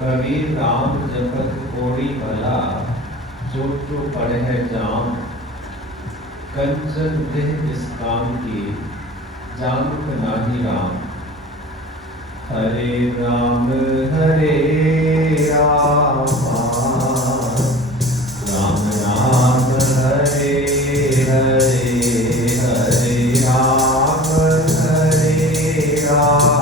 कबीर राम जपत कोई भला, जो पढ़े है जाम। कंचन देह इस काम की, जानत नाही राम। हरे राम हरे राम, राम राम हरे हरे, हरे राम हरे राम।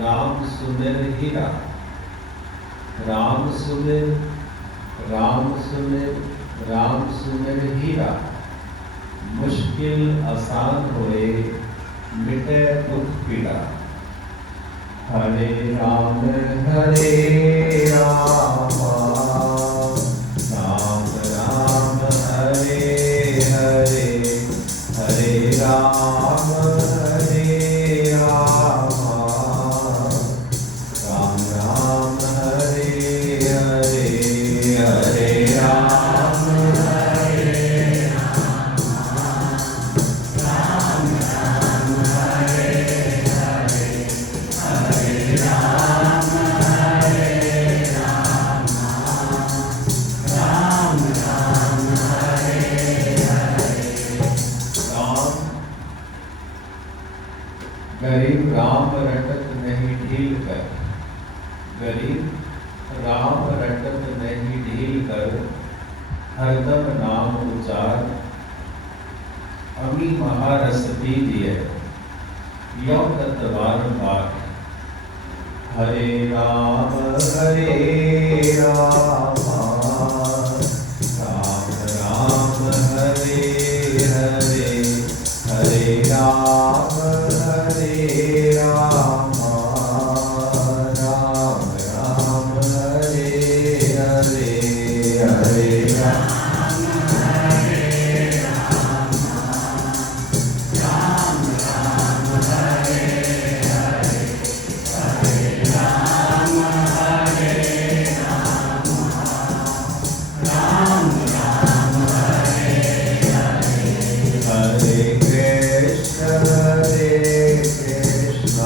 राम सुमिर हीरा, राम सुमिर, राम सुमिर, राम सुमिर हीरा। मुश्किल आसान होए, मिटे दुख पीड़ा। हरे राम हरे राम, राम राम हरे हरे, हरे राम हरे राम। गरीब राम रटत नहीं ढील कर, गरीब राम रटत नहीं ढील कर। हरदम नाम उचार, अमी महारस दीजिए यो तत्वार बार। हरे राम राम राम हरे हरे, हरे राम हरे राम, राम राम हरे हरे, हरे राम हरे राम, राम राम हरे हरे, हरे राम हरे राम, राम राम हरे हरे, हरे कृष्ण हरे कृष्ण,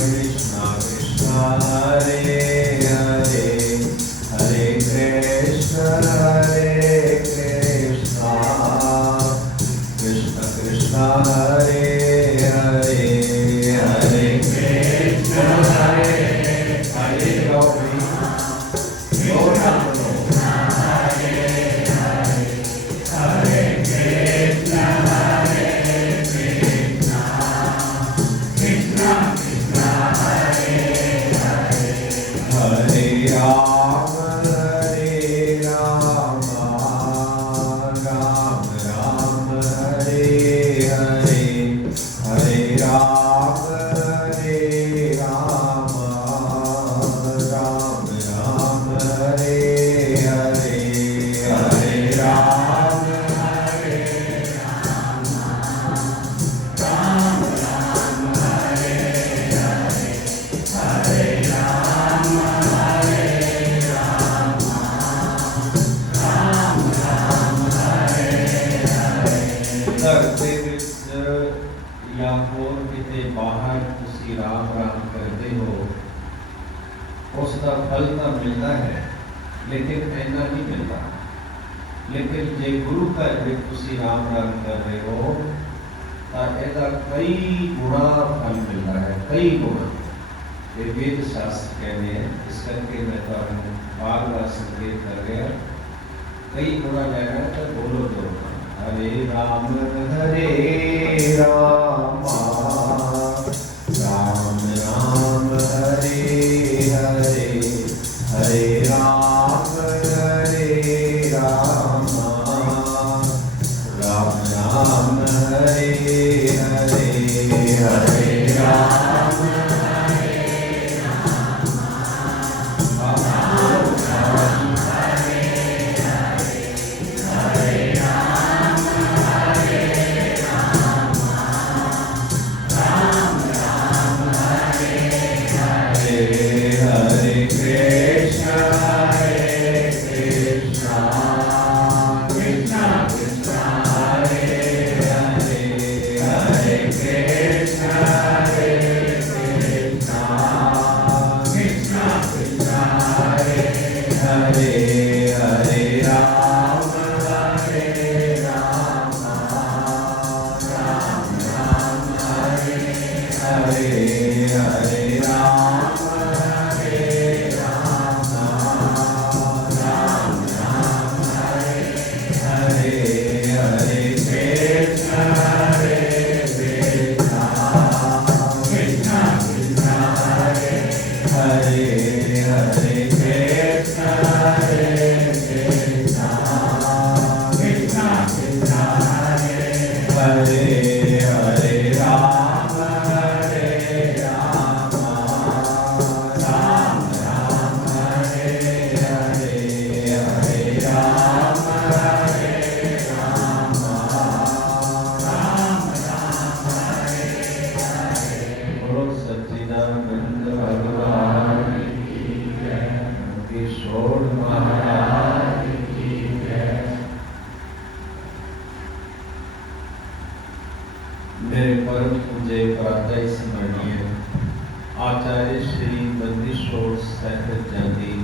कृष्ण कृष्ण हरे हरे, हरे कृष्ण हरे कृष्ण, कृष्ण कृष्ण हरे हरे, हरे कृष्ण हरे हरे। या होर किते दे बाहर तुसी राम राम करते हो उसका फल तो मिलता है लेकिन ऐना नहीं मिलता। लेकिन जे गुरु घर में तुसी राम राम कर रहे हो तो इसका कई गुणा फल मिलता है, कई गुणा। ये वेद शास्त्र कहते हैं, इस करके मैं तो बार बार संकेत कर गया। कई गुणा लेना है तो बोलो तो हरे राम हरे राम राम राम हरे हरे हरे राम राम राम हरे हरे हरे राम मेरे परम पूज्य प्रातः स्मरणीय आचार्य श्री बंदिशोर सहज जाति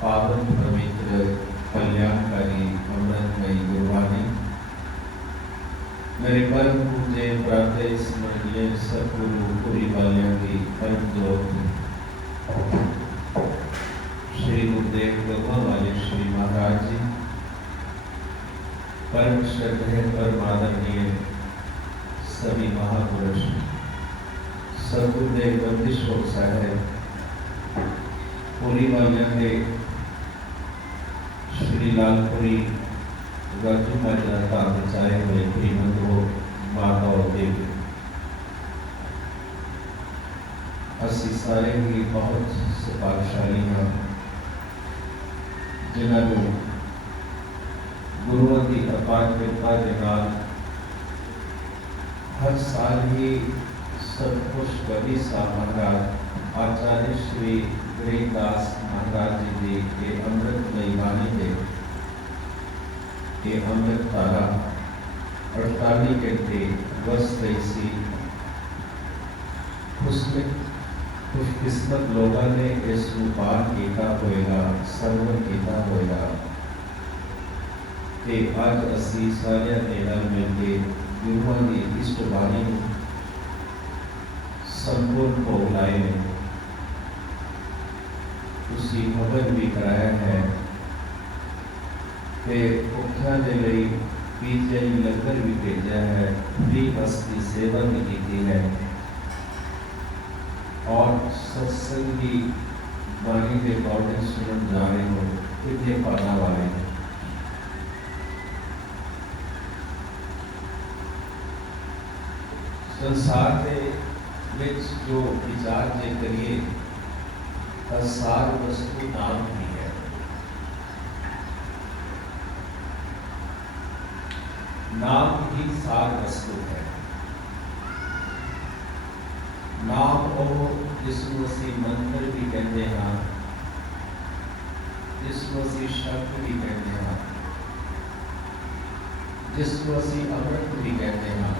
पावन पवित्र कल्याणकारी अमृतमयी गुरुवाणी, मेरे परम पूज्य प्रातः स्मरणीय सदगुरु पुरीवालिया की परम जोत श्री गुरुदेव गवा वाले श्री महाराज जी, परम श्रद्धेय परम आदरणीय सभी महापुरुष सदगुरुदेव बंदिशोर साहब पुरीवालिया के श्री लालपुरी राजू माता बचाए हुए श्रीमंतो माता और देवी, असी सारे ही बहुत सौभाग्यशाली हैं जिन्होंने गुरुओं की अपार कृपा के नाल हर साल ही सतपुरुष कवि साहब महाराज आचार्य श्री गरीबदास महाराज जी के अमृतमयी वाणी के ये अमृत तारा 48 घंटे वर्ष सी खुशकिस्मत लोगों ने इस पार किया होएगा, सर्वन किया होएगा कि आज असी सारे नेड़ा मिलके गुरुओं की इष्ट बाणी संपूर्ण भोग लाए ने, उसी हवन भी कराया है कि भुखिया के लिए पीजे लंगर भी भेजा है, फ्री बस की सेवा भी की है और सत्संग की वाणी के अकॉर्डिंग सुन जा रहे हो, कितने पाना वाले हैं। संसार के विच जो विचार जे करिए सार वस्तु नाम ही है। नाम ही सार वस्तु है। नाम वो जिसको असी मंत्र भी कहते हैं, जिसको असी शब्द भी कहते हैं, जिसको असी अमृत भी कहते हैं,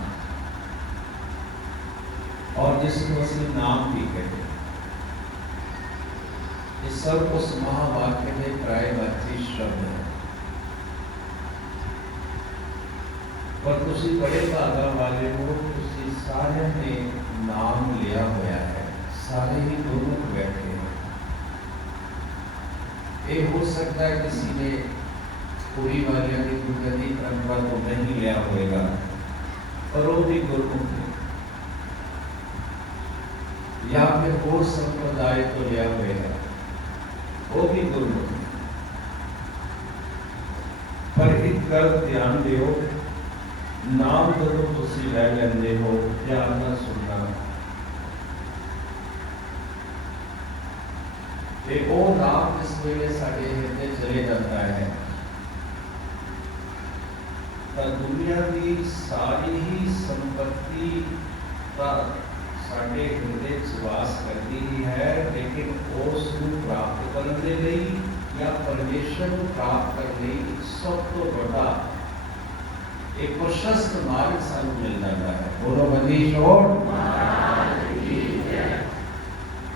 और जिसको असली नाम भी कहते हैं। ये सब उस महावाक्य में प्रायवाची शब्द है। पर तुसी बड़े भागा वाले हो, तुसी सारे ने नाम लिया होया है, सारे ही गुरमुख बैठे हैं। ये हो सकता है किसी ने पूरी वालिया की गुरगति परंपरा को नहीं लिया होगा, पर वो भी गुरमुख है। या फिर और संप्रदाय को लिया होगा, वो भी गुरमुख है। पर एक गल ध्यान दियो, नाम जदों तुसी लै लैंदे हो, ध्यान नाल सुनना, ते वो नाम जिस वेले साडे हिरदे चले जाता है, तो दुनिया की सारी ही संपत्ति का साडे हिरदे च वास करती ही है, लेकिन उस प्राप्त करने के लिए या परमेश्वर को प्राप्त करने लिए सब तो बड़ा एक प्रशस्त मार्ग सानू मिल जाता है। बोलो मनीष और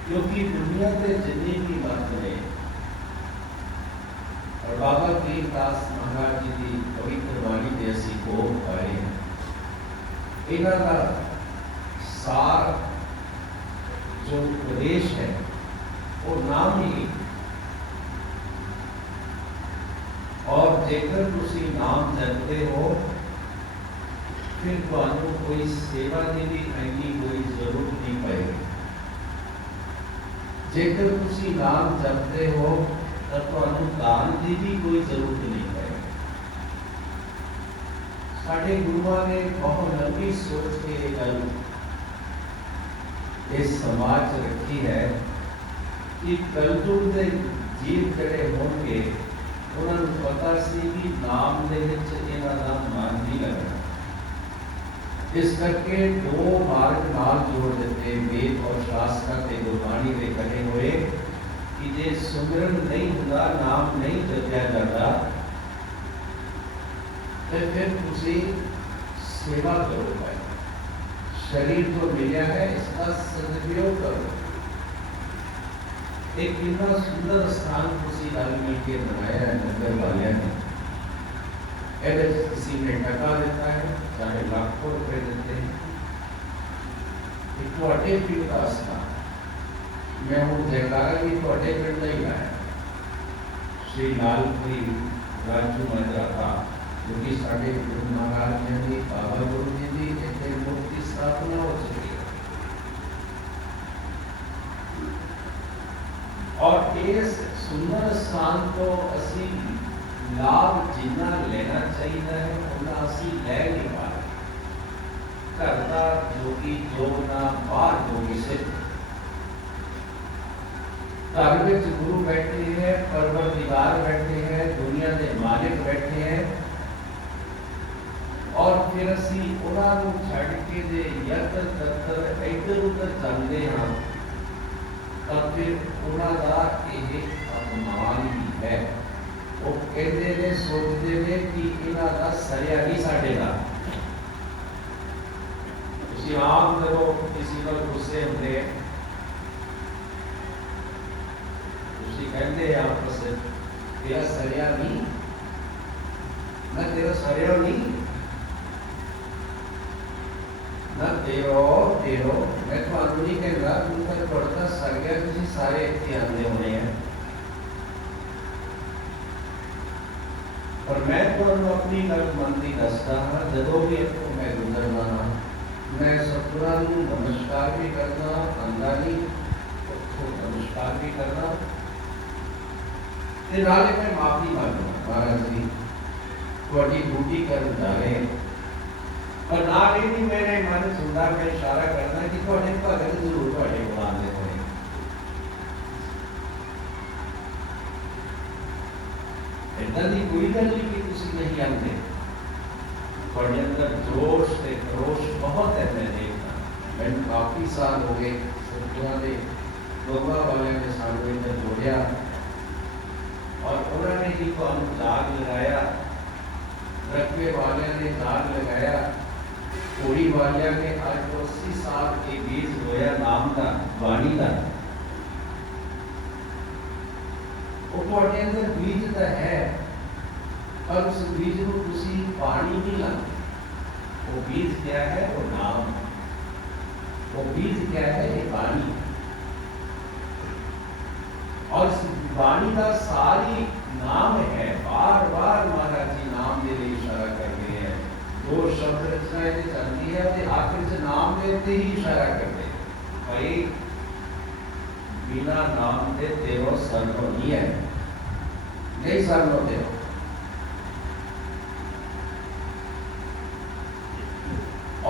क्योंकि दुनिया के जितने भी मत ने और बाबा गरीबदास महाराज जी की पवित्र वाणी के असी को पाए हैं, इन्हां दा सार जो उपदेश है वो नाम ही। और जेकर तुसी नाम जपते हो, फिर तुहानू कोई सेवा की भी इन्नी कोई जरूरत नहीं पड़ेगी। जेकर तुसी नाम जपते हो तो तुहानू दान की भी कोई जरूरत नहीं पड़ेगी। साडे गुरुआं ने बहुत लंबी सोच के ये गल इस समाज रखी है कि कलयुग के जीव जड़े होंगे, उन्होंने पता सी कि नाम दे विच इन्हां दा मन नहीं लगना। इस करके दो मार्ग नाल जोड़ देते, वेद और शास्त्र के गुरबाणी के कहे हुए कि जे सुमिरन नहीं होता, नाम नहीं जपया जाता, तो फिर तुसी सेवा करो भाई। शरीर तो मिला है, इसका सदुपयोग करो। एक इतना सुंदर स्थान तुसी रल मिल के बनाया है नगर वाले ने। किसी ने टका देता है, चाहे लाखों रुपए देते हैं, एक थोड़े पिंड का स्थान। मैं हूँ जयकारा भी थोड़े पिंड का ही लाया। श्री लालपुरी राजू मंदिर था, जो कि साढ़े गुरु महाराज ने भी, बाबा गुरु ने भी एक मूर्ति स्थापना हो चुकी है। और इस सुंदर स्थान को असी लाभ जिन्ना लेना चाहिए है, उन्ना असी लै नहीं पा रहे। घर का जोगी जोगना बाहर जोगी से घर में गुरु बैठे हैं, परवरदिगार बैठे हैं, दुनिया के मालिक बैठे हैं, और फिर असी उन्होंने छड़ के दे यत्र तत्र इधर उधर चलते हाँ, तब फिर उन्होंने ये अपमान ही है। वो कहते ने सोचते ने कि इन्हां दा सरिया नहीं साडे दा। तुसीं आम करो किसी पर गुस्से होंदे, तुसीं कहंदे आपस में तेरा सरिया नहीं, मैं तेरा सरिया नहीं, ना तेरो तेरो मैं तुहानू नहीं कहंदा, तुम तक पड़ता सरिया तुसीं सारे इत्थे आंदे होने हैं। और मैं तुहानू अपनी गल मनती दसदा हाँ, जदों भी इत्थों मैं गुजरना हाँ, मैं सतगुरां नूं नमस्कार भी करना, आंदा नहीं उत्थों नमस्कार भी करना, ते नाले मैं माफी मांगना, महाराज जी तुहाडी ड्यूटी करन जा रहे हैं। पर नाल ही नहीं मेरे मन सुनदा, मैं इशारा करना कि तुहाडे भगत जरूर तुहाडे कोल आंदे होणे। इदां दी कोई गल नहीं कि तुसीं नहीं आंदे। तुहाडे अंदर जोश ते खरोश बहुत है। मैं देखदा, मैनूं काफ़ी साल हो गए सतगुरां दे लोगां वालियां ने सानूं इधर जोड़िया, और उन्होंने ही तुहानूं जाग लगाया, रकबे वालियां ने जाग लगाया, घोड़ी वालिया के आज तो 80 साल के बीज होया नाम का वाणी का ਤੁਹਾਡੇ ਅੰਦਰ बीज तो है पर उस बीज को तुसी पानी नहीं लाते। वो बीज क्या है? वो नाम। वो बीज क्या है? ये वाणी। और इस वाणी का सारी नाम है। बार बार महाराज जी नाम के लिए इशारा करते हैं। दो शब्द रचनाएं चलती है तो आखिर से नाम देते ही इशारा करते हैं भाई बिना नाम दे तेरो सर्व नहीं है, नहीं सर्व तेरो।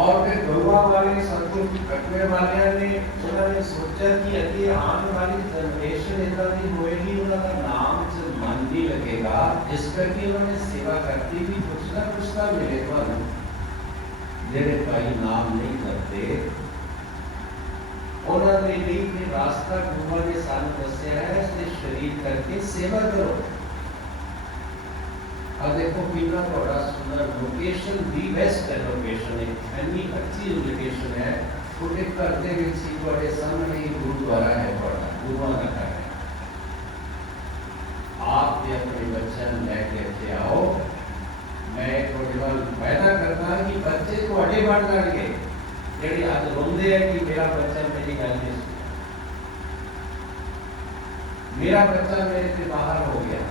और फिर गौवा वाले संतों कटवे वाले ने उन्होंने सोचा कि अगे आने वाली जनरेशन इतना भी होएगी, उनका नाम से मन भी लगेगा, इस करके उन्होंने सेवा करती भी कुछ ना कुछ ना मिले। पर जेड़े भाई नाम नहीं करते उन्होंने भी रास्ता गुरुआ ने सानू दस्या है, इसलिए शरीर करके सेवा करो। और देखो कितना बड़ा सुंदर लोकेशन, दी बेस्ट लोकेशन है, इतनी अच्छी लोकेशन है। छोटे घर के बड़े सामने ही गुरुद्वारा है, बड़ा गुरुआ का घर है। आप भी अपने बच्चों लेके इतने आओ, मैं थोड़ी पैदा करता कि बच्चे थोड़े बन जाएंगे जेडी आज रोंदे है कि मेरा बच्चा मेरी गल नहीं सुनता, मेरा बच्चा मेरे से बाहर हो गया।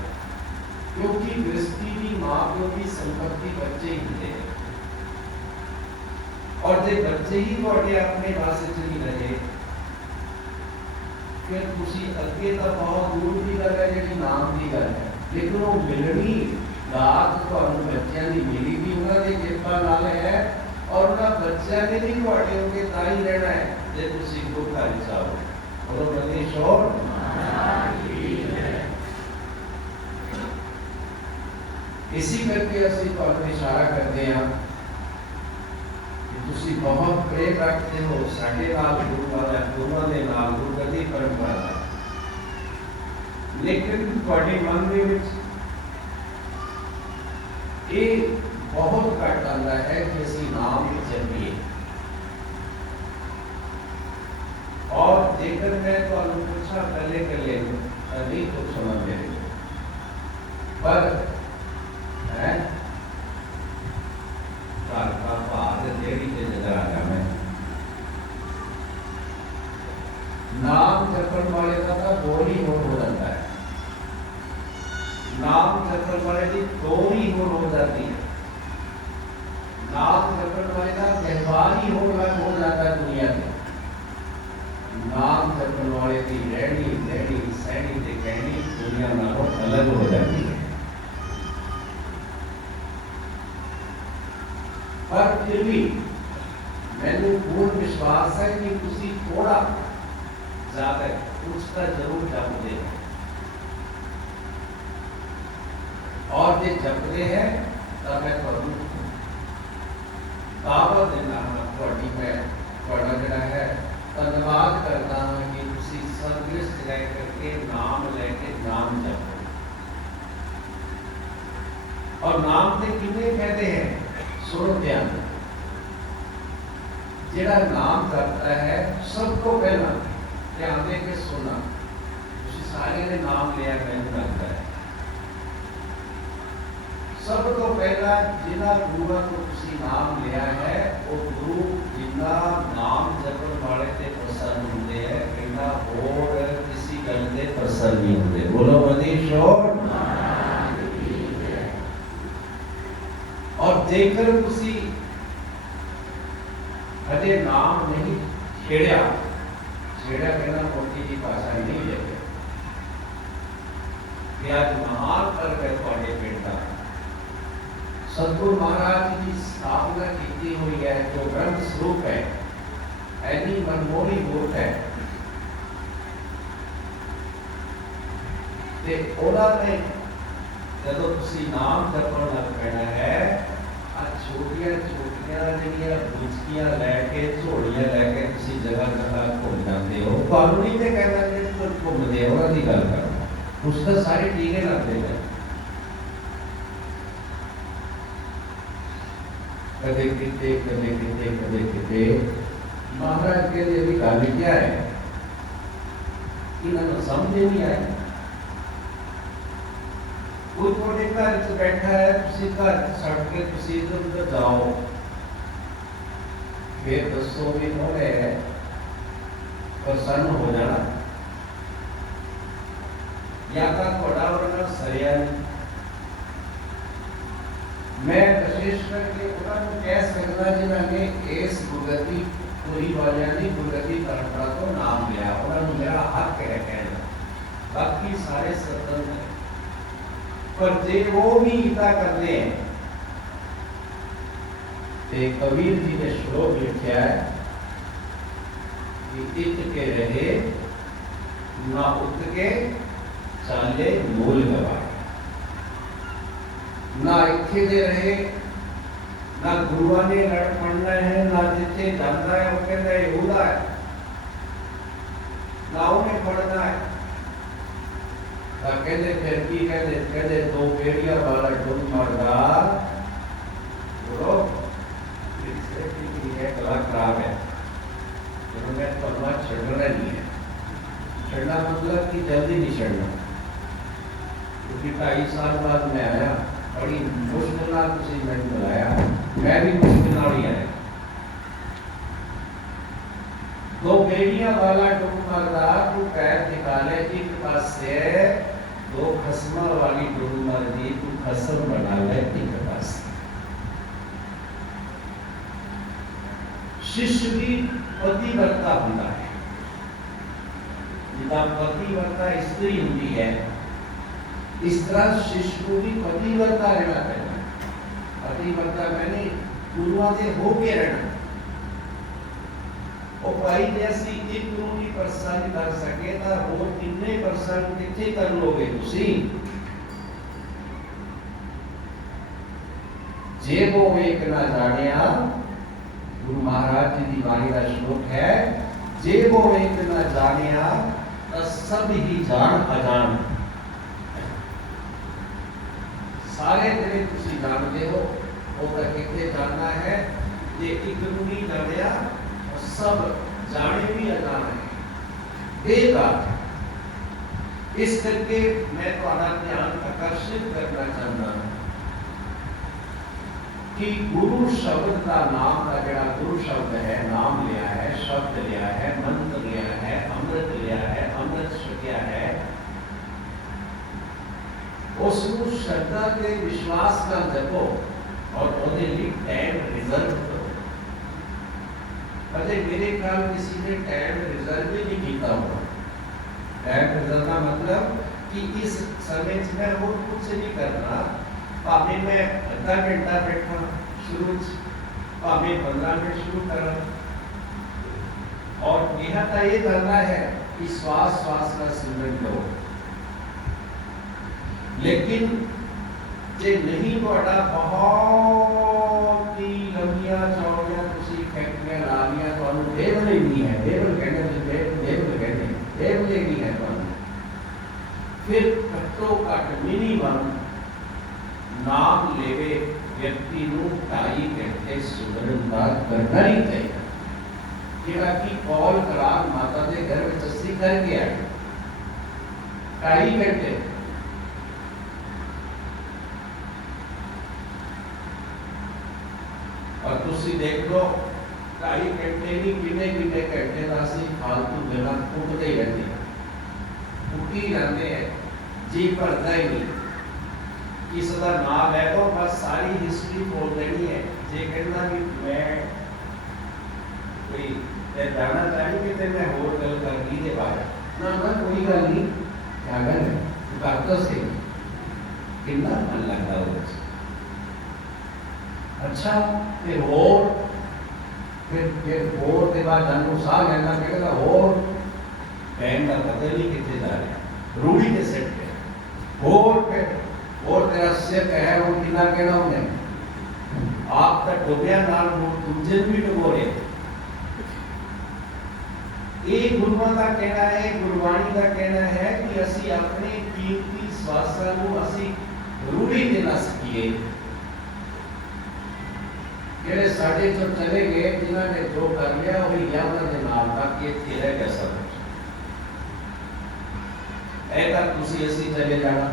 क्योंकि गृहस्थी की माँ प्यो की संपत्ति बच्चे ही होते हैं। और जो बच्चे ही थोड़े अपने पास चली रहे फिर तुसी अगे तो बहुत दूर की गल है जी नाम की गल है, लेकिन वो मिलनी दात तुहानू बच्चों की मिली भी उन्होंने कृपा नाल है। और उन्होंने बच्चों ने भी थोड़े होके ताई रहना है जो तुसी गुरु घर चाहो। और बंदे शोर इसी करके असि तुहानू इशारा करते हैं कि तुसी बहुत प्रेम रखते हो साडे नाल गुरु वाला गुरुओं के नाल गुरगति परंपरा, लेकिन तुहाडे मन दे विच ये बहुत घट आता है कि असी नाम में चलिए। और जेकर मैं तुहानू पूछा पहले कले नहीं कुछ समझ मेरे पर है घर का भार देरी से नजर आ गया। मैं नाम जपन वाले का बोल ही हो जाता है, नाम जपन वाले की दोरी हो जाती है, नाम जपन वाले का व्यवहार ही हो जाता है दुनिया में। नाम जपन वाले की रहनी रहनी सहनी से कहनी दुनिया नालों अलग हो जाती है। पर फिर भी मैंने पूर्ण विश्वास है कि तुसी थोड़ा ज्यादा उसका जरूर जपते हैं। और जो जपते हैं तब मैं थोड़ा दावा देना थोड़ी मैं थोड़ा जड़ा है धन्यवाद करता हूँ कि तुसी सर्वगृहस्थ रह करके नाम लेके नाम जपो। और नाम के कितने कहते हैं सुनो ध्यान, जेड़ा नाम करता है सबको पहला ध्यान दे के सुना। तुसी सारे ने नाम लिया मैंने लगता है सब तो पहला जिन्ना गुरुआ को तुसी नाम लिया है वो गुरु जिन्ना नाम जपन वाले ते प्रसन्न होंगे है, कहना और किसी गल ते प्रसन्न नहीं होंगे। बोलो मनीष और जेकर तुसी अजे नाम नहीं छेड़िया, छेड़ा कहना मोटी की भाषा नहीं है कि आज महान पर्व है थोड़े पिंड का। सतगुरु महाराज की स्थापना की हुई है जो ग्रंथ स्वरूप है, ऐनी मनमोहनी मूर्त है। ते उन्होंने जदों तुसी नाम जपण लग पैना है छोटिया छोटिया जिहड़ियां बुचकियां लैके झोलियां लैके तुसी जगह जगह घूम जाते हो। तुहानू नहीं मैं कहता कि घूमते हो उन्हां दी गल कर उसका सारे टीके लगते हैं। कदे किते महाराज कहते अभी गल क्या है, इन्होंने समझ नहीं आया। कोई थोड़े घर च बैठा है, तुसी घर छड़ के तुसी इधर उधर जाओ, फिर दसो भी थोड़े प्रसन्न हो जाना, या का थोड़ा वरना सरिया। मैं कोशिश करके उन्होंने कह सकता जिन्होंने इस गुरगति पूरी वालिया की गुरगति परंपरा को नाम लिया, उन्होंने मेरा हक है कहना, बाकी सारे स्वतंत्र हैं। पर जे वो भी इतना करते हैं, ते कबीर जी ने श्लोक लिखा है कि इत के रहे ना उत के चाले मूल गवाए, ना इत्थे दे रहे, ना गुरुआ ने लड़ पड़ना है, ना जिथे जाना है वो कहता है यहूदा है, ना उन्हें पढ़ना है। कहते फिर की कहते दो पेड़िया वाला डूब मरदा बोलो कला खराब है, उन्होंने पढ़ना छड़ना नहीं है। छड़ना मतलब कि जल्दी नहीं छड़ना, क्योंकि 2.5 साल बाद मैं आया, बड़ी मुश्किल किसी ने बुलाया, मैं भी मुश्किल ही आया। दो बेड़िया वाला डूब मरदा तू पैर निकाले एक पास से, दो खसमा वाली डूब मर दी तू खसम बना ले एक पास। शिष्य भी पतिव्रता होता है, जितना पतिव्रता स्त्री होती है, इस तरह शिष्य को भी पतिव्रता रहना चाहिए। पतिव्रता मैंने गुरुआ से होके रहना, और भाई जैसी एक रूपी प्रसन्न कर सके ना, वो कितने प्रसन्न कितने कर लोगे तुसी। जे वो एक ना जानिया, गुरु महाराज जी की वाणी का श्लोक है, जे वो एक ना जानिया सब ही जान अजान। सारे तेरे तुसी जानते हो, वो तक कितने जानना है, ये एक रूपी जानिया सब जाने भी अजान है, बेबात। इस करके मैं तुम्हारा ध्यान आकर्षित करना चाहता हूं कि गुरु शब्द का नाम का जड़ा गुरु शब्द है, नाम लिया है, शब्द लिया है, मंत्र लिया है, अमृत लिया है, अमृत छकिया है, उसको श्रद्धा के विश्वास का जपो और ਉਹਦੇ ਲਈ टाइम रिजर्व करो। अरे मेरे ख्याल किसी ने टाइम रिजर्व भी नहीं किया होगा। टाइम रिजर्व का मतलब कि इस समय में वो कुछ नहीं करना, भावे मैं आधा घंटा बैठा शुरू, भावे 15 मिनट शुरू करा, और यह ये करना है कि श्वास श्वास का सिमरन करो। लेकिन जे नहीं बड़ा बहुत ही लंबिया चौड़िया तुसी फैक्ट्रियां ला लिया, तो लेवल नहीं है, लेवल कहने लेवल नहीं है, तो फिर घट्टो घट मिनिमम नाम लेवे व्यक्ति को 2.5 घंटे सुमरन का करना ही चाहिए। जेड़ा कि कॉल करार माता के घर में जस्सी करके आए 2.5 घंटे, और तुसी देख लो 2.5 घंटे नहीं किन्ने किन्ने घंटे का सी फालतू गला कुटते ही रहते हैं, कुटी रहते हैं, जी भरता ही नहीं। इसका नाम है तो बस सारी हिस्ट्री बोल देनी है। जे कहना भी मैं कोई जाना चाहिए कि मैं होर गल कर ली दे बारे ना ना कोई गल नहीं, क्या गल है कर तो सही, कितना मन लगता है। अच्छा फिर और के बाद जानू साह लेना पड़ेगा, और टाइम का पता नहीं कितने जा रहे हैं, रूढ़ी के सेट पे और फिर और तेरा सिर है वो कितना कहना उन्हें आप तक डुबिया नाल दूजे भी डुबो रहे। एक गुरुआ का कहना है, गुरबाणी का कहना है कि असी अपने कीमती श्वासां को असी रूढ़ी दे ना सकीए, कि ਜਿਹੜੇ ਸਾਡੇ ਚੋਂ ਚਲੇ ਗਏ, ਜਿਨ੍ਹਾਂ ने जो कर लिया वही गया उन्होंने नाल बाकी इत्थे रह गया सब कुछ। ऐ तक तुसी असी चले जाना,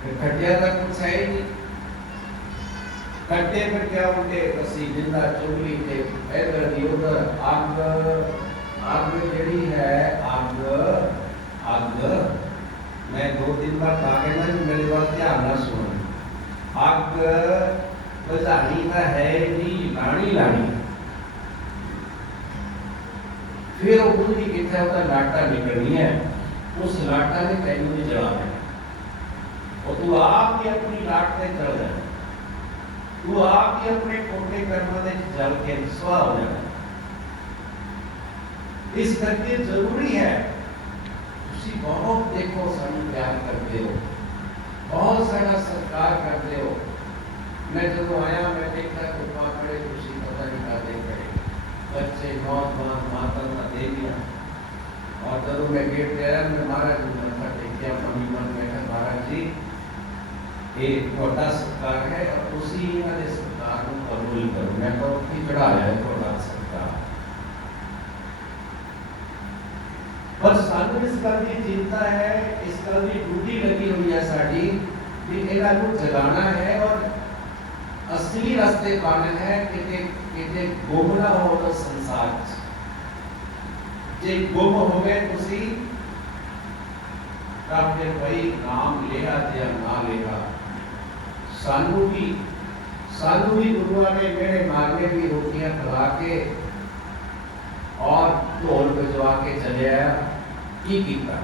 फिर खटिया तक कुछ है ही नहीं। खट्टे फिर क्या उनके असी जिंदा चुगली थे इधर दी उधर अग अग जड़ी है अग अग मैं 2 दिन बाद आ गया ना, मेरी बात ध्यान ना सुनो। अग बजानी का है नहीं, लानी लानी। फिर वो बुंदी कितना होता लाटा निकलनी है, उस लाटा ने तेनू नहीं जलाना, और तू आप ही अपनी लाट से चढ़ जाए, तू आप ही अपने खोटे कर्म से जल के स्वा हो जाए। इस करके जरूरी है तुसी बहुत देखो सानू प्यार करते हो, बहुत सारा सत्कार करते हो। मैं जब आया मैं देखा तो बड़े खुशी पता नहीं क्या देख रहे बच्चे नौजवान माता का दे दिया। और जब मैं गेट गया मैं महाराज जी मत्था टेकिया, मनी मन में महाराज जी एक छोटा सत्कार है और उसी वाले सत्कार को कबूल करो। मैं तो की चढ़ा है छोटा सत्कार, पर सानू इस गल की चिंता है, इस गल की ड्यूटी लगी हुई है साड़ी कि इन्हां को जगाना है और असली रास्ते पाने हैं कि गुम ना हो तो संसार जे गुम हो गए तुसी तब फिर भाई नाम लेगा या ना लेगा। सानू भी गुरुआ ने मेरे मारने की रोटियां खिला के और ढोल बजवा के चले आया। की कीता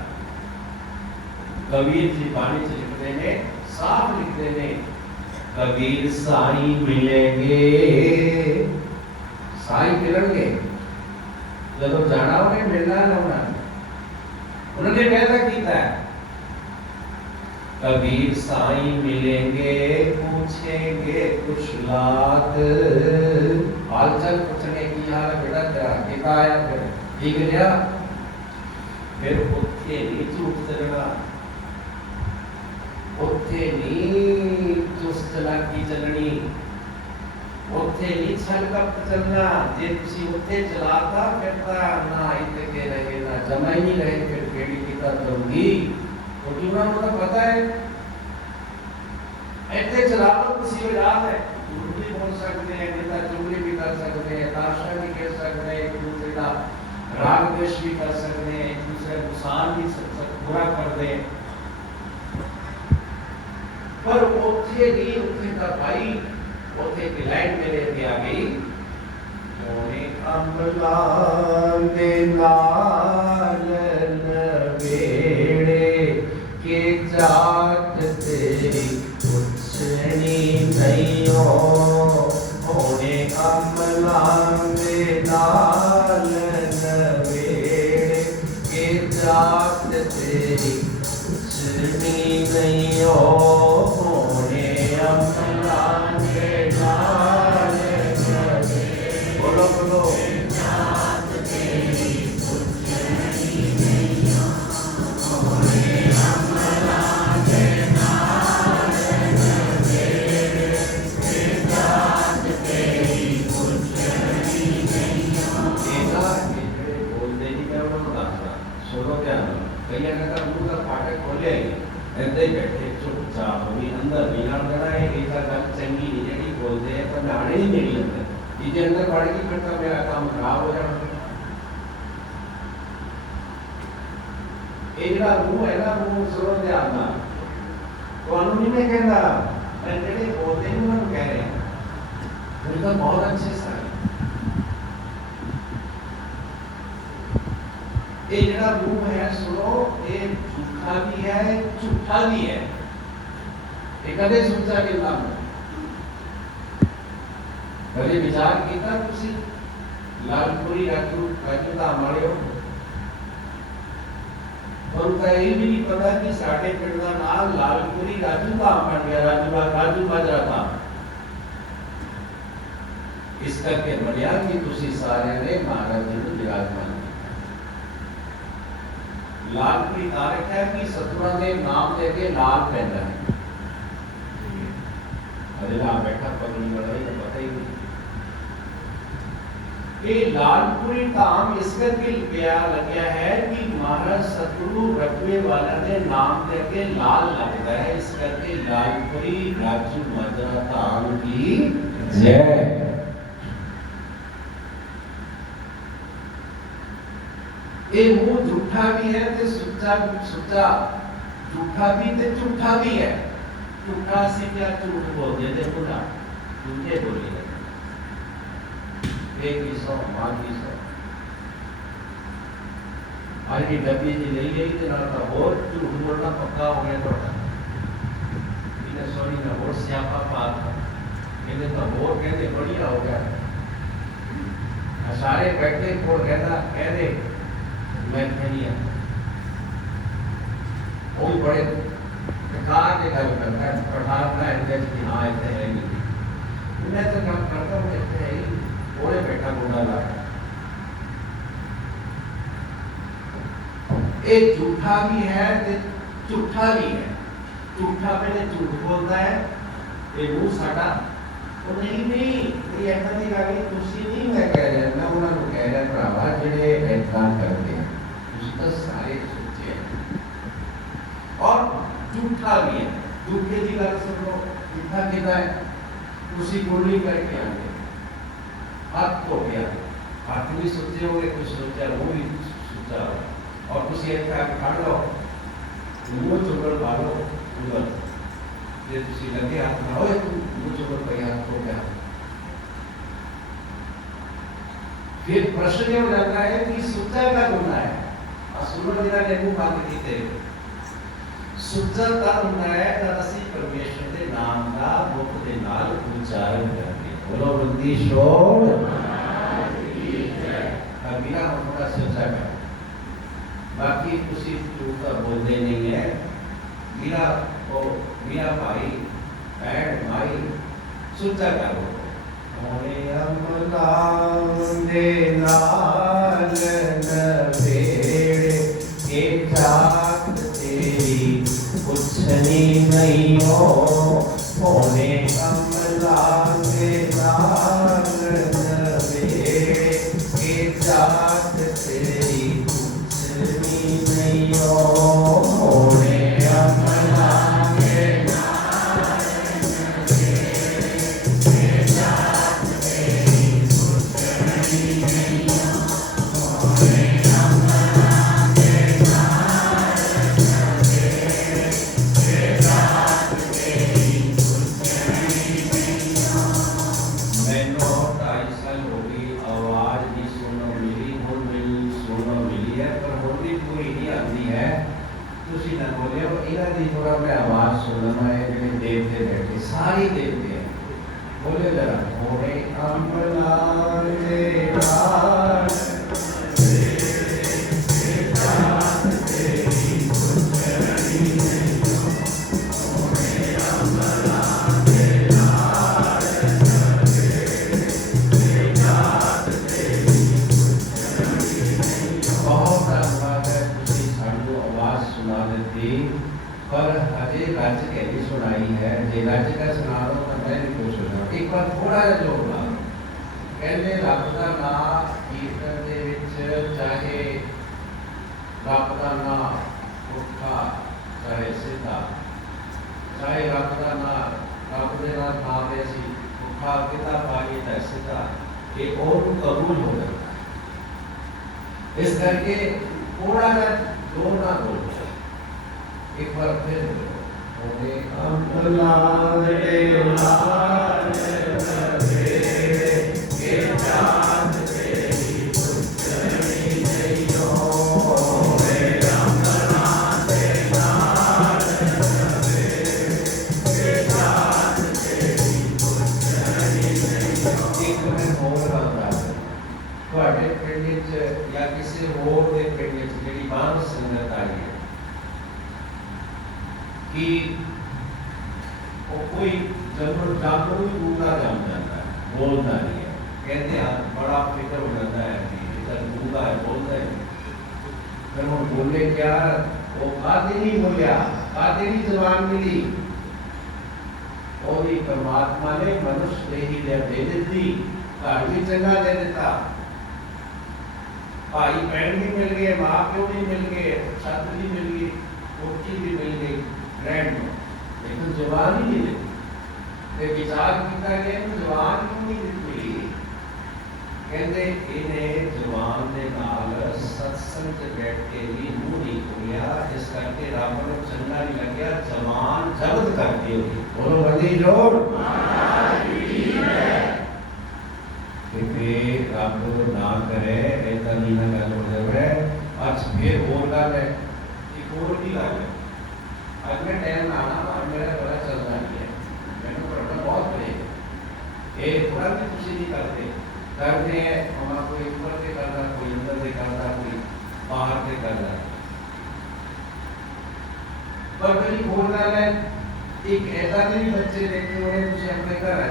कबीर जी बाणी च लिखते हैं, साफ लिखते हैं, कबीर साईं मिलेंगे, साईं मिलेंगे जब जाना उन्हें मिलना ना उन्होंने पैदा किया है। कबीर साईं मिलेंगे पूछेंगे कुछ लात, हालचाल पूछने की हाल बेटा तेरा कितना आया, फिर ठीक लिया, फिर उत्थे नहीं झूठ चलना, उत्थे नहीं चुस्त चलाकी चलनी, उत्थे नहीं छल कपट चलना। जे तुसी उत्थे चलाता फिरता ना इत्ते के रहे ना जमा ही नहीं रहे, फिर केड़ी किता दूंगी क्योंकि उन्होंने तो पता है इतने चलावत तुसी वजात है, झूठ भी बोल सकते हैं, नेता चुगली भी कर सकते हैं, ताशा भी कह सकते हैं, एक दूसरे का राग द्वेष भी कर सकते हैं, एक दूसरे को नुकसान भी बुरा कर दे, पर उत्थे नहीं उत्थे का भाई उत्थे की लाइन मेरे के आ गई। मोने अमला दे नाल नवेड़े के जात तेरी पुछनी नहीं हो, मोने अमला दे नाल नवेड़े के जात तेरी पुछनी नहीं हो, मोने अमला दे नाल नवेड़े। बोलो बोलो जात तेरी पुछनी नहीं हो, मोने अमला दे नाल नवेड़े के जात तेरी पुछनी नहीं हो। एदा ਜਿਹੜੇ ਬੋਲਦੇ ਨਹੀਂ ਮੈਂ ਉਹਨਾਂ ਨੂੰ ਦੱਸਦਾ, ਸੁਣੋ ਧਿਆਨ ਨਾਲ। कईयां ने तो मुंह का फाटक खोले ऐसे ही बैठे चुपचाप, अभी अंदर भी ना देना है, एक गल चंगी नहीं जड़ी बोलते हैं तो नाने ही नहीं अंदर ये अंदर बढ़ गई फिर तो मेरा काम खराब हो जाना। ये जड़ा मुंह है ना, मुंह सुनो ध्यान ना, ਤੁਹਾਨੂੰ नहीं मैं कहता, मैं ਜਿਹੜੇ बोलते हैं उन्होंने कह रहे हैं फिर तो बहुत अच्छे से ये जड़ा मुंह है सुनो, ये झूठा भी है झूठा भी है, ये कदे सोचा कि नाम कदे विचार किया तुसी लालपुरी राजू का मारे हो, और उनका ये भी नहीं पता कि साढ़े पिंड का नाम लालपुरी राजू का बन गया, राजू बाजरा था। इस करके बढ़िया कि तुसी सारे ने महाराज जी को विराजमान लालपुरी तारक है कि सतगुरां दे नाम लेके लाल पैदा है। जिला बैठा पगड़ी वाला ही तो पता ही नहीं। ये लालपुरी धाम इस करके गया लग्या है कि महाराज सतगुरु रखवे वाला ने नाम दे के लाल लगता है, इस करके लालपुरी राजू मजरा धाम की जय। ये मुंह झूठा भी है ते सुच्चा सुच्चा, झूठा भी ते झूठा भी है। झूठा से क्या झूठ बोलते थे पूरा झूठे बोले एक ही सौ मां की सौ आज की डब्बी जी नहीं गई तो ना और झूठ बोलना पक्का हो गया थोड़ा इन्हें सॉरी ना और स्यापा बात कहते तो और कहते बढ़िया हो गया सारे बैठे को कहता कह दे मैं नहीं वो बड़े प्रकार के गल करता है प्रकार का है कि हाँ ऐसे है नहीं मैं तो काम करता हूँ ऐसे है ही ओरे बैठा गुंडा ला एक झूठा भी है झूठा भी है। झूठा पहले झूठ बोलता है ये मुंह साटा वो नहीं ये ऐसा नहीं कहा कि तुसी नहीं मैं कह रहा मैं उन्होंने कह रहा भरावा जेडे ऐतराज करते हैं उसका सारे सच्चे हैं और झूठा भी है। झूठे की गल सुन लो झूठा कितना है तुसी गोली करके आए हाथ हो गया हाथ भी सोचे होंगे कुछ सोचा वो भी सोचा और कुछ एक खा लो मुंह चुगल मारो उधर ये तुसी लगे हाथ ना होए मुंह चुगल पे हाथ हो गया। फिर प्रश्न ये हो जाता है कि सुच्चा का गुना है असुर जिला ने मुंह मांग दी सुच्चा का गुना है नरसी परमेश्वर के नाम का मुख के नाल उच्चारण करके बोलो बुद्धि शोर बिना थोड़ा सोचा कर बाकी उसी झूठा बोलते नहीं है मेरा वो मेरा भाई बहन भाई सोचा करो दे नाल नवेड़े के जात तेरी कुछनी नहीं हो होने कमला के नाल नवेड़े के जात तेरी कुछनी नहीं हो होने कमला के नाल नवेड़े के जात तेरी कुछनी नहीं हो होने कमला के नाल नवेड़े के जात तेरी कुछनी नहीं हो। मैंने 2.5 साल हो गई आवाज भी सुनो मिली है पर होती पूरी नहीं आती है तुसी ना बोले हो इन्हां दी थोड़ा मैं आवाज सुनना है जेडे देवते बैठे सारी देवते हैं बोले जरा होने अमला दे नाल के जात तेरी कुछनी नहीं हो होने अमला दे नाल के जात तेरी कुछनी नहीं हो। बहुत धन्यवाद है तुसी सानू आवाज सुना देती पर हजे रज के भी सुनाई है जे रज का सुना दो तो मैं भी खुश हो जाऊं एक बार थोड़ा जिहा जोर ला कहते रब दा नाम कीर्तन दे विच चाहे रब दा नाम पुट्ठा चाहे सीधा चाहे रब दा नाम रब दे नाम दे असीं पुट्ठा किता पाइए चाहे सीधा ये और कबूल हो जाता है। इस करके थोड़ा सा जोर ना बोलो एक बार फिर बोले अमला दे नाल नवेड़े के जात तेरी कुछनी नहीं हो होने अमला दे नाल नवेड़े के जात तेरी कुछनी नहीं हो। एक मैं और बात है ਤੁਹਾਡੇ ਪਿੰਡ ਵਿੱਚ ਜਾਂ ਕਿਸੇ ਹੋਰ ਦੇ ਪਿੰਡ ਵਿੱਚ ਜਿਹੜੀ ਬਾਹਰ ਸੰਗਤ ਆਈ ਹੈ कि कोई जरूर जानवर भी गूंगा जम जाता है बोलता नहीं है कहते हैं बड़ा फिक्र हो जाता है कि इधर गूंगा है बोलता है फिर वो बोले क्या वो कादे नहीं बोलिया कादे नहीं जबान मिली ਉਹਦੀ ਪਰਮਾਤਮਾ ਨੇ ਮਨੁੱਖ ਦੇਹੀ ਦੇ ਦਿੱਤੀ, ਘਰ ਵੀ ਚੰਗਾ ਦੇ ਦਿੱਤਾ, भाई बहन भी मिल गए, माँ प्यो भी मिल गए, छत भी मिल गई, कोठी भी मिल गई रहने को, लेकिन जवान ही नहीं देती। विचार किया गया जवान क्यों नहीं मिली? कहते इन्हें जवान के नाल सत्संग च बैठ के भी मुंह नहीं खोलिया, इस करके रब नूं चंगा नहीं लग्या, जवान जब्त करती होगी। बोलो बंदी जोड़ रब ना करे ऐसा नहीं ना गल हो जाए। आज फिर और गल है, एक और भी गल है, आज मैं टाइम आना और मेरा बड़ा चलता नहीं है, मैंने प्रॉब्लम बहुत पड़े ये थोड़ा भी कुछ नहीं करते हैं, हमारा कोई ऊपर से करता, कोई अंदर से करता, कोई बाहर से करता। पर मेरी और गल है, एक ऐसा नहीं बच्चे देखे हुए तुझे अपने घर आ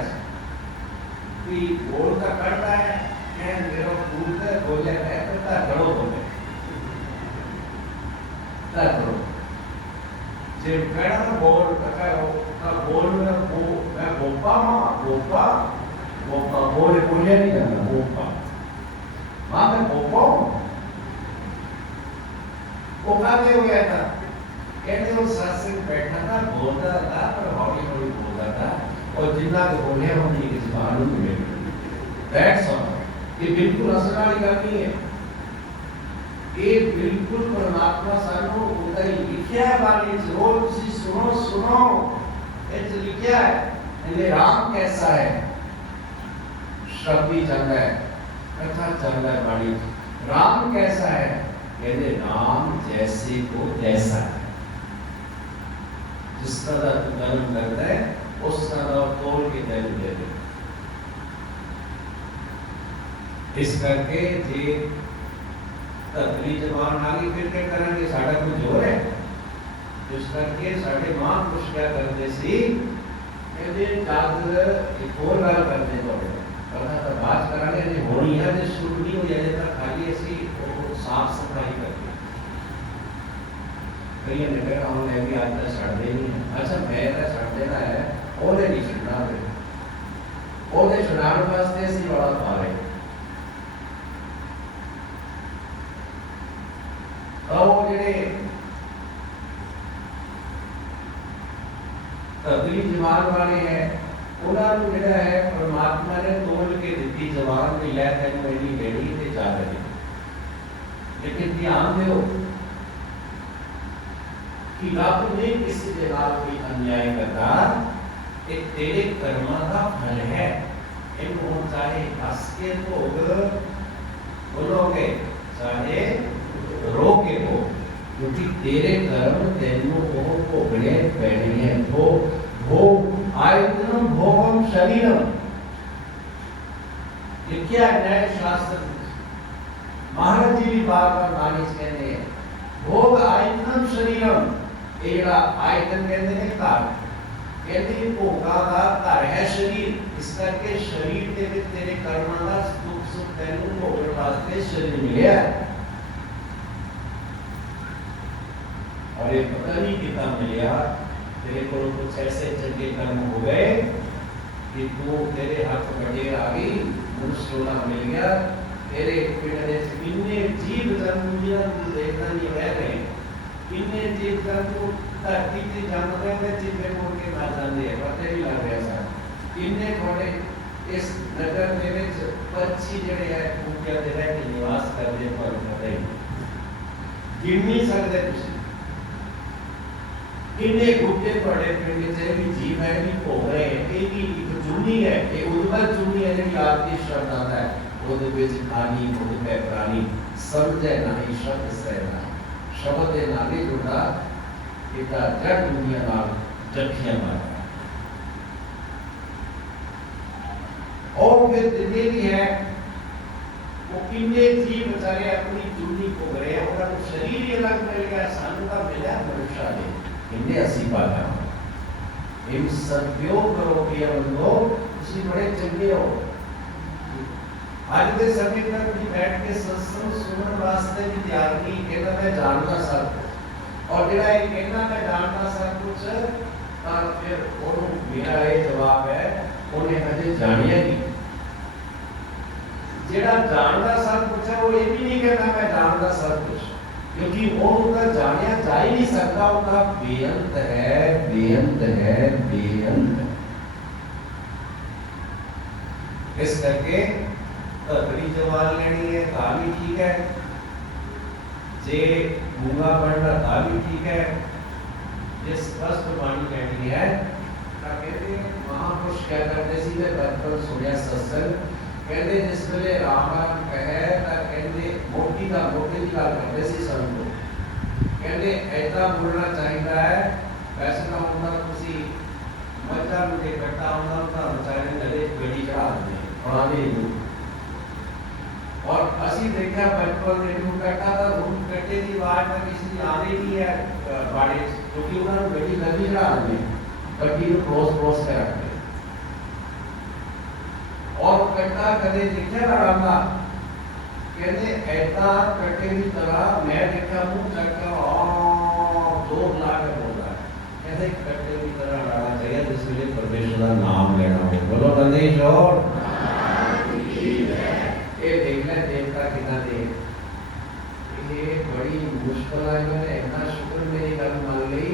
बोल का करता है, मैं मेरा पूछ है बोले है करता करो बोले ता करो जब कहना तो बोल का बोल में वो मैं गोपा बोले बोले नहीं जाना गोपा माँ मैं गोपा वो कहाँ हो गया था, कहते वो सत्संग बैठा था, बोलता था पर हौली हौली बोलता था और जितना को बोले हम नहीं किसी मालूम नहीं। दैट्स ऑल, ये बिल्कुल असर वाली गल नहीं है, ये बिल्कुल परमात्मा सानू उदा ही लिखिया है बाणी च, रोज तुसी सुनो इच लिखिया है। इन्हें राम कैसा है शब्दी चल रहा है, कथा चल रहा है बाणी, राम कैसा है, कहते राम जैसे को जैसा है, जिस तरह तू कर्म करता है उस तरह तोड़ के तेन दे दे। इस करके जे धरती जबान आ गई फिर क्या करेंगे, साढ़ा कोई जोर है। इस करके साढ़े महापुरुष क्या करते सी, कहते जब एक और गल करते थोड़े पता तो बात करांगे जे होनी है, जे शुरू नहीं हो जाए तक खाली ऐसी साफ सफाई करके कई ने कहा हम भी आज तक छड़ दे नहीं है। अच्छा मैं तो छड़ देना है, ओने नहीं छड़ना, ओने छड़ाने वास्ते सी बड़ा पा रहे तबली जवान वाले हैं, उन्होंने जिहड़ा है परमात्मा ने तोड़ के दी जवान भी लै तेन मेरी बेड़ी ते जा रही। लेकिन ध्यान दो कि रब ने किसी के नाल कोई अन्याय करता, ये तेरे कर्मां का फल है। इनको चाहे हंस के भोग बोलोगे चाहे रो के भोग, क्योंकि तेरे कर्म तेनों को भोगने पैने हैं। भोग आयतनम भोगम शरीरम, ये क्या न्याय शास्त्र महाराज जी भी बार बार मानिस कहते हैं, भोग आयतनम शरीरम, ये आयतन कहते हैं घर, कहते भोगा का घर है शरीर। इस करके शरीर के विच तेरे कर्मां का दुख सुख तेनों भोगने वास्ते शरीर मिले है। और ये पता नहीं कितना मिला, तेरे को कुछ ऐसे चंगे कर्म हो गए कि तू तेरे हाथ बटे आ गई, मुझसे मिल गया, तेरे पेट से किन्ने जीव जंतु तू देखना नहीं रह गए, किन्ने जीव जंतु धरती से जन्म रहे चिंबे मोड़ के मार जाते हैं, पता नहीं लग रहा सर। किन्ने थोड़े इस नगर में पक्षी जड़े है पूजा दे रहे के निवास करने पर पता गिन नहीं सकते कुछ। इन्ने गुप्ते थोड़े पिंड से भी जीव है भी हो रहे हैं, ये भी एक चुन्नी है, ये उद्भव चुन्नी है जो आपकी शब्द आता है, वो तो बेच खानी वो तो प्राणी समझे नहीं शब्द से ना शब्द है ना नहीं जुड़ा इतना जड़ दुनिया ना जख्या मारा। और फिर जितने भी है वो किन्ने जीव बेचारे अपनी चुन्नी को गए, उनका शरीर ही अलग मिल गया, सानू का मिला मनुष्य ने इन्हें असी पाता इन सत्यों करो कि बंदो उसी बड़े चंगे हो। आज के समय तक भी बैठ के सत्संग सुनने वास्ते भी तैयार नहीं, कहना मैं जानना सब कुछ, और जेड़ा ये कहना मैं जानना सब कुछ ਤਾਂ ਫਿਰ ਉਹਨੂੰ ਮੇਰਾ ਇਹ ਜਵਾਬ ਹੈ, ਉਹਨੇ ਹਜੇ ਜਾਣਿਆ ਨਹੀਂ। ਜਿਹੜਾ ਜਾਣਦਾ ਸਭ ਕੁਝ ਹੈ, ਉਹ ਇਹ ਵੀ ਨਹੀਂ ਕਹਿੰਦਾ ਮੈਂ ਜਾਣਦਾ ਸਭ ਕੁਝ, क्योंकि ਉਹਨੂੰ ਤਾਂ ਜਾਣਿਆ ਜਾ ਹੀ ਨਹੀਂ ਸਕਦਾ। ਉਹ ਤਾਂ ਬੇਅੰਤ ਹੈ, ਬੇਅੰਤ ਹੈ, ਬੇਅੰਤ। ਇਸ ਕਰਕੇ ਧਰਤੀ ਜਵਾਨ ਲੈਣੀ ਹੈ ਤਾਂ ਵੀ ਠੀਕ ਹੈ, ਜੇ ਗੂੰਗਾ ਬਣਨਾ ਤਾਂ ਵੀ ਠੀਕ ਹੈ, ਜੇ ਸਪਸ਼ਟ ਬਾਣੀ ਲੈਣੀ ਹੈ ਤਾਂ ਕਹਿੰਦੇ ਮਹਾਂਪੁਰਸ਼ ਕਿਆ ਕਰਦੇ ਸੀ। ਤੇ ਬਚਪਨ ਸੁਣਿਆ ਸਤਸੰਗ, ਕਹਿੰਦੇ ਜਿਸ ਵੇਲੇ ਰਾਮ ਰਾਮ ਕਹੇ ਤਾਂ ਕਹਿੰਦੇ ਮੋਟੀ ਦਾ ਮੋਟੀ ਦੀ ਗੱਲ ਕਰਦੇ ਸੀ ਸੰਤ। ਕਹਿੰਦੇ ਐਦਾਂ ਬੋਲਣਾ ਚਾਹੀਦਾ ਹੈ। ਵੈਸੇ ਤਾਂ ਹੁੰਦਾ ਤੁਸੀਂ ਮੱਝਾਂ ਨੂੰ ਜੇ ਕੱਟਾ ਹੁੰਦਾ ਤਾਂ ਵਿਚਾਰੇ ਗਲੇ ਗੱਡੀ ਚੜਾ ਦਿੰਦੇ ਪੁਰਾਣੇ। ਔਰ ਅਸੀਂ ਦੇਖਿਆ ਬਚਪਨ ਦੇ ਨੂੰ ਕੱਟਾ ਤਾਂ ਰੂਹ ਕੱਟੇ ਦੀ ਆਵਾਜ਼ ਤਾਂ ਕਿਸੇ ਦੀ ਆਉਂਦੀ ਨਹੀਂ ਹੈ ਬਾੜੇ, ਕਿਉਂਕਿ ਉਹਨਾਂ ਨੂੰ ਗੱਡੀ ਗੱਡੀ ਚੜਾ ਦਿੰਦੇ, ਗੱਡੀ ਨੂੰ ਕ੍ਰੋਸ ਕੇ ਰੱਖਦੇ। और कट्टा कदे देखा ना रामा, कहते ऐसा कट्टे की तरह मैं देखा मुंह चक्का जोर ला के बोल रहा है, कहते कट्टे की तरह लड़ना चाहिए जिसके परमेश्वर का नाम लेना हो। बोलो नंदीश और ये देखना देवता कितना दे, ये बड़ी मुश्किल है। मैंने इतना शुक्र मेरी गल मान ली,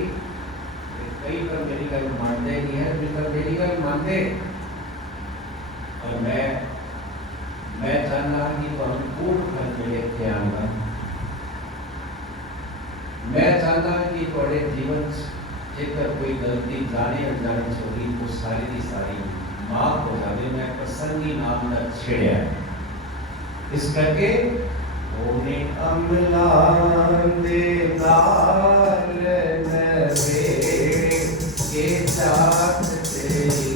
कई पर मेरी गल मानते नहीं है, जिस मेरी गल मानते। और मैं चाहना कि तो हम पूर्ण फल मिले आऊँगा। मैं चाहना कि थोड़े जीवन जेकर कोई गलती जाने अनजाने छोड़ी वो सारी की सारी माफ हो जाए। मैं प्रसंगी नाम न छेड़िया इस करके ओने अमला देदार नवे के चाहत तेरी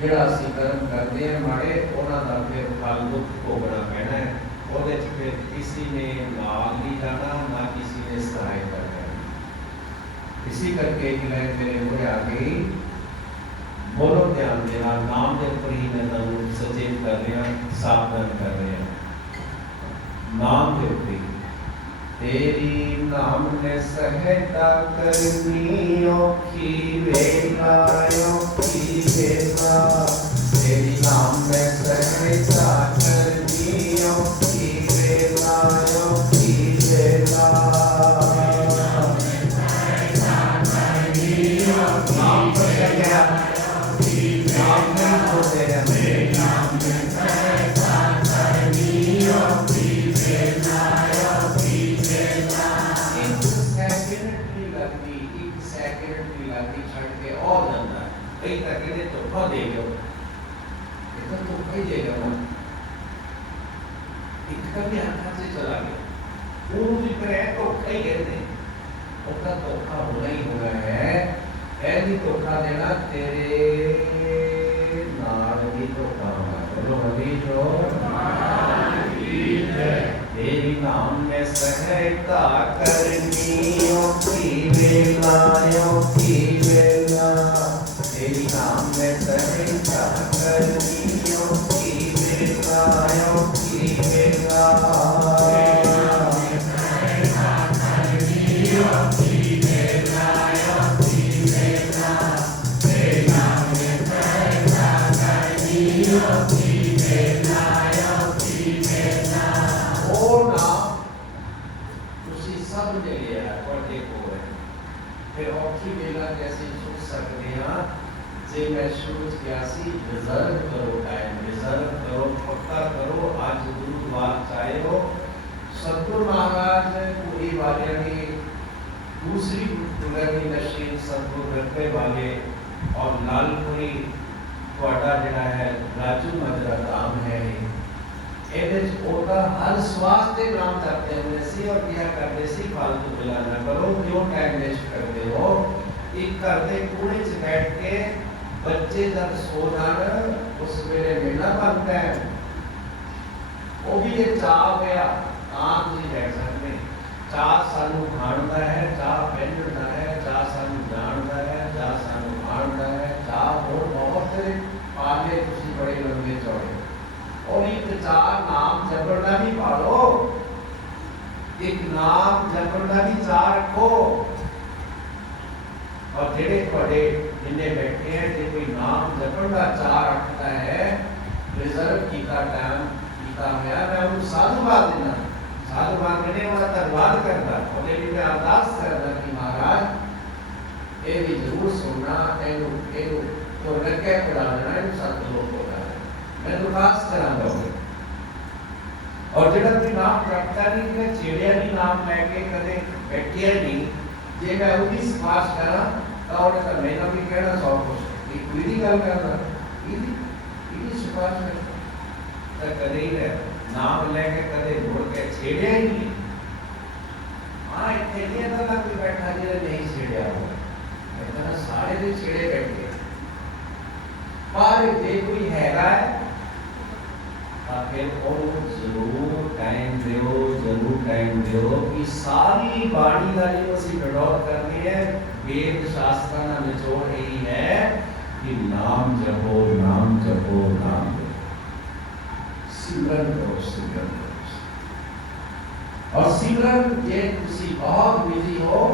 ਜਿਹੜਾ ਅਸੀਂ ਕਰਮ ਕਰਦੇ ਹਾਂ ਮਾੜੇ ਉਹਨਾਂ ਦਾ ਫਿਰ ਫਲ ਦੁੱਖ ਭੋਗਣਾ ਪੈਣਾ ਹੈ। ਉਹਦੇ 'ਚ ਫਿਰ ਕਿਸੇ ਨੇ ਨਾਲ ਨਹੀਂ ਜਾਣਾ, ਨਾ ਕਿਸੇ ਨੇ ਸਹਾਇਤਾ ਕਰਨੀ। ਇसी करके कि मैं मेरे हो आ गई। बोलो ध्यान देना, नाम के ऊपर ही मैं तुम सचेत कर रहा, सावधान कर रहा। नाम के ऊपर तेरी नाम ने सहायता करनी औखी वेला, औखी वेला। तेरी नाम ने सहायता करनी औखी वेला, औखी वेला। नाम पर क्या नाम नहीं बोलते हैं, नाम में सहायता करनी औखी वेला, औखी वेला। एक सेकंड भी लगती छड़ के और जाता है। कई तक इन्हें तोहफा दे गयो, इतना तोहफा ही देगा वो। इतना भी हाथ से चला गया, वो भी करे तो कई कहते हैं उसका तोहफा होना ही होना है। ऐसी तोहफा देना तेरे नाल ही तोहफा होगा। बोलो हरीश हो। तेरी नाम में सहायता करनी औखी वेला, औखी वेला। तेरी नाम में सहायता करनी औखी वेला, औखी वेला। फिर औखी वेला कैसे सोच सकते हैं जे मैं सोच गया सी। रिजर्व करो टाइम, रिजर्व करो, पक्का करो। आज गुरुवार चाहे हो सतगुरु महाराज पूरी वाले ने दूसरी गुरगदी नशीन सतगुरु रखने वाले और लालपुरी ਤੁਹਾਡਾ ਜਿਹੜਾ ਹੈ ਰਾਜੂ ਮਜਰਾ ਧਾਮ ਹੈ ਇਹਦੇ ਚ ਉਹਦਾ ਹਰ ਸਵਾਸ ਦੇ ਨਾਮ ਜਪਦੇ ਹੁੰਦੇ ਸੀ ਔਰ ਕਿਹਾ ਕਰਦੇ ਸੀ ਫालतू ਗੱਲਾਂ ਨਾ ਕਰੋ ਕਿਉਂ ਟਾਈਮ ਵੇਸਟ ਕਰਦੇ ਹੋ ਇੱਕ ਘਰ ਦੇ ਕੋਨੇ 'ਚ ਬੈਠ ਕੇ ਬੱਚੇ ਜਦ ਸੋ ਜਾਣ ਉਸ ਵੇਲੇ ਮੇਲਾ ਬਣਦਾ ਹੈ ਉਹ ਵੀ ਇੱਕ ਚਾਹ ਹੋਇਆ ਤਾਂ ਤੁਸੀਂ ਬੈਠ ਸਕਦੇ ਚਾਹ ਸਾਨੂੰ ਖਾਣਦਾ ਹੈ ਚਾਹ ਪਹਿਨਦਾ ਹੈ ਚਾਹ ਸਾਨੂੰ ਜਾਣਦਾ ਹੈ ਚਾਹ ਸਾਨੂੰ ਖਾਣਦਾ ਹੈ ਚਾਹ ਹੋਰ बहुत से पाले खुशी बड़े लंबे चौड़े और एक चार नाम जपना भी पालो एक नाम जपना भी चार रखो और जेड़े बड़े जिन्हें बैठे हैं जो कोई नाम जपना चार रखता है रिजर्व कीता टाइम कीता होया मैं उनको साधुवाद देना साधुवाद देने वाला धन्यवाद करता और लेकिन मैं अरदास करता कि महाराज ये भी जरूर सुनना एनु तो रखे पढ़ाना है सतलोक होता है मैं तो खास करांगा और जेड़ा कोई नाम रखता नहीं कि छेड़िया नहीं नाम लेके कदे बैठिया नहीं जे मैं उदी सिफारिश करा तो और का मैंने भी कहना 100 कुछ ये कोई नहीं गल करना इदी सिफारिश तो कदे ही है नाम लेके कदे बोल के छेड़िया ही नहीं हां इतने नहीं था कोई बैठा जे नहीं छेड़िया हो इतना सारे दे छेड़े बैठे पर जे कोई हैगा है फिर जरूर टाइम दो कि सारी बाणी का जो असं गड़ौर करनी है वेद शास्त्र का निचोड़ यही है कि नाम जपो नाम जपो नाम सिमरन करो और सिमरन जे तुसी बहुत बिजी हो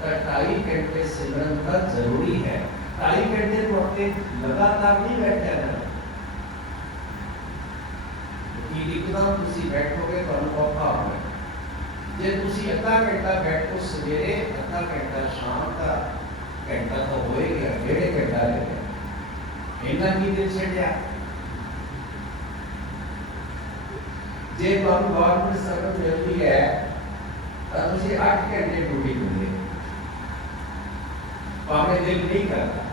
तो 2.5 घंटे सिमरन का जरूरी है 2.5 घंटे तो अपने लगातार नहीं बैठे रहना कि एकदम तुसी बैठोगे तो अनुभव होगा जे तुसी आधा घंटा बैठो सवेरे आधा घंटा शाम का घंटा तो हो ही गया 1.5 घंटा ले गया इतना की दिन छड़िया जे तुम गवर्नमेंट सर्विस मिलती है तो तुसी 8 घंटे ड्यूटी करोगे पावे दिल नहीं करता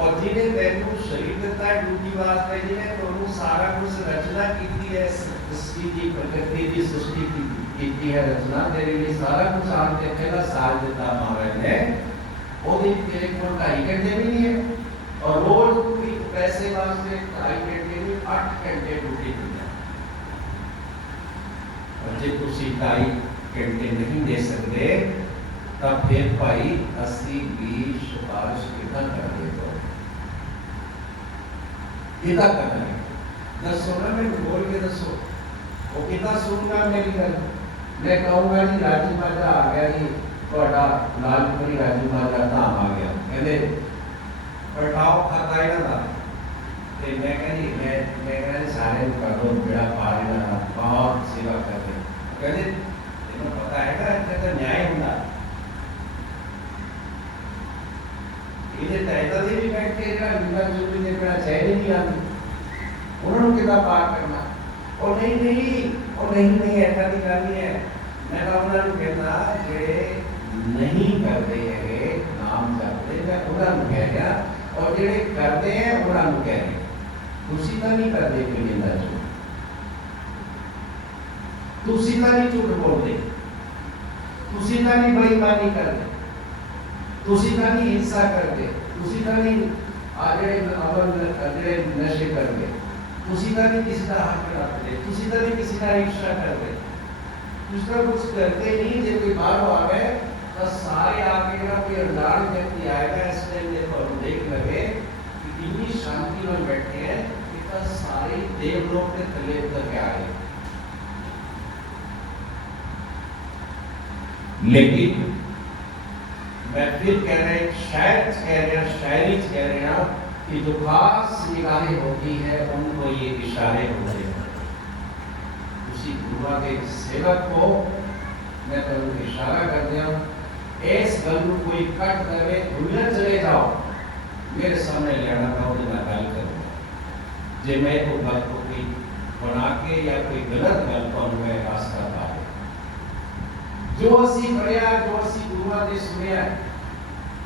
और जिन्हें तेनू शरीर देता है ड्यूटी वास्ते जिन्हें तुहानू सारा कुछ रचना की है सृष्टि की प्रकृति की सृष्टि की है रचना तेरे लिए सारा कुछ आपने पहला साल देता महाराज ने वो दिन तेरे को 2.5 घंटे भी नहीं है और रोज की पैसे वास्ते 2.5 घंटे भी 8 घंटे ड्यूटी की है और जे तुसी 2.5 घंटे नहीं दे सकते तब फिर भाई 80-20 सिफारिश कितना कर दे तो कितना करना है दसो ना मैं बोल के दसो वो कितना सुनगा मेरी गल मैं कहूँगा जी राजू माजरा आ गया जी थोड़ा लालपुरी राजू माजरा धाम आ गया कहते पटाओ खाता ही ना ते मैं कहनी मैं कहने सारे कर दो बेड़ा पार ना बहुत सेवा करते कहते तेनों पता है ना इतना तो न्याय होता इधर तैता से भी बैठ के जरा बिना जुबली ने बड़ा चैन नहीं आती उन्होंने कितना पार करना और नहीं ऐसा नहीं करनी है मैं उन्होंने कहना जे नहीं करते है नाम जपते मैं उन्होंने कह गया और जेड़े करते हैं उन्होंने कह रहे तुसी तो नहीं करते कोई जिंदा झूठ तुसी तो नहीं झूठ बोलते तुसी तो नहीं बेईमानी करते तुसी का नहीं हिंसा करते तुसी का नहीं आगे अमल अगले नशे करते तुसी का नहीं किसी का हाथ कराते तुसी का नहीं किसी का ईर्ष्या करते दूसरा कुछ करते नहीं जब कोई बाहर आ गए तो सारे आके ना कोई अनजान व्यक्ति आएगा इस टाइम देखो देख लगे कि इतनी शांति में बैठे हैं कि सारे देवलोक के तले उतर के आए लेकिन मैं फिर कह रहे शायरी कह रहे हैं कि जो खास निगाहें होती है उनको ये इशारे होते हैं उसी गुरुआ के सेवक को मैं तो इशारा कर दिया इस गल को कोई कट करे दुनिया चले जाओ मेरे सामने लेना था मैं गल करूँगा जे मैं तो गल को कोई बना के या कोई गलत गल तुहानू मैं रास्ता पा दे। जो असी पढ़िया, जो असी गुरुआं ने सुनिया,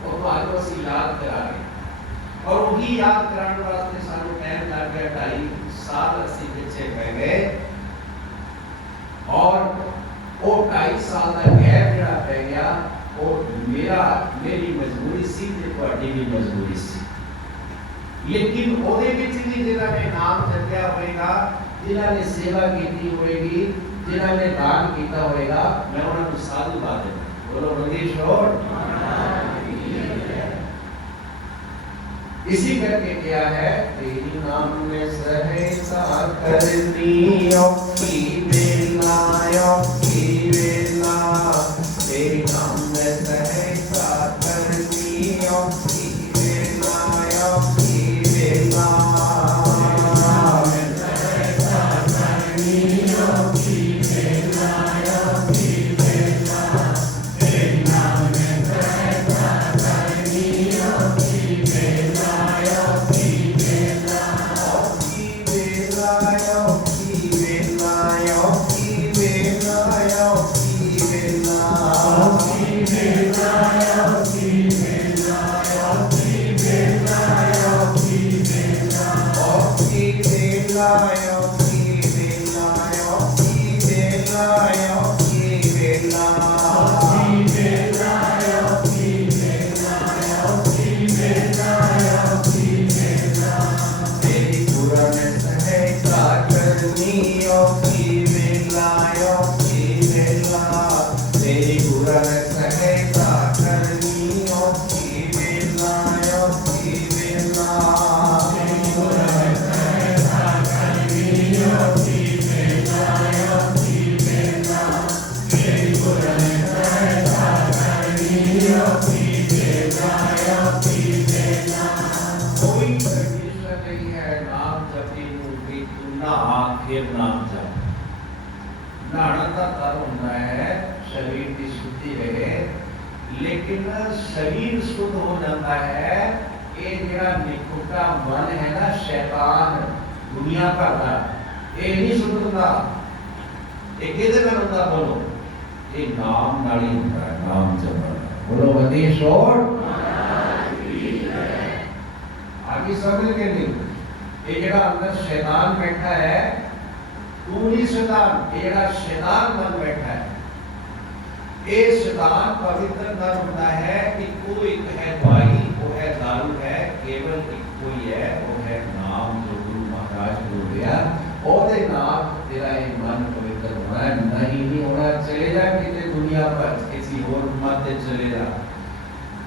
वो तुहानू असी याद करा रहे और वही याद कराने वास्ते सानू टाइम लग गया। 2.5 साल असी पीछे पै गए और वो 2.5 साल का गैप जिहड़ा पै गया वो मेरी मजबूरी सी ते तुहाडी भी मजबूरी सी। लेकिन ਉਹਦੇ ਵਿੱਚ भी जिन्हां ने नाम जपया होएगा, जिन्हां ने सेवा की होएगी, जिन्हां ने दान किया होएगा, मैं उन्हां ਨੂੰ साधु बना देना। बोलो बंदीशोर। इसी करके क्या है, तेरी नाम में सहायता करनी औखी वेला, औखी वेला, तेरी नाम में सहायता करनी औखी वेला, औखी वेला, सहायता करनी औखी वेला, औखी वेला, तेरी नाम में सहायता करनी औखी वेला, औखी वेला, औखी वेला, औखी वेला, औखी वेला, औखी वेला, औखी वेला, औखी वेला, औखी वेला, औखी वेला, औखी वेला, औखी वेला, औखी वेला, औखी वेला, औखी वेला, औखी वेला, औखी वेला, औखी वेला, तेरी पूरन सहायता करनी औखी वेला, औखी वेला, तेरी पूरन सहायता करनी औखी वेला, औखी वेला, तेरी पूरन सहायता करनी औखी वेला, औखी वेला, तेरी पूरन सहायता करनी औखी वेला, औखी वेला। कोई परमेश्वर नहीं है नाम जपी नूं भी तू नहा फिर नाम जप। नहाना का तर होता है शरीर की शुद्धि रहे, लेकिन शरीर शुद्ध हो जाता है। ये जेड़ा निकुटा मन है ना, शैतान दुनिया भर का, ये नहीं शुद्ध होता। ये किहदे नाल होता? बोलो, ये नाम नाल ही होता है, नाम जपना। बोलो बंदीशोर। आगे समझ के नहीं, ये जेड़ा अंदर शैतान बैठा है, तू नहीं शैतान, ये जेड़ा शैतान मन बैठा है, ये शैतान पवित्र न होता है कि कोई एक है दवाई, वो है दारू है, केवल एक कोई है, वो है नाम जो गुरु महाराज बोल दिया। और नाम तेरा ये मन पवित्र होना है, नहीं होना। चले जा किसी दुनिया पर, किसी और मत चले जा,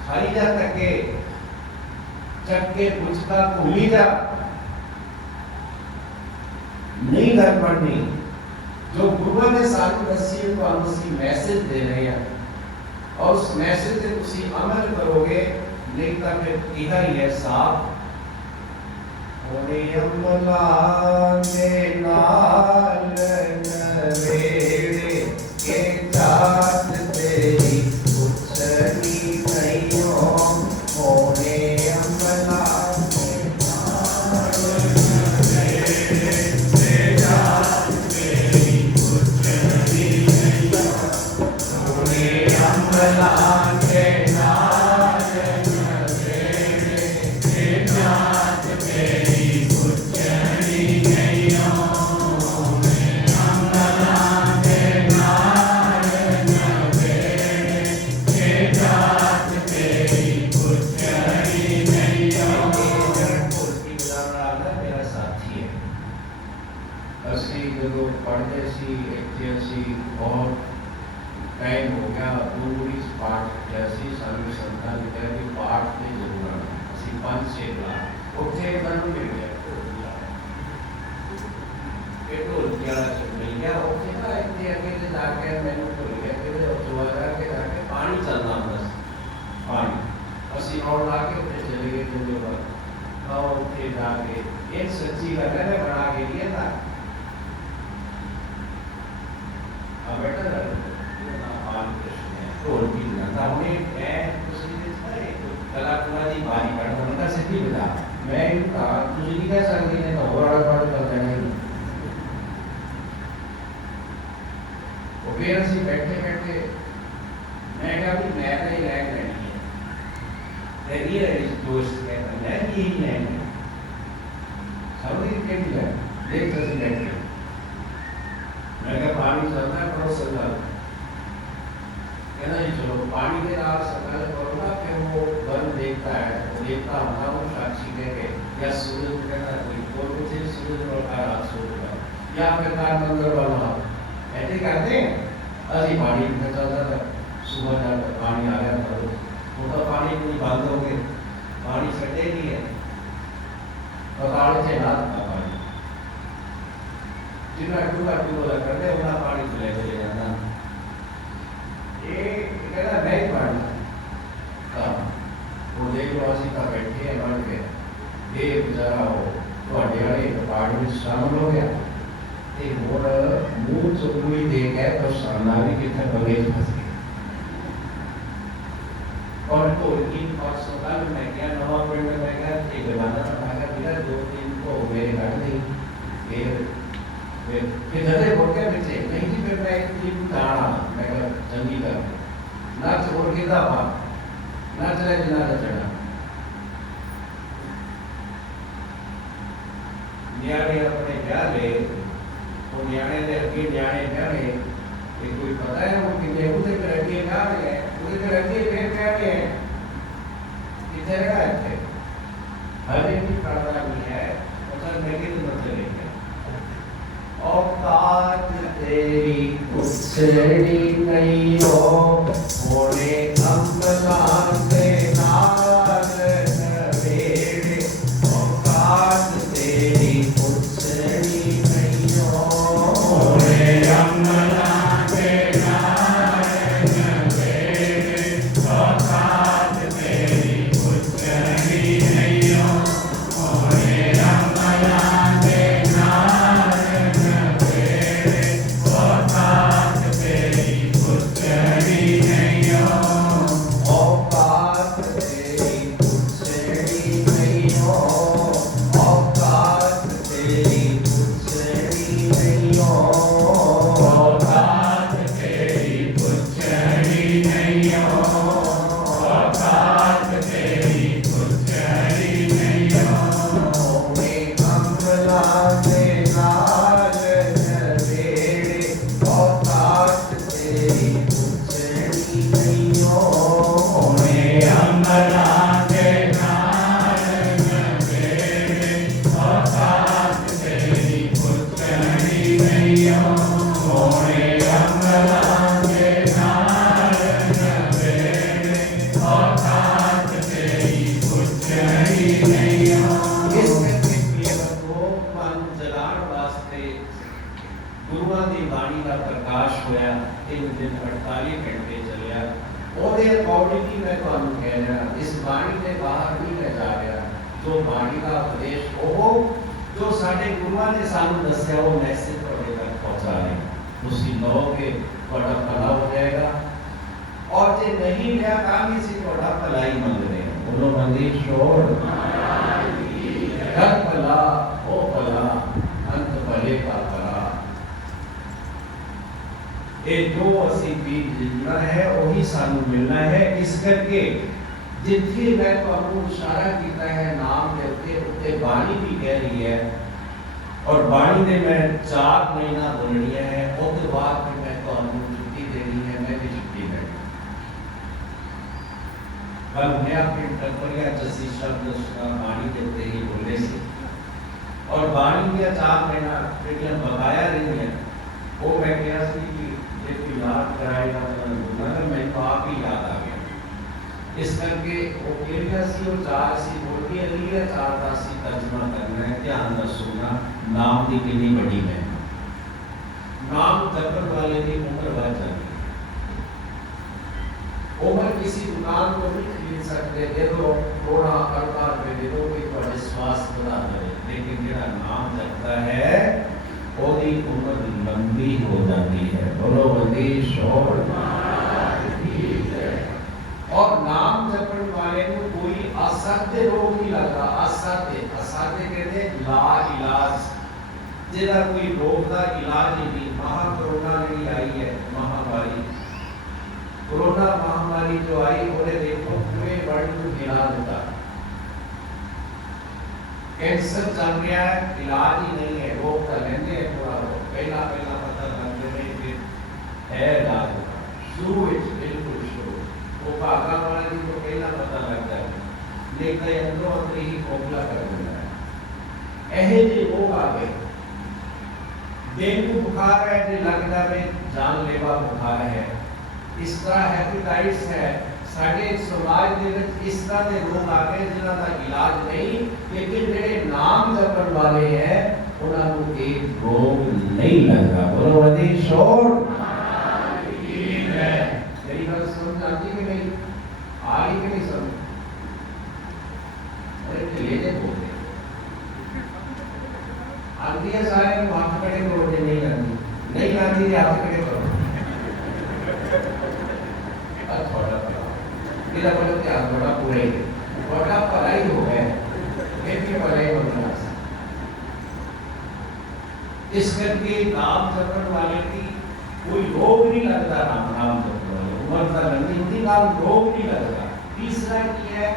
खाई जा तके चक्के पुचका भूली जा, नहीं घर पढ़नी। जो गुरुओं ने सारी दसी को असी मैसेज दे रहे हैं और उस मैसेज से तुसी अमल करोगे, नहीं तो फिर यह ही है साफ होने अमला दे नाल नवेड़े के जात तेरी उछनी नहीं हो। होने अमला दे नाल नवेड़े के जात तेरी उछनी नहीं हो। होने अमला के नाल नवेड़े के जात तेरी उछनी नहीं हो। होने अमला के नाल नवेड़े के जात तेरी उछनी नहीं हो। मेरा साथी है, असी जो पढ़ते सी इतने असी बहुत टाइम हो गया दूरी पाठ जैसी सानू संतां ने कहा कि पाठ की जरूरत है। असी 5-6 क्लास उत्थे मैनूं मिल गया ढोलकिया मिल गया। उत्थे ना इतने अगे से जाके मैनूं भुल गया कि उत्थों जाके पानी चलना बस पानी। असी और ला के उत्थे चले गए थोड़े वक्त और उत्थे जाके एक सच्ची गल है बना के लिए था। अब बेटा ढोलकी बजाता उन्हें मैं कलाकुला की बारी काट उनका सिद्धि बजा मैं तुझे नहीं कह सकती ने तो और आड़ा पाड़ कर देना ही। फिर असीं बैठे बैठे मैं कहा भी मैं तो ये लैंड लैनी है, ये दोस्त कहता लैंड यही लैंड है, समझ के लैंड देख असीं बैठे। मैं कहा पानी चलना है पड़ो सरकार, कहना जी चलो पानी के नाल सरकार करूँगा, फिर वो बन देखता है, वो देखता होता हूँ साक्षी कह के, या सूरज कहना कोई और मुझे सूरज और रात सूरज या फिर कार मंदिर वाला ऐसे करते हैं। अभी पानी में चलता था, सुबह जाकर पानी आ गया था, वो तो पानी पूरी बंद हो गई, पानी छटे नहीं है, पताड़ से रात का पानी जितना टूटा टूटा करते उतना पानी चले चले जाता। ये कहना नहीं पढ़ना, वो देख लो असी का बैठे हैं बढ़ के, ये बेचारा हो तो अड्यारे पार्टी में शामिल हो गया, ये मोर मुंह चुपड़ी दे के तो सामनारी की तरफ बगेज फंस गई। और तो इन अस्पताल में क्या नवा पिंड में गया, एक जमाना भागा बिना 2-3 को मेरे घर नहीं फिर जैसे बोल के पीछे नहीं जी फिर मैं एक टीम ताड़ा मैं कहा चंगी कर ना छोड़ के था ना चले जिना चढ़ा न्याणे अपने प्यार ले वो न्याणे ने अगे न्याणे प्यारे ये कोई पता है वो कितने उसे करके क्या है उसे करके फिर क्या है कितने का है हर एक की प्रार्थना भी है और नेगेटिव मतलब है औकात तेरी उछड़ी नहीं हो होने अम्बलान के नाल नवेड़े, औकात तेरी उछड़ी नहीं हो होने अम्बलान के नाल नवेड़े, औकात तेरी उछड़ी नहीं हो होने अम्बलान के नाल जिथे मैं आपको इशारा किया है नाम के उत्ते बाणी भी कह रही है और बाणी ने मैं 4 महीना बोलनी है उसके बाद फिर मैं तो आपको छुट्टी देनी है, मैं भी छुट्टी बैठ कल मैं अपने टकरिया जैसी शब्द बाणी देते ही बोलने से और बाणी के 4 महीना बेटियां बकाया रही है वो मैं क्या सी कि ये कोई याद कराएगा तो मैं तो आप ही याद आ गया इस करके वो एरिया सी और 4 सी बोल के अली है 4 का सी तर्जुमा करना है। ध्यान से सुनना, नाम की कितनी बड़ी है, नाम जपन वाले की उम्र बढ़ जाती है। उम्र किसी दुकान को नहीं खरीद सकते, दे दो थोड़ा करता पे दे दो कोई तो विश्वास बना दे, लेकिन जेड़ा नाम जपता है ओदी उम्र लंबी हो जाती है। बोलो बंदी शोर और नाम जपन वाले को कोई असाध्य रोग नहीं लगता। असाध्य असाध्य कहते ला इलाज, जेदा कोई रोग का इलाज नहीं, महाकोरोना जी आई है महामारी, कोरोना महामारी जो आई उन्हें देखो पूरे वर्ल्ड को हिला दिया। कैंसर चल रहा है, इलाज ही नहीं है, लोग तो लेंगे हैं थोड़ा बहुत, पहला पहला पता लगते नहीं, फिर है इलाज शुरू बिल्कुल शुरू, वो भागा वाले जी को पहला पता लगता है, लेकिन अंदरों अंदर ही खोखला कर देता है। ऐसे जी लोग आ गए, डेंगू बुखार है जो लग जाए जानलेवा बुखार है, इस तरह हेपेटाइटिस है, साढ़े समाज के इस तरह के रोग आ गए जिन्हों का इलाज नहीं, लेकिन जेडे नाम जपन वाले हैं उन्होंने एक रोग नहीं लगता। बोलो वधी शोर मेरी बात समझ आती कि नहीं आ रही कि नहीं समझ? अरे ले बोलते आती है सारे हाथ खड़े करो, नहीं आती नहीं आती हाथ खड़े करो, मेरा बोलो क्या बड़ा पूरा ही बड़ा पढ़ाई हो गया, इतनी पढ़ाई होना इस करके नाम जपन वाले की कोई रोग नहीं लगता, नाम जपन वाले उम्र का लंबी होती नाम रोग नहीं लगता। तीसरा की है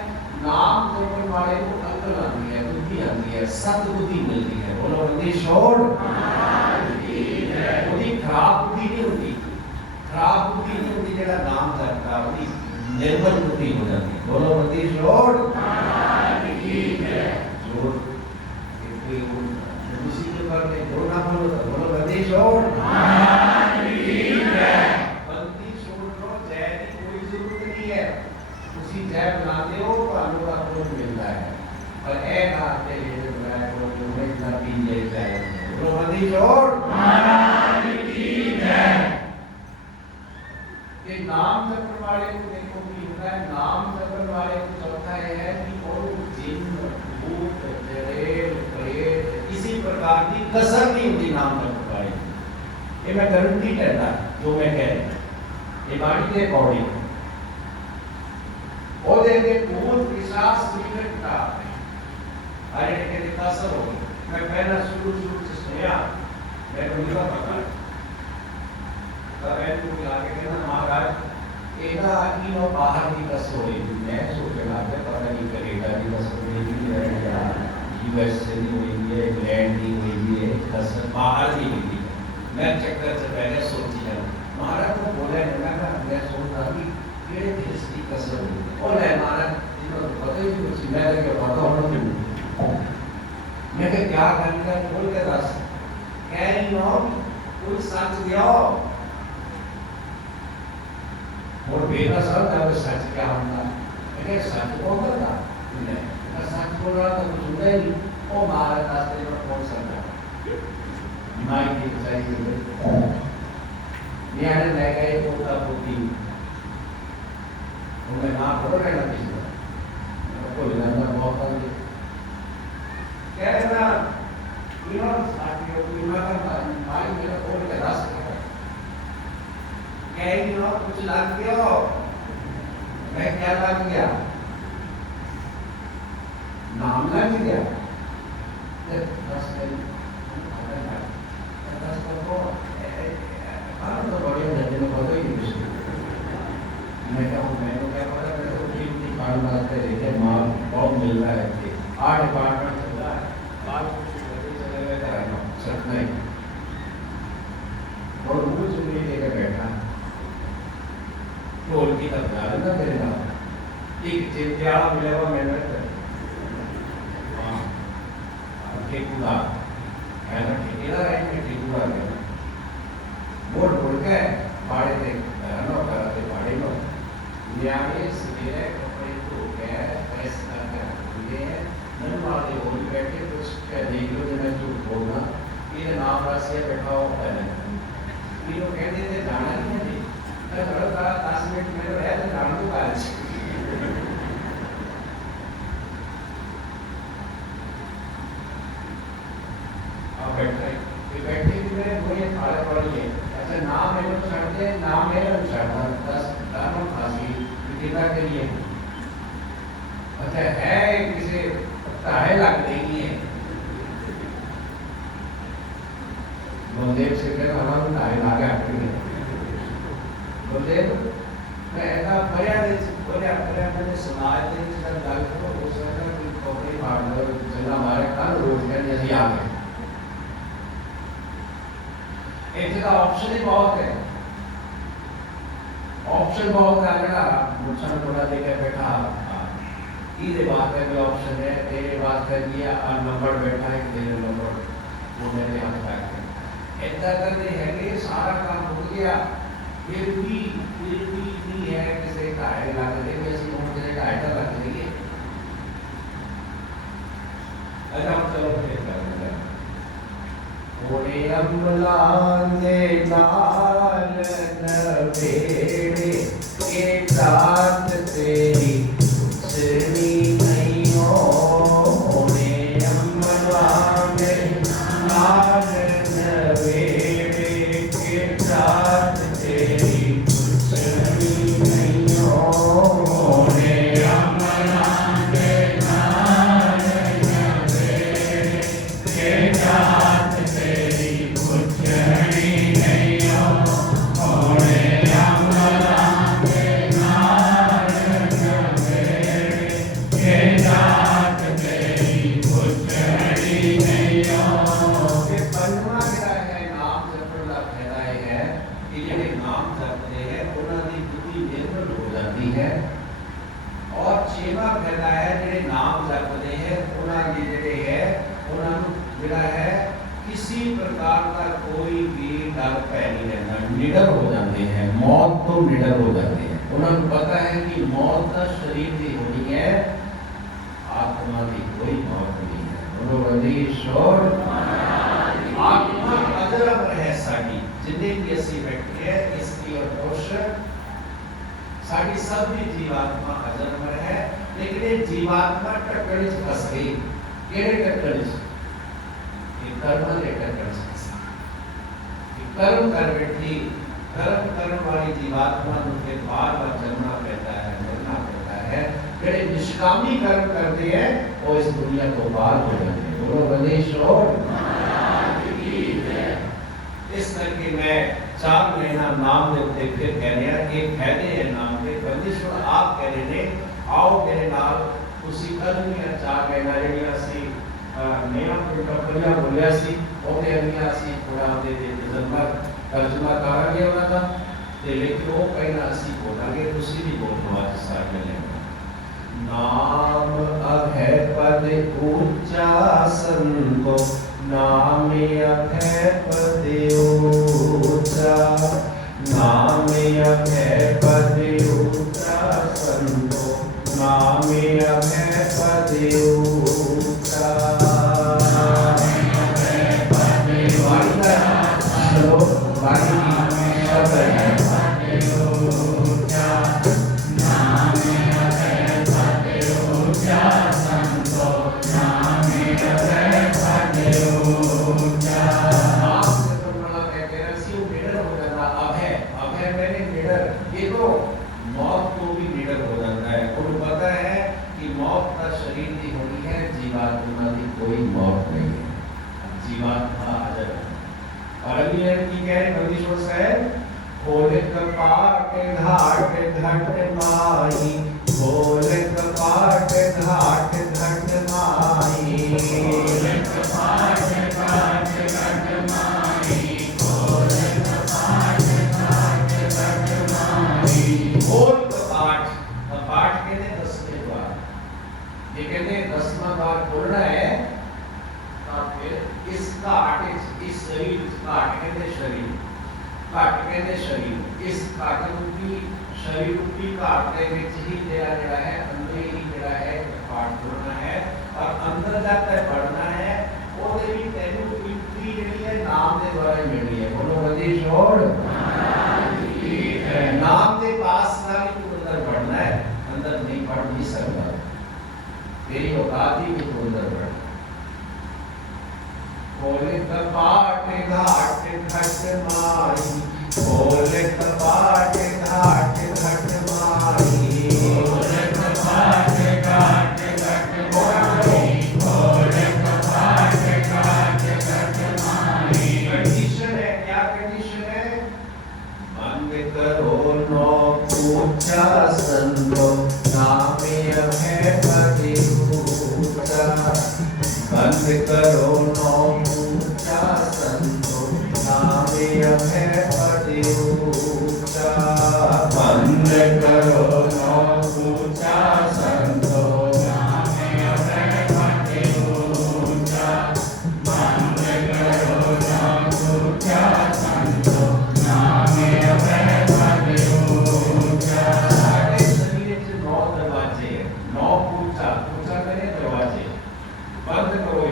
नाम जपन वाले को अकल आती है, बुद्धि आती है, सद्बुद्धि मिलती है। बोलो बंदी शोर बुद्धि खराब बुद्धि नहीं होती, खराब बुद्धि नहीं होती जरा नाम जपता होती, निर्मल बुद्धि हो जाती है। बोलो बंदी शोर जोर उसी के बारे में जोर ना बोलो तो बोलो बंदी शोर बंदी शोर लो, जय की कोई जरूरत नहीं है, उसी जय बनाते हो तो अनुभव आपको मिलता है, और एक हाथ से ले बुलाए तो तुम्हें इतना पी लेता है। बोलो बंदी शोर ये नाम जपन वाले को देखो कि होता है, नाम जपन वाले को चौथा यह है कि वो जिन भूत जड़ेल प्रेत किसी प्रकार की कसर नहीं होती नाम जपन वाले, ये मैं गारंटी कहता जो मैं कह रहा ये बाड़ी के अकॉर्डिंग वो देखे भूत पिशाच संकट का अरे के कसर हो गई। मैं पहला शुरू से सुना मैं मुझे पता महाराज एना इन बाहर की कस हो रही थी, मैं सोचने लगा पता नहीं कनेडा की कस हो रही थी, यूएसए की हुई है, इंग्लैंड की हुई है, कस बाहर की हुई थी। मैं चक्कर से पहले सोची है महाराज को बोला है, मैं सोचता कि ये देश की कस हो रही है, और महाराज इनको पता ही कुछ मैं लगे पता होना क्यों, मैं क्या करना बोल के दस कह रही हो कोई सच दियो और बेटा साहब जब सच क्या होता है, सच कौन करता नहीं, सच बोल रहा तो कुछ होता ही नहीं, वो महाराज रास्ते में कौन सकता माई की सही से नियाने ले गए पोता पोती उन्हें ना बोल रहे ना किसी कोई लंबा मौका नहीं कह रहे ना इन्हों साथियों इन्हों का माई मेरा बोल के रास्ते कहीं ना कुछ लग गया, मैं क्या लग गया नाम लग गया, 10 दिन 10 को तो बड़े धंधे में बहुत ही खुशी मैं क्या पता मैं तो कितनी कार्ड लगाते देखे माल बहुत मिल रहा है, 8 डिपार्टमेंट चल रहा है, बात चले गए कराना सच नहीं और मुझे चुनरी लेकर बैठा ढोल की तब जा रहा मेरे नाम एक चिंत्याला मिला हुआ मैंने ठेकुआ है ना, ठेकेदार है मैं ठेकुआ गया बोल बोल के पाड़े थे ना कराते पाड़े में न्याय सवेरे कपड़े धो के प्रेस करके रखते हैं मन वाले बोल बैठे कुछ देख लो जब मैं झूठ बोलना ये नाम राशि बैठा होता है ये लोग कहते थे जाना नहीं है थोड़ा 10 मिनट में रहा तो जान को आज अब बैठे भी मुझे खाने पड़ी है अच्छा नाम है तो छाड़ते नाम है तो छाड़ता 10 दानों खांसी पिता के लिए अच्छा है किसी ताहे लग रही है बंदेव से क्या हमारा जाके इतने का ऑप्शन ही बहुत है, ऑप्शन बहुत है। अगर मुझसे थोड़ा देखे बैठा ये बात है मेरा ऑप्शन है, तेरे बात कर दिया और नंबर बैठा है तेरे नंबर वो मेरे हाथ में ऐसा करने है कि सारा काम हो गया। फिर भी नहीं है किसी का है ला के देंगे, ऐसी कौन किसी का आइटम ला के देंगे। अच्छा हम चलो फिर करते हैं। ओरे अम्लांगे लाल नवेरे के साथ तेरी श्री नहीं हो। ओरे अम्लांगे लाल नवेरे के साथ तेरी श्री नहीं हो। ओरे अम्लांगे लाल नवेरे के साथ तेरी कुछड़ी नहीं हो। ओरे अम्लांगे लाल नवेरे के साथ तेरी कुछड़ी नहीं हो। ये पंजवा ਜਿਹੜਾ ਹੈ ਨਾਮ ਜਪਣ ਦਾ ਫਾਇਦਾ ਇਹ ਹੈ ਕਿ ਜਿਹੜੇ ਨਾਮ ਜਪਦੇ ਹੈ ਉਹਨਾਂ ਦੀ ਬੁੱਧੀ ਨਿਰਮਲ ਹੋ ਜਾਂਦੀ ਹੈ। ਔਰ ਛੇਵਾਂ ਫਾਇਦਾ ਹੈ ਜਿਹੜੇ ਨਾਮ ਜਪਦੇ ਹੈ ਉਹਨਾਂ ਦੀ ਜਿਹੜੇ ਹੈ ਉਹਨਾਂ ਨੂੰ ਜਿਹੜਾ ਹੈ किसी प्रकार का कोई भी डर पै नहीं रहता, निडर हो जाते हैं, मौत तो निडर हो जाते हैं। उन्हें पता है कि मौत का शरीर की होनी है, आत्मा की कोई मौत नहीं है। बोलो रंजीश्वर आत्मा अजर अमर है साड़ी जिन्हें भी असी बैठे हैं इसकी और पुरुष साड़ी सब भी जीवात्मा अजर अमर है। लेकिन ये जीवात्मा टक्कर फंस गई। केड़े टक्कर कर्म कर बैठी कर्म करने वाली जीवात्मा के बार बार जन्मना पड़ता है, मरना पड़ता है। जेडे निष्कामी कर्म करते हैं वो इस दुनिया को पार हो जाते हैं। बोलो रंजीश्वर इस करके मैं 4 महीना नाम देते फिर कह रहे हैं एक फायदे है नाम के। रंजीश्वर आप कह रहे ने आओ मेरे नाल उसी कर्म में 4 महीना ਜਿਹੜੀਆਂ ਸੀ नया प्रोटोकॉल बोलिया सी ओते अनिया सी थोड़ा दे तर्जुमा करांगे ਉਹਨਾਂ ਦਾ ਤੇ ਲੇਕਿन ਉਹ ਕਹਿਣਾ ਅਸੀਂ ਬੋਲਾਂਗੇ ਤੁਸੀਂ ਵੀ ਬੋਲੋ ਅੱਜ ਸਾਡੇ ਲਈ। नाम अभय पद ऊंचा संतो नाम अभय पद ऊंचा। नाम अभय पद ऊंचा संतो नाम अभय पद ऊंचा। बंद करो करो नौ ऊंचा संतो नामे अभय पति ऊंचा बंद करो नौ ऊंचा संतो नामे अभय पति ऊंचा बंद करो नौ ऊंचा संतो नामे अभय पति ऊंचा। साढ़े शरीर च 9 दरवाजे 9 ऊंचा ऊंचा करे दरवाजे बंद करो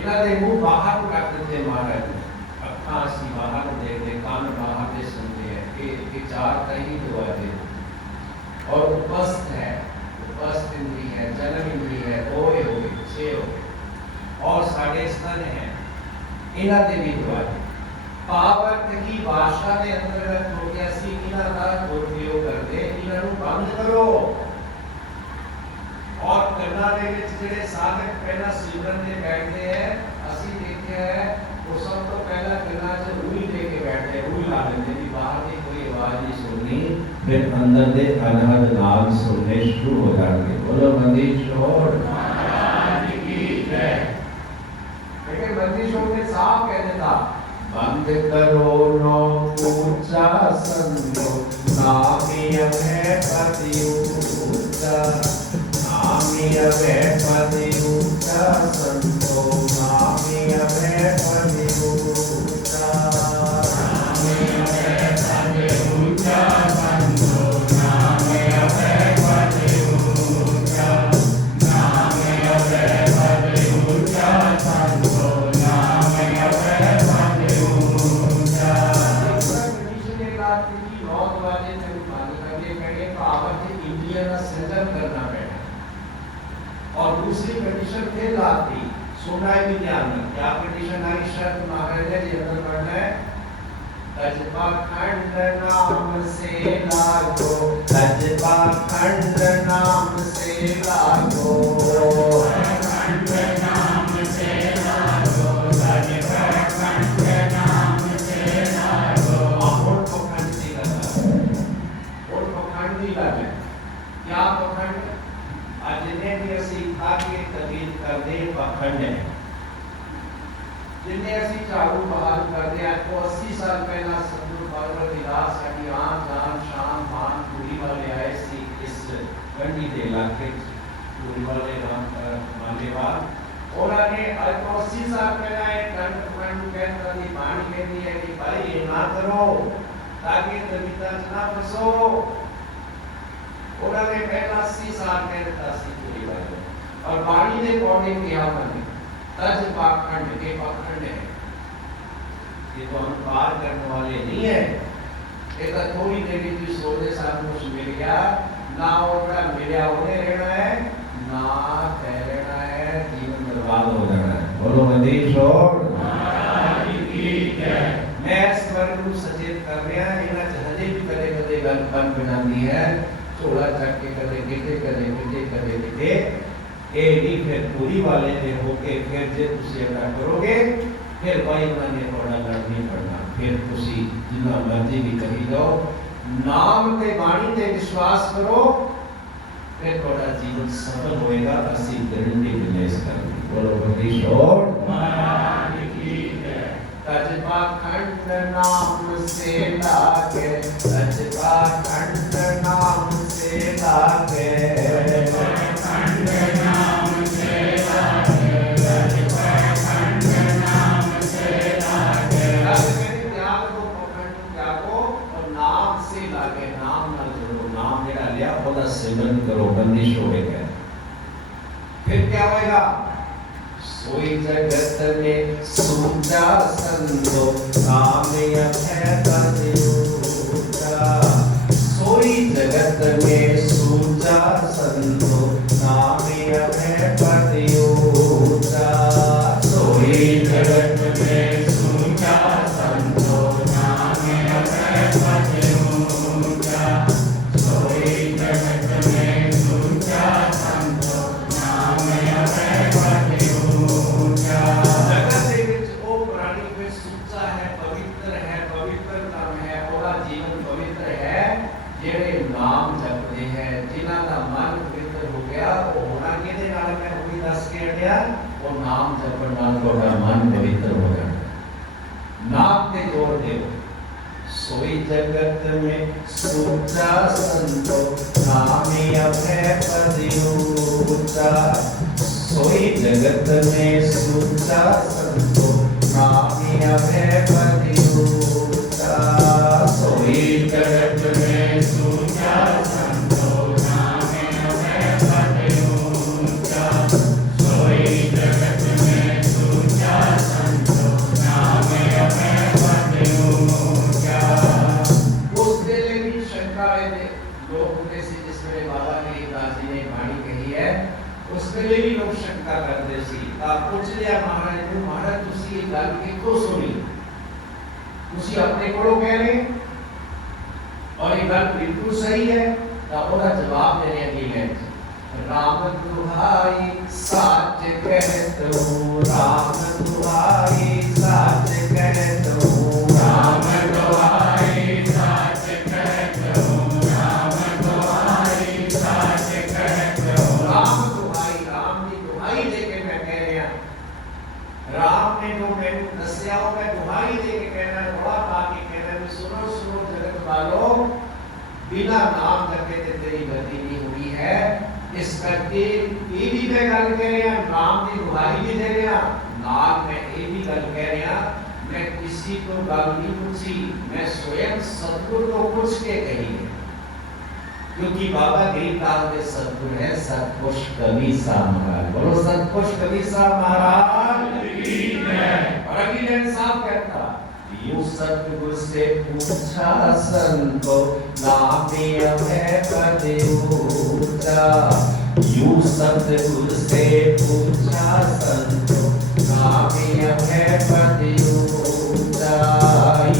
इन्हां दे मुंह बाहर कर दिते महाराज ने अखां असीं बाहर देखते कान बाहर दे सुनते हैं कि चार कहीं दरवाजे और उपस्थ है उपस्थ इंद्री है जन्म इंद्री है ओए होए छे होए और साढ़े स्तन है इन्हां दे भी दरवाजे पावक की भाषा के अंतर्गत हो गया सी इन्हां दा दुरुपयोग करदे इन्हां नूं बंद करो। और करना दे विच जेडे साधक पहला सिमरन दे बैठते हैं असी देखिया है वो सब तो पहला करना च रूई लेके बैठते रूई ला लेते भी बाहर की कोई आवाज नहीं सुननी फिर अंदर दे अनहद नाम सुनने शुरू हो जाएंगे। बोलो बंदी छोड़ महाराज की जय। लेकिन बंदी छोड़ ने साफ कह देता बंद करो नौ ऊंचा संतो नामी अभय पति ऊंचा नामी अभय पति ऊंचा संतो नामी अभय पति ऊंचा नामी अभय पति ऊंचा संतो नामी अभय पति ऊंचा नामी अभय पति ऊंचा संतो नामी अभय पति ऊंचा। और दूसरी कंडीशन फिर लाती सुनना भी ध्यान में क्या कंडीशन आई शर्त महाराज जी अंदर पढ़ना है तजबा खंड नाम से लागो तजबा खंड नाम से लागो खंड नाम से लागो तजबा खंड नाम से लागो और तो खंड नहीं लगा और तो खंड नहीं लगा क्या पखंड आज जिन्हें भी असी खाके तबीर कर दे पखंड है जिन्हें असी झाड़ू बहाल कर दे आज को 80 साल पहला सतगुरु बाबा विलास साडी आन जान शान मान पूरी वाले आए सी इस गंडी दे इलाके पूरी वाले राम मालेवाल और आने आज को 80 साल पहला एक कंठ कंठ कहता दी पानी कहती है कि भाई ये ना करो ताकि तबीता ना फंसो उन्होंने पहला 80 साल कहता सी पूरी वाले और वाणी ने पौड़े किया मैंने तज पाखंड के पाखंड है ये तो हम पार करने वाले नहीं है एक थोड़ी देर की सोने साथ कुछ मिल गया ना उनका मिला होने रहना है ना रहना है जीवन बर्बाद हो जाना है। बोलो मंदिर छोड़ महाराज की जय। मैं स्वर्ग को सचेत कर रहा इन्हां च हजे भी कदे गल बन बनानी है थोड़ा चक के कदे किते ए नहीं फिर पूरी वाले ने होके फिर जे तुसी अदा करोगे फिर भाई माने थोड़ा लड़ नहीं पड़ना फिर तुसी जितना मर्जी भी कही जाओ नाम ते वाणी ते विश्वास करो फिर थोड़ा जीवन सफल होएगा असी गारंटी रिलीज कर बोलो बंदी छोड़ महाराज की जय। तजबा खंड नाम से लागे तजबा खंड नाम से लागे खंड नाम से लागे तजबा खंड नाम से लागे मेरे त्याग को पकड़ त्यागो और नाम से लागे नाम ना जोड़ो नाम जेड़ा लिया ओदा सिमरन करो बंदिश होएगा फिर क्या होएगा सोई जगत में सूचा संतो नामे अभय पति ऊंचा सोई जगत में सूचा संतो नामे अभय पति ऊंचा सोई जगत में सूचा संतो नामे अभय पति ऊंचा सोई जगत में सूचा संतो नामे अभय पति जगत के विच ओ प्राणी में सुच्चा है पवित्रता है और जीवन पवित्र है जेड़े नाम जपते हैं जिन्हां दा मन पवित्र हो गया वो होना किदे नाल मैं होई दस के हटिया वो नाम जपण ਨਾਲ ਤੁਹਾਡਾ ਮਨ ਪਵਿੱਤਰ ਹੋ ਜਾਂਦਾ। नाक ते जोड़ दे सोई जगत में सूचा संतो नामे अभय पदियूचा। सोई जगत में सूचा संतो नामे अभय पदियूचा। सोई जगत में सूचा संतो नामे अभय पदियूचा। सोई जगत में सूचा संतो नामे अभय पदियूचा। उस वेले भी शंका है लोग होते से जिस वेले बाबा गरीबदास जी ने बाणी कही है उस वेले भी लोग शंका करते सी। पूछ लिया महाराज ने, महाराज तुसी ये गल कितों सुनी? तुसी अपने कोलों कह रहे और ये गल बिल्कुल सही है। तो ओदा जवाब देने अगली लाइन राम दुहाई साच कहत हूँ। राम दुहाई साच कहत हूँ। राम दुहाई साच कहत हूँ। राम दुहाई साच कहत हूँ। राम दुहाई, राम की दुहाई देके मैं कह रहा। राम ने जो मैंने दसिया हो मैं दुहाई देके कहना, थोड़ा बाकी कहना भी सुनो सुनो जगत वालों, बिना नाम करके तेरी गति नहीं हुई है। इस करके ये भी मैं गल कह रहा, नाम की दुहाई भी दे रहा, नाल मैं ये भी गल कह रहा, मैं किसी को गल नहीं पूछी, मैं स्वयं सतगुरु को पूछ के कही है। क्योंकि बाबा गरीबदास के सतगुरु है सतपुरुष कवि सा महाराज। बोलो सतपुरुष कवि सा महाराज की जय। और अगली लाइन साहब कहता यूं सतगुरु से पूछा संतो नामे अभय पदियूचा। यूं सतगुरु से पूछा संतो नामे अभय पदियूचा।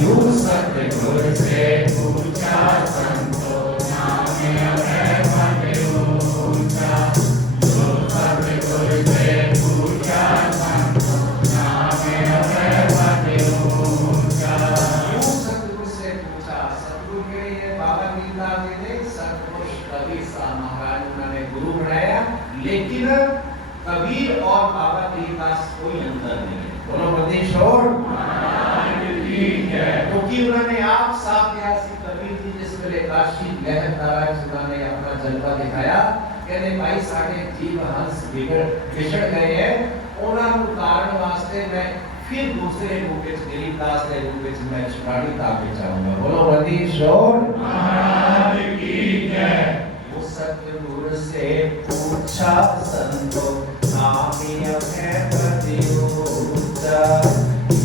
यूं सतगुरु से पूछा संतो नामे अभय पदियूचा। यूं सतगुरु से पूछा संतो नामे अभय पदियूचा। यूं सतगुरु से पूछा, सतगुरु के लिए बाबा गरीबदास जी ने सतपुरुष कबीर सा महाराज उन्होंने गुरु बनाया। लेकिन कबीर और बाबा गरीबदास कोई अंतर नहीं है। दोनों प्रदेश और क्योंकि उन्होंने आप साफ किया सी कबीर जी जिस वेले काशी लहर धारा उन्होंने अपना जलवा दिखाया, कहते भाई साढ़े जीव हंस बिछड़ गए हैं, उन्होंने उतारने वास्ते मैं फिर दूसरे रूप में गरीबदास के रूप में मैं छुड़ानी ताके चाहूंगा। बोलो प्रदेश और महाराज की जय। वो सतगुरु से पूछा संतो नामे अभय पदियूचा।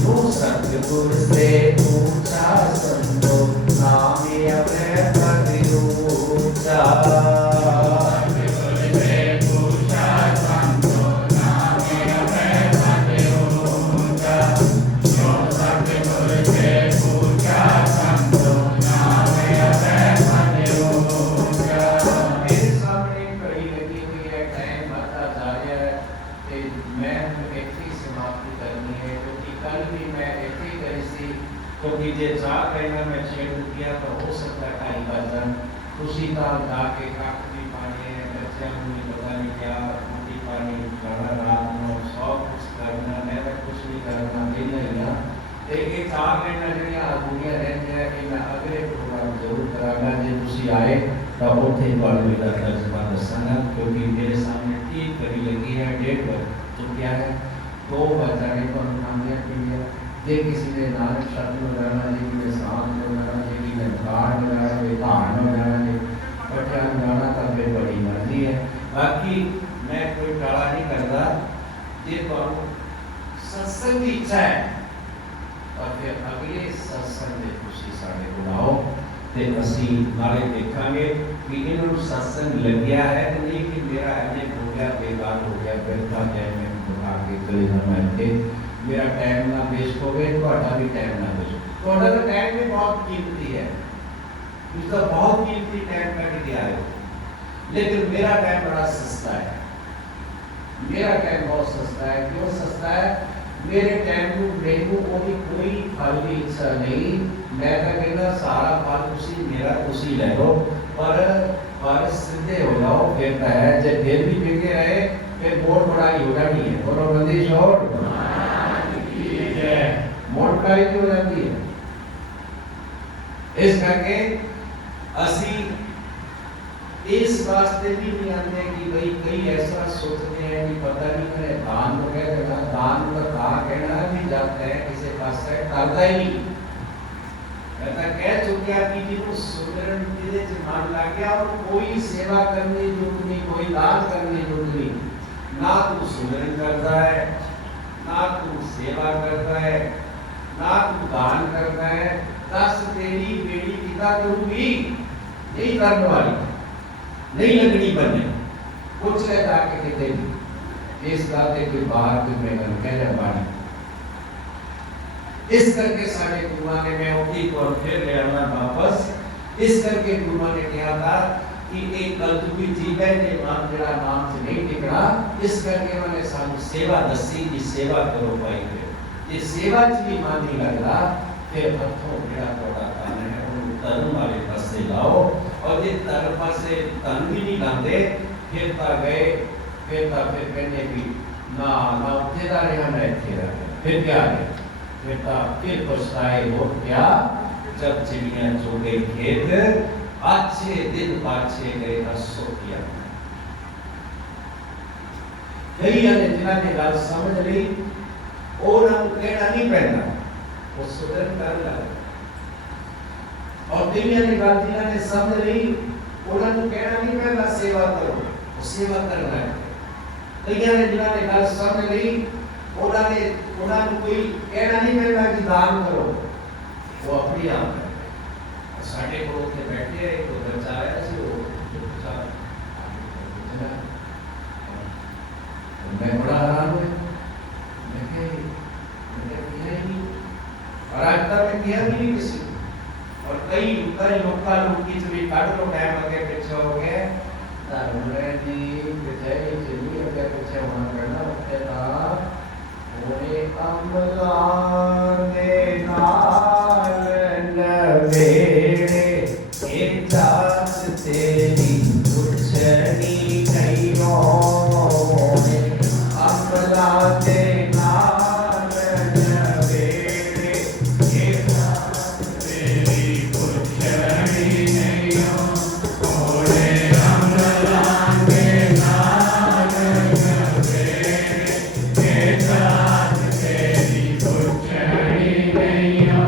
वो सतगुरु से पूछा संतो नामे अभय पदियूचा। सतगुरु से पूछा संतो नामे अभय पदियूचा। सतगुरु से पूछा संतो नामे अभय पदियूचा। मेरे सामने घड़ी लगी हुई है, टाइम बढ़ता जा रहा है कि मैं एक ही समाप्ति करनी है, क्योंकि कल भी मैं एक ही करी सी, क्योंकि जे जा कहना मैं छेड़ दिया तो हो सकता है कहीं बचन उसी ताल जाके काट भी पानी है, बच्चे मुझे पता नहीं क्या रोटी पानी खाना रात में सब कुछ करना, मैं कुछ नहीं करना भी नहीं ना। एक चार महीना जड़ियाँ दुनिया रहती है कि मैं अगले प्रोग्राम जरूर करांगा जे तुसी आए तो उठे बाल मेरा तर्जमा दसांगा, क्योंकि मेरे सामने ठीक घड़ी लगी है, 1:30 बज चुका है, 2 बज जाने पर हम दिया कि जे किसी ने नानक शब्द लगाना, जे किसी ने सांस लगाना, जे किसी ने गाड़ लगाना, जे धान लगाना, जे पट्टा लगाना, तब फिर बड़ी मर्जी है। बाकी मैं कोई टाला नहीं करता, जे तो सत्संग की इच्छा है और फिर अगले सत्संग में खुशी साढ़े बुलाओ ते असी नाले देखांगे कि इन्होंने सत्संग लग गया है कि नहीं, कि मेरा अनेक हो गया, बेकार हो गया, व्यर्था टाइम में बुला के चले जाना है, मेरा टाइम ना वेस्ट हो गए, ਤੁਹਾਡਾ भी टाइम ना वेस्ट हो। ਤੁਹਾਡਾ तो टाइम भी बहुत कीमती है, उसका बहुत कीमती टाइम का दिया है, लेकिन मेरा टाइम बड़ा सस्ता है। मेरा टाइम बहुत सस्ता है। क्यों सस्ता है? मेरे टाइम को मेनू कोई फल की इच्छा नहीं, मैं तो कहना सारा फल तुसी मेरा तुसी ले लो, पर सीधे हो जाओ, फिर है जे फिर भी बिके रहे फिर मोड़ बढ़ाई हो जानी है। बोलो बंदिश और मोड़ बढ़ाई हो जाती है। इस करके असी इस वास्ते भी नहीं आते कि भाई कई ऐसा सोचते हैं कि पता नहीं मैंने दान हो गया, दान का कहा कहना भी जाता है किसी पास से करता ही नहीं। ऐसा कह चुका कि जिन्होंने सुधरण तेरे से मान ला गया और कोई सेवा करने जरूरत नहीं, कोई दान करने जरूरत नहीं। ना तू सुधरण करता है, ना तू सेवा करता है, ना तू दान करता है। दस तेरी बेड़ी पिता करूंगी यही करने वाली नहीं लगनी बनने कुछ ले जाके कहते भी इस बातें के बाहर भी मैं कहने वाली। इस करके साढ़े गुरुआ ने मैं उठी और फिर ले आना वापस। इस करके गुरुआ ने कहा था कि एक गलत भी चीज है जे नाम जड़ा नाम से नहीं टिकना। इस करके मैंने सानू सेवा दसी की सेवा करो भाई। ये सेवा च भी मान नहीं लगता फिर हथों जड़ा थोड़ा तन है उन्हें धर्म वाले पासे लाओ। और ये धर्म पासे तन भी नहीं लाते फिर कहने भी ना ना उठेदा रहा ना इथे रहा। फिर क्या है फिर पछताए हो क्या जब चिड़िया चो गई खेत अच्छे दिन पाछे गए हसो किया। कई ने जिन्होंने गल समझ ली और हम कहना नहीं पैदा वो सुधर कर ला। और कई ने गल जिन्होंने समझ ली उन्होंने कहना नहीं पैदा सेवा करो वो सेवा करना है। कई ने जिन्होंने गल समझ ली उन्होंने कोई कहना नहीं पैदा कि दान करो वो अपनी आप साढ़े को उठे बैठे एक तो बच्चा आया सी वो मैं बड़ा हैरान हुआ। मैं किया ही और आज तक मैं किया भी नहीं किसी और कई लोग की भी काट लो टाइम आगे पीछे हो गए तारुणे जी पीछे चली आगे पीछे होना करना उसके बाद ओरे अमला ने नाल नवेड़े ए जात तेरी पुछनी नहीं हो अमला ने नाल नवेड़े ए जात तेरी पुछनी नहीं हो ओरे अमला ने नाल नवेड़े ए जात तेरी पुछनी नहीं हो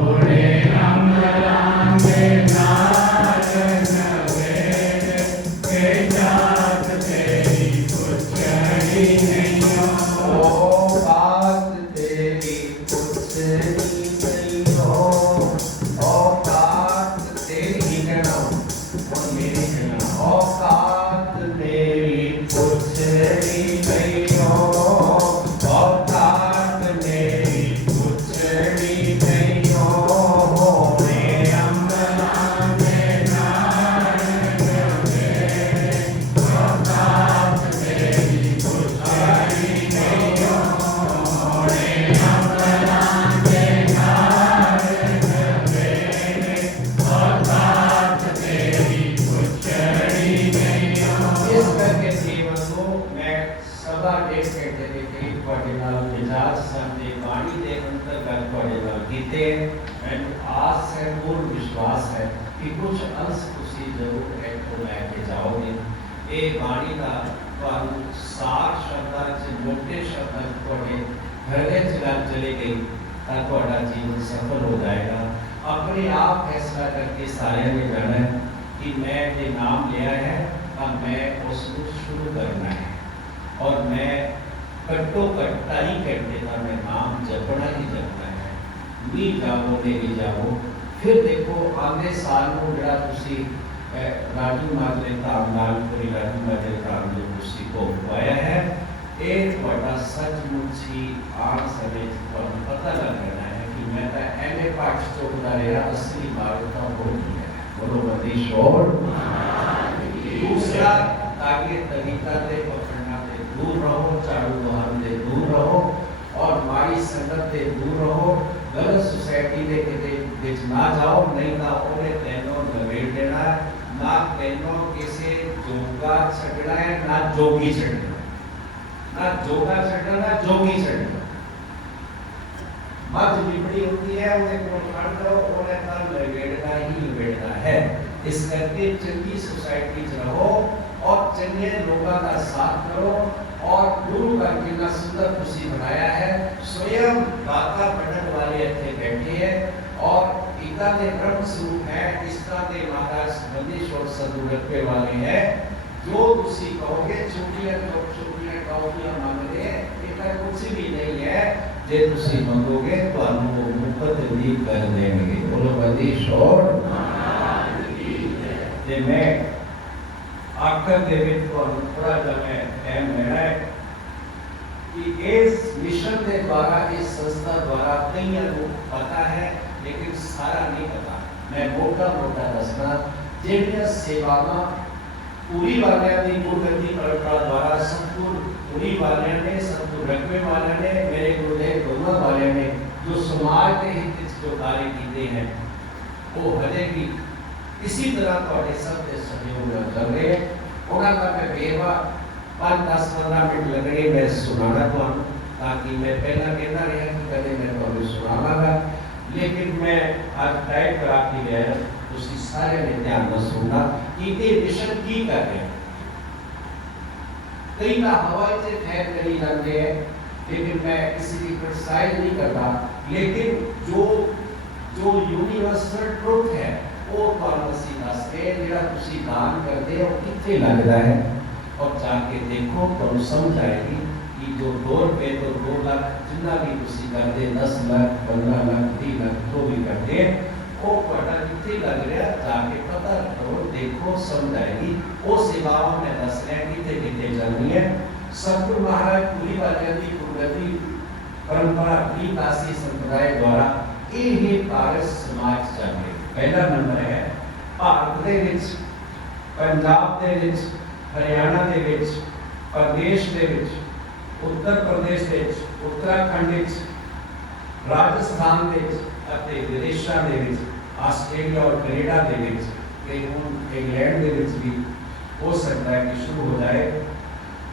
ओरे अमला ने नाल नवेड़े ए जात तेरी पुछनी नहीं हो ओ बात तेरी पुछनी नहीं हो ओ बात तेरी कहना और मेरी कहना ओ बात तेरी पुछनी नहीं हो ओ बात तेरी पुछनी नहीं हो रे अमला ने नाल नवेड़े ओ बात तेरी पुछनी नहीं हो रे अमला ने नाल नवेड़े ओ बात तेरी पुछनी नहीं हो। इस करके जीवन को मैं सभा डेढ़ घंटे के करीब ਤੁਹਾਡੇ ਨਾਲ ਵਿਚਾਰ ਸਾਂਝੇ ਬਾਣੀ ਦੇ ਅੰਤਰਗਤ ਤੁਹਾਡੇ ਨਾਲ ਕੀਤੇ। ਮੈਨੂੰ ਆਸ ਹੈ ਪੂਰਨ ਵਿਸ਼ਵਾਸ ਹੈ ਕਿ ਕੁਝ ਅੰਸ਼ ਤੁਸੀਂ ਜ਼ਰੂਰ ਇੱਥੋਂ ਲੈ ਕੇ ਜਾਓਗੇ। ਇਹ ਬਾਣੀ ਦਾ ਤੁਹਾਨੂੰ ਸਾਰ ਸ਼ਬਦਾਂ 'ਚ ਮੋਟੇ ਸ਼ਬਦਾਂ 'ਚ ਤੁਹਾਡੇ ਹਿਰਦੇ 'ਚ ਗੱਲ ਚਲੀ ਗਈ ਤਾਂ ਤੁਹਾਡਾ ਜੀਵਨ ਸਫਲ ਹੋ ਜਾਏਗਾ। ਆਪਣੇ ਆਪ ਫੈਸਲਾ ਕਰਕੇ ਸਾਰਿਆਂ ਨੇ ਜਾਣਾ ਹੈ कि मैं ये नाम लिया है अब मैं उसको शुरू करना है और मैं कट्टो कट्टा ही कहते था मैं नाम जपना ही जपना है। भी जाओ ले भी जाओ फिर देखो आगे साल को जरा तुसी राजू माजरे धाम नाल पूरी राजू माजरे धाम जो तुसी को पाया है ये ਤੁਹਾਡਾ सचमुच ही आन समय ਤੁਹਾਨੂੰ पता लग जाना है कि मैं तो एने पाठ चुकता रहा असली बात तो हो नहीं है। बोलो बंदिश और दूसरा ताकि तरीका से पकड़ना से दूर रहो चारू बहान से दूर रहो और माड़ी संगत से दूर रहो गलत सोसाइटी के किते विच ना जाओ नहीं ना उन्हें तेनों नवेड़ देना ना तेनों किसी जोगा छड़ना है ना जोगी छड़ना। ना जोगा छड्डना ना जोगी छड्डना। मत लिपड़ी होती है उन्हें को छाड़ दो, उन्हें तब लपेटना ही लपेटना है। इस करके चंगी सोसाइटी च रहो और चंगे लोगों का साथ करो और गुरु का कितना सुंदर खुशी बनाया है। स्वयं दाता बनने वाले अच्छे बैठे हैं और पिता ने ब्रह्म स्वरूप है, इसका ने महाराज बंदिश और सदगुरु रखने वाले हैं। जो तुसी कहोगे छुट्टियां टॉफियां मांग रहे हैं, इतना कुछ भी नहीं है। जे तुसी मंगोगे तो आपको मुफ्त भी कर देंगे। बोलो बंदिश और जे मैं आखिर दे विच थोड़ा समय टाइम लेना है कि इस मिशन के द्वारा, इस संस्था द्वारा कई लोग पता है लेकिन सारा नहीं पता। मैं मोटा मोटा दसना ਜਿਹੜੀਆਂ ਸੇਵਾਵਾਂ पूरी वालियां दी गुरगति परंपरा द्वारा सतगुर पूरी वालियां ने, सतगुर रखवे वालियां ने, मेरे गुरुदेव दोनों वालियां ने जो समाज के हित में जो कार्य किए हैं वो हजे भी इसी तरह ਤੁਹਾਡੇ सब के सहयोग ਨਾਲ ਚੱਲ ਰਹੇ हैं। ਉਹਨਾਂ ਦਾ मैं बेवा 5-10-15 मिनट लगने मैं सुनाना ਤੁਹਾਨੂੰ, ताकि मैं पहला कहना रहा कि कदे मैं ਤੁਹਾਨੂੰ सुनावांगा, लेकिन मैं आज टाइप करा के गया ਤੁਸੀਂ सारे ने ध्यान ਨਾਲ सुनना कि ये मिशन की कर रहे हैं। कई ना हवाई से ठहर करी जाते हैं, लेकिन मैं किसी की क्रिटिसाइज नहीं करता, लेकिन जो यूनिवर्सल ट्रुथ है वो ਤੁਹਾਨੂੰ ਅਸੀਂ ਦੱਸਦੇ ਜਿਹੜਾ ਤੁਸੀਂ दान करते हो कितने लगता है और जाके देखो तो समझ आएगी कि जो 2 रुपए तो 2 लाख जितना भी ਤੁਸੀਂ करते 10 लाख 15 लाख 30 लाख जो भी करते वो ਤੁਹਾਡਾ कितने लग रहा जाके पता करो, देखो समझ आएगी। वो सेवाओं में दस रहे कितने कितने चलनी है। सतगुरु महाराज पूरी वालियां दी गुरगति परंपरा की दासी संप्रदाय द्वारा ये कार्य समाज चल रहे। पहला नंबर है भारत दे विच, पंजाब दे विच, हरियाणा दे विच, प्रदेश दे विच, उत्तर प्रदेश दे विच, उत्तराखंड विच, राजस्थान दे विच ਅਤੇ ਵਿਦੇਸ਼ਾਂ ਦੇ ਵਿੱਚ, ਆਸਟ੍ਰੇਲੀਆ और कनाडा ਦੇ ਵਿੱਚ ਤੇ ਹੁਣ ਇੰਗਲੈਂਡ ਦੇ ਵਿੱਚ ਵੀ ਹੋ ਸਕਦਾ ਹੈ ਕਿ ਸ਼ੁਰੂ ਹੋ ਜਾਏ।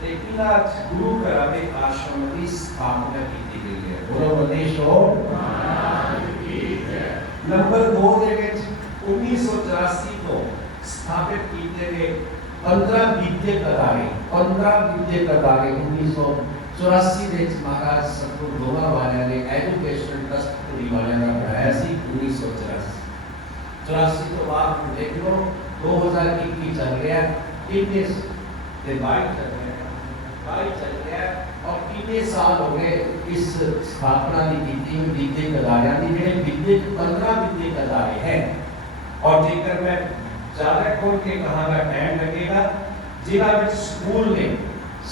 ਤੇ ਇਹਨਾਂ ਗੁਰੂ ਘਰਾਂ ਦੇ ਆਸ਼ਰਮ ਦੀ ਸਥਾਪਨਾ ਕੀਤੀ ਗਈ ਹੈ। ਬੋਲੋ ਬੰਦਿਸ਼ ਹੋ ਨੰਬਰ 2 ਦੇ ਵਿੱਚ 1984 ਤੋਂ ਸਥਾਪਿਤ ਕੀਤੇ ਗਏ 15 ਵਿਦਿਅਕ ਅਦਾਰੇ 1984 ਦੇ ਵਿੱਚ ਮਹਾਰਾਜ ਸਤਗੁਰੂ ਦੋਵਾ ਵਾਲਿਆਂ ਨੇ ਐਜੂਕੇਸ਼ਨ ਟਰਸਟ पूरी वाले का बढ़ाया सी 1984 तो बाद देख लो 2021 चल रहा है, 21 से 22 चल रहा है और कितने साल हो गए इस स्थापना की विद्यक अदारियां की जेडे विद्यक 15 विद्यक अदारे हैं। और जेकर मैं ज़्यादा खोल के कहांगा टाइम लगेगा, जिन्हां विच स्कूल ने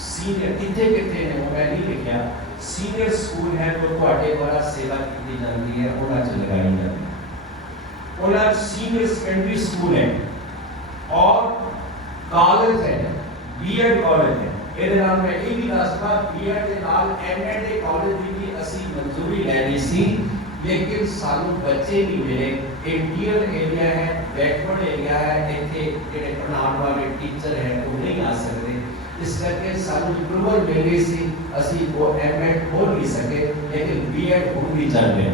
सीनियर कितने कितने ने वो मैं नहीं लिखा, सीनियर स्कूल है जो ਤੁਹਾਡੇ द्वारा सेवा की जाती है उन्हां च लगाई जाती है। उन्हां सीनियर सेकेंडरी स्कूल है और कॉलेज है, बीएड कॉलेज है। ਇਹਦੇ ਨਾਲ ਮੈਂ ਇਹ ਵੀ ਦੱਸਦਾ बीएड ਦੇ ਨਾਲ एमएड ਦੇ ਕਾਲਜ ਦੀ ਵੀ ਅਸੀਂ ਮਨਜ਼ੂਰੀ ਲੈਣੀ ਸੀ, लेकिन ਸਾਨੂੰ ਬੱਚੇ नहीं मिले। इंटीरियर एरिया है, बैकवर्ड एरिया है, ਇੱਥੇ ਜਿਹੜੇ ਪੜ੍ਹਾਉਣ ਵਾਲੇ ਟੀਚਰ है वो नहीं आ सकते। इस करके सानू अप्रूवल मिल गई सी, ਅਸੀਂ वो एमएड खोल नहीं सके, लेकिन बीएड ਹੁਣ भी चल रहा है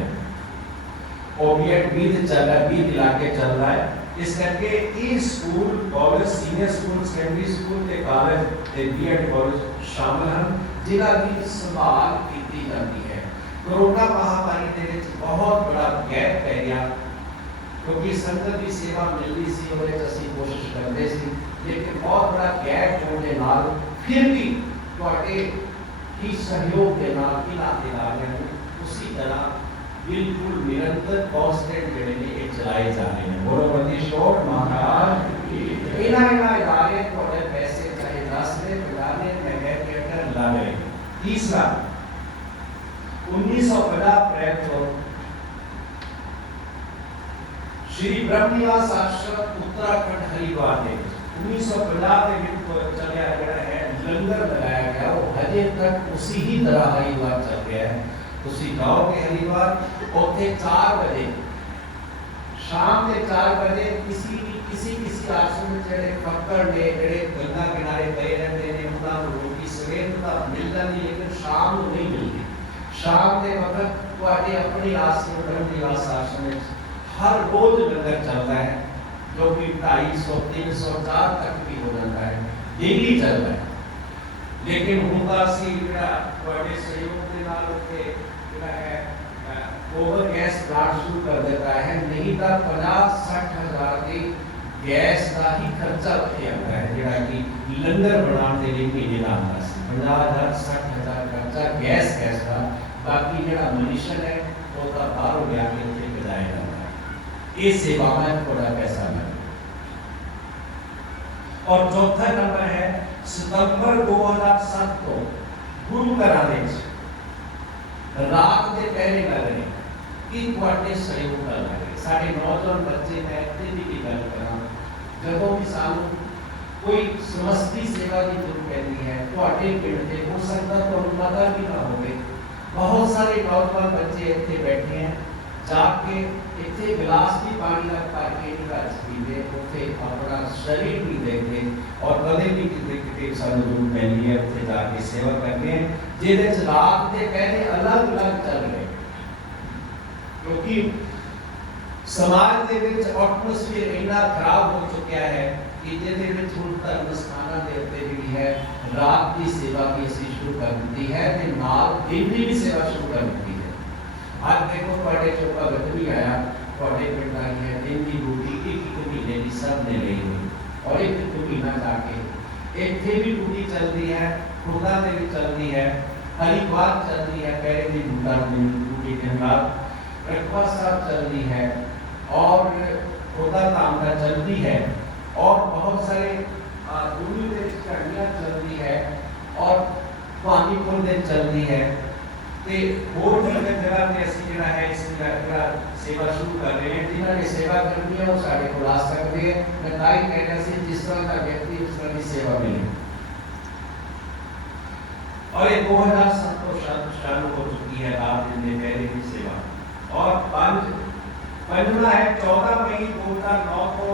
और बीएड भी चल रहा है, 20 इलाके चल रहा है। इस करके ये school college senior school secondary school के कॉलेज ते बीएड कॉलेज शामिल हैं जिन्हां की संभाल की जाती है। कोरोना महामारी दे विच बहुत बड़ा गैप पै गया क्योंकि संगत की सेवा मिलनी सी, ਉਹਦੇ ਅਸੀਂ कोशिश करते सी, लेकिन बहुत बड़ा गैप होने के नाल फिर भी ਤੁਹਾਡੇ की सहयोग के नाल इन्हां इदारियां नूं उसी तरह बिल्कुल निरंतर कांस्टेंट जेडे ने ये चलाए जा रहे हैं। बोलो बंदिश और महाराज इन्हां इदारे ਤੁਹਾਡੇ पैसे चाहे 10 ने 50 ने मैं कह के अंदर ला रहे। तीसरा 1950 अप्रैल को श्री ब्रह्मनिवास आश्रम उत्तराखंड हरिद्वार में 1950 में चलिया गया है, लंगर लगाया गया, वो हजे तक उसी ही तरह हरिद्वार चल गया है। उसी गांव के हरिद्वार उठे 4 बजे शाम के 4 बजे किसी आश्रम में जेडे फक्कड़ ने जेडे गंगा किनारे पे रहते ने उन्हां नूं रोटी सवेर दा मिल जाती, लेकिन शाम को नहीं मिलती। शाम के वक्त ਤੁਹਾਡੇ अपनी आश्रम ब्रह्मनिवास आश्रम में हर रोज लंगर चलता है, जो कि 250, 300, 4 तक भी हो जाता है, डेली चलता है। लेकिन हुंदा सी ਜਿਹੜਾ ਤੁਹਾਡੇ सहयोग के नाल ਉੱਤੇ ਜਿਹੜਾ है ओवर गैस प्लांट शुरू कर देता है, नहीं तो 50-60 हज़ार की गैस का ही खर्चा उत्ते आता है, ਜਿਹੜਾ कि लंगर बनाने के लिए महीने का आता है 50,000-60 हज़ार खर्चा गैस का। बाकी ਜਿਹੜਾ ਮਨੀਸ਼ਨ है वो तो बाहर लिया के ਇੱਥੇ ਬਜਾਇਆ ਜਾਂਦਾ है। ये सेवाएं थोड़ा पैसा लगे। और चौथा नंबर है सितंबर 2007 को गुरु घरां ਵਿੱਚ रात के पहले लग रहे कि ਤੁਹਾਡੇ सहयोग कर लगे। साढ़े नौजवान बच्चे मैं इतने भी गल करा, ਜਦੋਂ भी ਸਾਨੂੰ कोई समस्ती सेवा की जरूरत पैती है, ਤੁਹਾਡੇ ਪਿੰਡ ਦੇ हो सकता ਤੁਹਾਨੂੰ पता भी ना होवे, बहुत सारे नौजवान बच्चे इतने बैठे हैं, जाके इतने गिलास भी पानी का भर के घर पीते, उत्थे अपना शरीर भी देखते और कदे भी कितने सानू जरूरत पैंदी है उत्थे जाके सेवा करते हैं, जिहदे च रात के पहले अलग अलग चल रहे, क्योंकि समाज के विच एटमोस्फेयर इतना खराब हो चुका है कि जिहदे विच हुण धर्म स्थानां दे उत्ते जिहड़ी है रात की सेवा भी असीं शुरू कर दी है ते नाल दिन की भी सेवा शुरू कर दी है। आज देखो तुहाडे चों भगत भी आया, तुहाडे पिंड आई है, दिन की ड्यूटी एक महीने की सब ने ली हुई और एक महीना जाके इत्थे भी ड्यूटी चलती है, खुदा दे भी चलती है, हरिद्वार चलती है, पहले दिन ड्यूटी दिन रात रखवा साहब चलती है और खुदा धाम का चलती है और बहुत सारे दूरी में चढ़ियाँ चलती है और पानीपुर में चलती है। ते और भी जगह पे ऐसी जगह है इस सेवा शुरू कर रहे हैं, जिन्होंने सेवा करनी है वो साढ़े को ला सकते हैं। मैं ताई कहना से जिस तरह का व्यक्ति उस तरह की सेवा मिले। और ये 2007 को चालू हो चुकी है रात दिन पहले की सेवा। और पंजवा है 14 मई 2009 को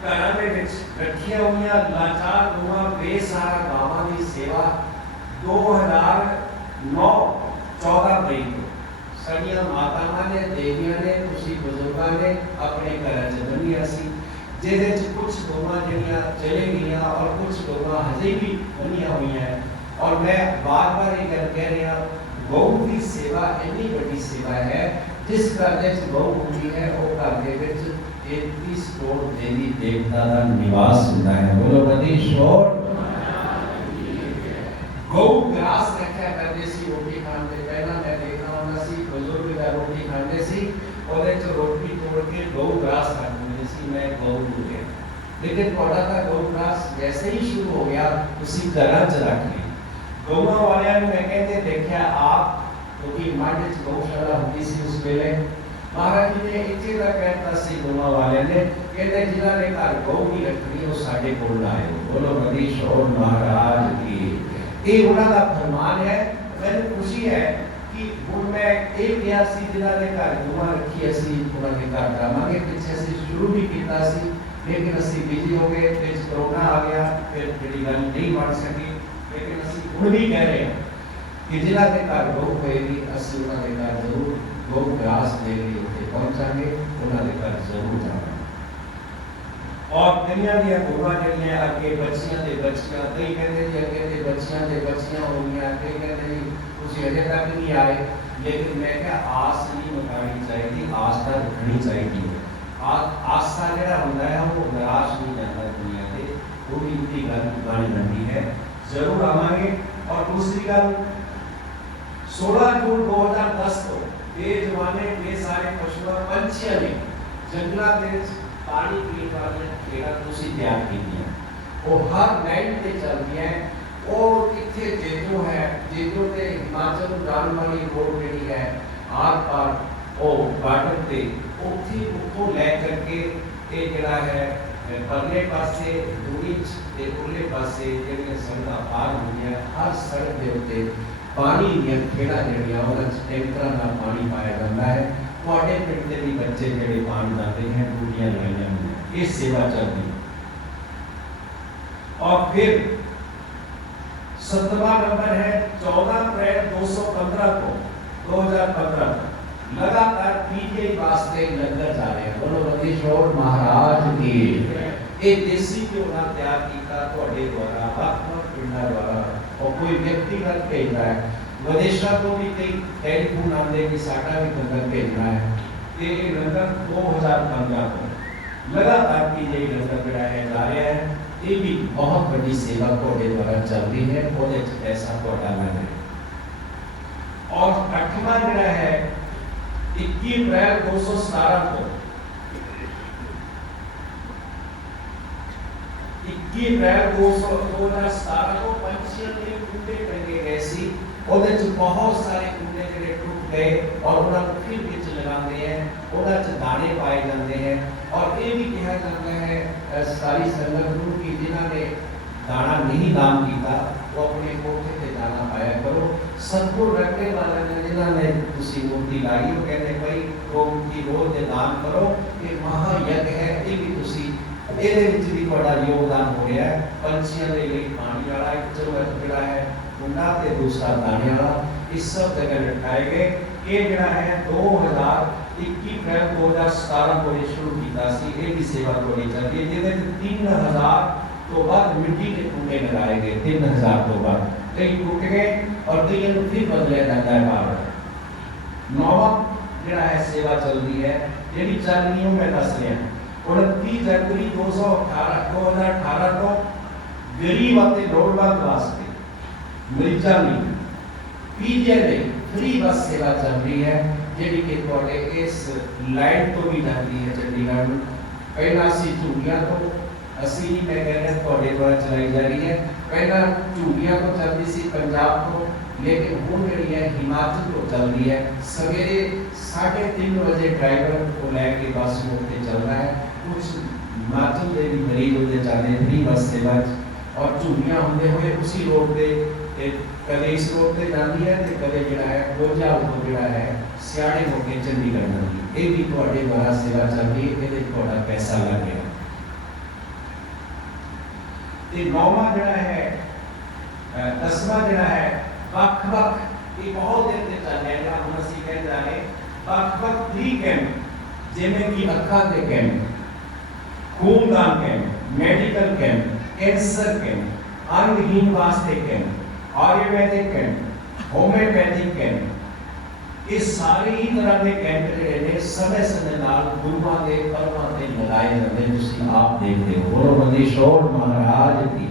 घरां दे विच रखिया हुई लाचार गौवां बेसहारा गावां की सेवा 2009 14 मई को साडियां मातावां ने, देवियां ने, तुसीं बुजुर्गां ने अपने घरां च बन्निया सी, जिहदे च कुछ गौवां जिहड़ियां चले गईयां और कुछ गौवां हजे भी बन्निया हुई हैं। और मैं बार बार ये गल कह रहा, गौ की सेवा इतनी बड़ी सेवा है, जिस घर में गौ होती है वो घर के विच 33 करोड़ देवी देवता का निवास होता है। बोलो बदीश्वर। गौ ग्रास रखा करते सी रोटी खाने पहला मैं देखना होता सी बुजुर्ग का रोटी खाते सी और एक रोटी तोड़ के गौ ग्रास खाते सी, मैं गौ हो गया। लेकिन थोड़ा सा गौ ग्रास वैसे ही शुरू हो गया, उसी तरह च रख ली। गौवा वाले मैं कहते देखा आप, क्योंकि मांडे च गौशाला होती सी उस वेले, महाराज जी ने इतने तक कहता सी गौवा वाले ने कहते जिन्होंने घर गौ की रखनी वो साढ़े कोल आए। बोलो बदीश्वर महाराज की। ये उन्होंने फरमान है। मैंने खुशी है कि हुण मैं एक गया सी जिन्होंने घर गौवा रखी, असी उन्होंने घर जावांगे, पिछे असी शुरू भी किया सी, लेकिन असी बिजी हो गए, फिर कोरोना आ गया, फिर जी गल नहीं बन सकी। लेकिन असी हुण भी कह रहे हैं कि जिन्होंने घर गौ होएगी असी उन्होंने घर जरूर गौ ग्रास दे के उत्ते पहुंचांगे, उन्होंने घर जरूर जाना। और कईयां दी गौवां जिहड़ियां अगे बच्चियां दे बच्चियां, कई कहते जी अगे ते बच्चियां दे बच्चियां होईयां, कई कहते जी तुसीं अजे तक नहीं आए। लेकिन मैं क्या आस नहीं मुकानी चाहिए, आस्था रखनी चाहिए। आस्था जिहड़ा हुंदा है वो निराश नहीं जाता दुनिया से, वो भी इतनी गल गानी बनती है, जरूर आवांगे। और दूसरी गल 16 जून 2010 को बेजमाने बेसारे पशुओं पंछियों ने जंगलों में पानी पीने वाले खेड़ा तुसी तैयार की है, वो हर लाइन पे चलती है। और कितने जेजो है, जेजो के हिमाचल जाने वाली रोड जी है आर पार वो बार्डर पे उत्थे उत्तों लै करके ये जड़ा है परले पासे दूरी ते उरले पासे जिहड़ियां सड़कां पार होंदियां, हर सड़क के उत्ते पानी दी खेड़ा जिहड़ियां उहनां च टैंकरां नाल पानी पाया जाता है। तुहाडे पिंड दे भी बच्चे जिहड़े पानी लाते हैं, टूटियां लगाईयां होंदियां, ये सेवा चलती है। और फिर 7वां नंबर है 14 अप्रैल 215 को 2015 लगातार पीजीआई वास्ते लंगर जा रहे हैं। बोलो बंदीछोड़ महाराज की। ये देसी घ्यो ना तैयार किया ਤੁਹਾਡੇ द्वारा ਵੱਖ-ਵੱਖ ਪਿੰਡਾਂ द्वारा और कोई व्यक्तिगत भेजता है। विदेशों को भी कई टेलीफोन आते कि साडा भी लंगर भेजना है। ये लंगर 2015 को लगातार पीजीआई लंगर ਜਿਹੜਾ ਹੈ ਜਾ ਰਿਹਾ है। ये भी बहुत बड़ी सेवा ਤੁਹਾਡੇ द्वारा चल रही है। ਉਹਦੇ ਚ पैसा ਤੁਹਾਡਾ लग रहा है। और 8वां ਜਿਹੜਾ है 21 अप्रैल 2017 को 21 अप्रैल 2017 को पंछियों के कूड़े टंगे गए सी। ਉਹਦੇ ਚ बहुत सारे कूड़े ਜਿਹੜੇ टूट गए और ਉਹਨਾਂ ਨੂੰ फिर ਵਿੱਚ लगाते हैं। ਉਹਨਾਂ ਚ दाने पाए जाते हैं। और ये भी कहा जाता है सारी संगत ਨੂੰ कि जिन्होंने दाना नहीं दान किया वो अपने कोठे पे दाना पाया करो। सतगुर रखने वाले ने जिन्होंने तुसी मूर्ति लाई वो कहते भाई रोम की रोज दान करो। ये महायज्ञ है। ये भी तुसी ਇਹਦੇ ਵਿੱਚ ਵੀ ਬੜਾ ਯੋਗਦਾਨ ਹੋ ਰਿਹਾ ਹੈ। ਪੰਛੀਆਂ ਦੇ ਲਈ ਪਾਣੀ ਵਾਲਾ ਇੱਕ ਜਿਹੜਾ ਹੈ ਕੁੰਡਾ ਤੇ ਦੂਸਰਾ ਦਾਣੇ ਵਾਲਾ ਇਸ ਸਭ ਜਗ੍ਹਾ ਲਟਕਾਏ ਗਏ। ਇਹ ਜਿਹੜਾ ਹੈ 2021 ਅਪ੍ਰੈਲ 2017 को ये शुरू ਕੀਤਾ ਸੀ। ਇਹ ਵੀ ਸੇਵਾ ਥੋੜੀ ਚੱਲਦੀ ਹੈ ਜਿਹਦੇ ਵਿੱਚ 3000 ਤੋਂ ਵੱਧ ਮਿੱਟੀ ਦੇ ਕੁੰਡੇ ਲਗਾਏ ਗਏ। 3000 ਤੋਂ ਵੱਧ ਕਈ ਟੁੱਟ ਗਏ और ਕਈਆਂ ਨੂੰ ਫਿਰ ਬਦਲਿਆ ਜਾਂਦਾ ਹੈ ਬਾਰ। 9ਵਾਂ ਜਿਹੜਾ ਹੈ ਸੇਵਾ ਚੱਲਦੀ ਹੈ ਜਿਹੜੀ ਚੱਲ ਰਹੀ ਹੈ ਮੈਂ ਦੱਸ ਰਿਹਾ। 29 जनवरी 2018 को गरीब और लोड़वंद वास्ते मरीजा में पीजीआई फ्री बस सेवा चल रही है जी कि इस लाइन तो भी जाती है चंडीगढ़। पहला असी झूड़िया तो असी मैं कह रहा थोड़े द्वारा चलाई जा रही है। पहला झूड़िया तो चलती सी पंजाब को लेकिन हूँ जी है हिमाचल को चल रही है। सवेरे 3:30 बजे ड्राइवर को लैके बस रोड चल रहा है। कुछ हिमाचल के भी मरीज होते जाते हैं फ्री बस सेवा और झूड़ियाँ होंगे हुए उसी रोड पे कदे इस रोड पे जाती है तो कदे जो है गोजा उतो जो है सियाड़े होके चंडीगढ़ जाती है। ये भी थोड़े द्वारा सेवा चल रही है। ये थोड़ा पैसा लग गया। 9वां जड़ा है 10वां जड़ा है ਵੱਖ-ਵੱਖ ये बहुत देर से चल रहा है। हम असी कह जा रहे ਵੱਖ-ਵੱਖ फ्री कैंप जिमें कि अखा के कैंप खूनदान camp medical camp cancer camp अंगहीन वास्ते camp ayurvedic camp homeopathic camp ये सारे ही तरह के कैंप जिहड़े ने समय समय नाल गुरुआं दे परमां ते लगाए जाते हैं। तुसीं आप देखते हो। बोलो बंदीछोड़ महाराज की।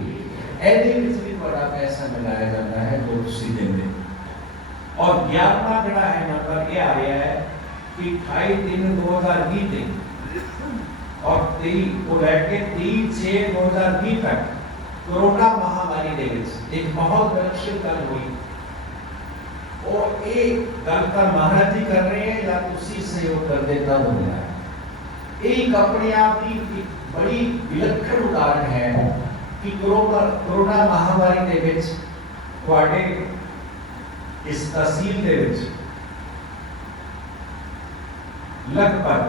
ਇਹਦੇ ਵਿੱਚ भी बड़ा पैसा लगाया जाता है जो तुसीं देंदे। और 11वां जड़ा है नंबर ये आ रहा है कि 28/3/2020 तक और 23 को लेके 30/6/2020 तक कोरोना महामारी दे विच एक बहुत विलक्षण गल हुई। और एक गल का महाराज जी कर रहे हैं या तुसी सहयोग कर देता हो गया। एक अपने आप ही बड़ी विलक्षण उदाहरण है कि कोरोना महामारी दे विच ਤੁਹਾਡੇ इस तहसील दे विच लगभग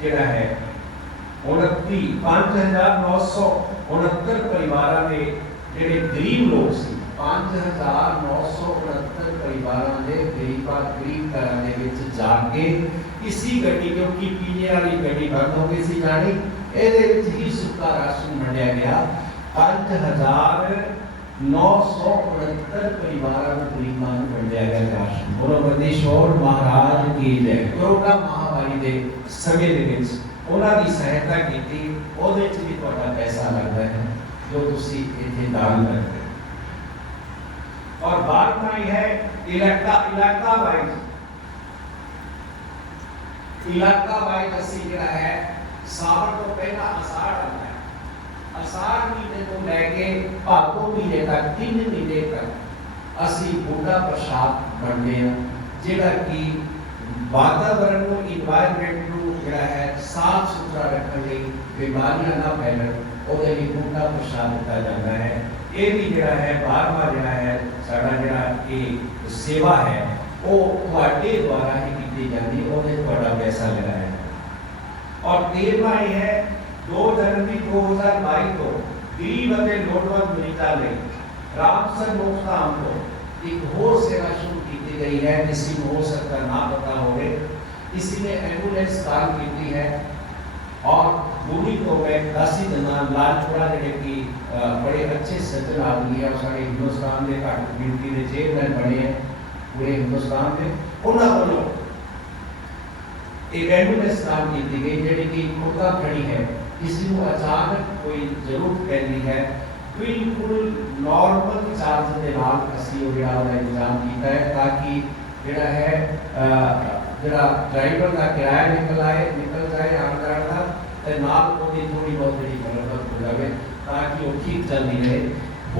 जिहड़ा है 5969 परिवारां दे जिहड़े गरीब लोग सी 5969 परिवारां दे गरीब घरां दे विच जाके इसी गड्डी क्योंकि पीने वाली गड्डी बंद हो गई सी जानी ਇਹਦੇ ਵਿੱਚ ਹੀ ਸੁੱਕਾ ਰਾਸ਼ਨ ਵੰਡਿਆ ਗਿਆ। 5969 परिवारों को गरीबां ਨੂੰ ਵੰਡਿਆ ਗਿਆ ਰਾਸ਼ਨ। बोलो बंदीछोड़ महाराज की जय। कोरोना महामारी ਦੇ ਸਮੇਂ ਦੇ ਵਿੱਚ ਉਹਨਾਂ ਦੀ ਸਹਾਇਤਾ ਕੀਤੀ। ਉਹਦੇ ਵਿੱਚ ਵੀ ਤੁਹਾਡਾ ਪੈਸਾ ਲੱਗਦਾ है जो ਤੁਸੀਂ ਇੱਥੇ ਦਾਨ ਕਰਦੇ ਹੋ। और बात में है इलाका वाइज ਅਸੀਂ ਜਿਹੜਾ है सावन तो पहला आषाढ़ आता है। आषाढ़ महीने को लेके भादों महीने तक 3 महीने तक असी बूढ़ा प्रसाद बनते हैं जिहड़ा कि वातावरण को इन्वायरमेंट को जिहड़ा है साफ सुथरा रखने लई बीमारियां ना फैलन ਉਹਦੇ ਲਈ बूढ़ा प्रसाद दिता जाता है। ये भी जिहड़ा है 12वां जिहड़ा है साडा जिहड़ा ये सेवा है वो ਤੁਹਾਡੇ द्वारा ही की जाती है। ਉਹਦੇ ਤੁਹਾਡਾ पैसा लगा है। और 13वां ये है 2 जनवरी 2022 को गरीब और लोड़वंद मरीजां लई रामसर मोक्ष धाम को एक होर सेवा शुरू की गई है, किसी को हो सकता ना पता होवे। इसी ने एम्बुलेंस दान की है और बुरी को मैं दासी दना लालपुरा जिहड़े कि बड़े अच्छे सज्जन आदमी है, सारे हिंदुस्तान के घट गिनती के चेयरमैन बने हैं पूरे हिंदुस्तान में। उन्होंने वालों एक एम्बुलेंस दान की गई जिहड़ी कि खुदा खड़ी है। किसी को अचानक कोई जरूरत पैंदी है, बिल्कुल नॉर्मल चार्ज के नाल असीं ओह जिहड़ा ओहदा इंतजाम कीता है ताकि जिहड़ा है जिहड़ा ड्राइवर का किराया निकल जाए आने जाने का, ते नाल ओहदी थोड़ी बहुत जिहड़ी मरम्मत हो जाए ताकि वो ठीक चलती रहे।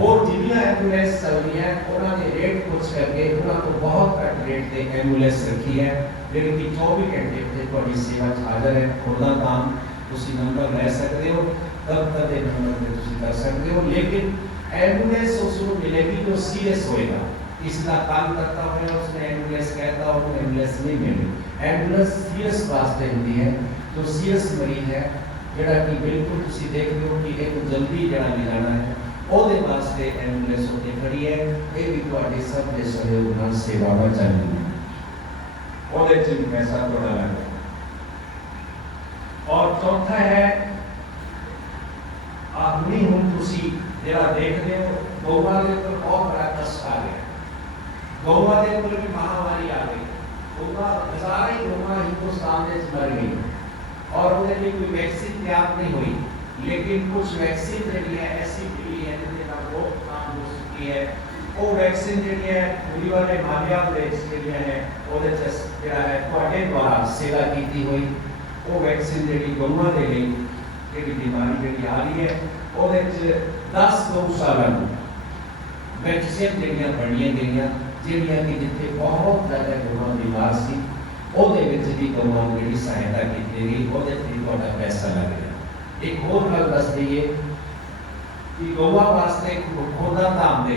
और जिन्नियां एम्बुलेंस चल रही हैं उन्होंने रेट पुछ करके उन्होंने तो बहुत घट रेट से एम्बुलेंस रखी है जिहड़ी कि 24 घंटे उत्ते तुहाडी सेवा हाज़र है। खुदा काम तुसीं नंबर लै सकते हो, दफ्तर के नंबर पर तुसीं कर सकते हो, लेकिन एम्बुलेंस उसको मिलेगी जो सीरियस होएगा। इसका काम करता हुआ उसने एम्बुलेंस कहता हो तो एम्बुलेंस नहीं मिली। एम्बुलेंस सीरियस वास्ते होती है, जो सीरियस मरीज है जिहड़ा कि बिल्कुल तुसीं देखते हो कि एक जल्दी जिहड़ा ले जाना है ਉਹਦੇ ਵਾਸਤੇ एम्बुलेंस ਉੱਤੇ ਖੜੀ ਹੈ। ਇਹ ਵੀ ਤੁਹਾਡੇ ਸਭ ਦੇ ਸਹਿਯੋਗ ਨਾਲ ਸੇਵਾਵਾਂ ਚੱਲਦੀਆਂ ਨੇ, ਉਹਦੇ 'ਚ ਵੀ ਪੈਸਾ ਤੁਹਾਡਾ ਲੱਗਦਾ। और चौथा है अपनी हम तुसी जरा देखते हो गौवा के ऊपर बहुत बड़ा कष्ट आ गया, गौवा के ऊपर भी महामारी आ गई, गौवा हजारों गौवा हिंदुस्तान में मर गई और उन्हें भी कोई वैक्सीन तैयार नहीं हुई। लेकिन कुछ वैक्सीन जी है ऐसी मिली है जिनका रोकथाम हो चुकी है। वो वैक्सीन जी है पूरी वाले मालिया है द्वारा सेवा की हुई। वो वैक्सीन जी गौवा के लिए जी बीमारी जी आ रही है वो 10 गौशाला वैक्सीन जी बनिया गई जिहड़ियां कि जिथे बहुत ज़्यादा गौवा बीमार सी ਉਹਦੇ ਵਿੱਚ भी गौवा की सहायता की गई, वो पैसा लग गया। एक और गल दस दईए कि गौवा वास्ते खोदा धाम दे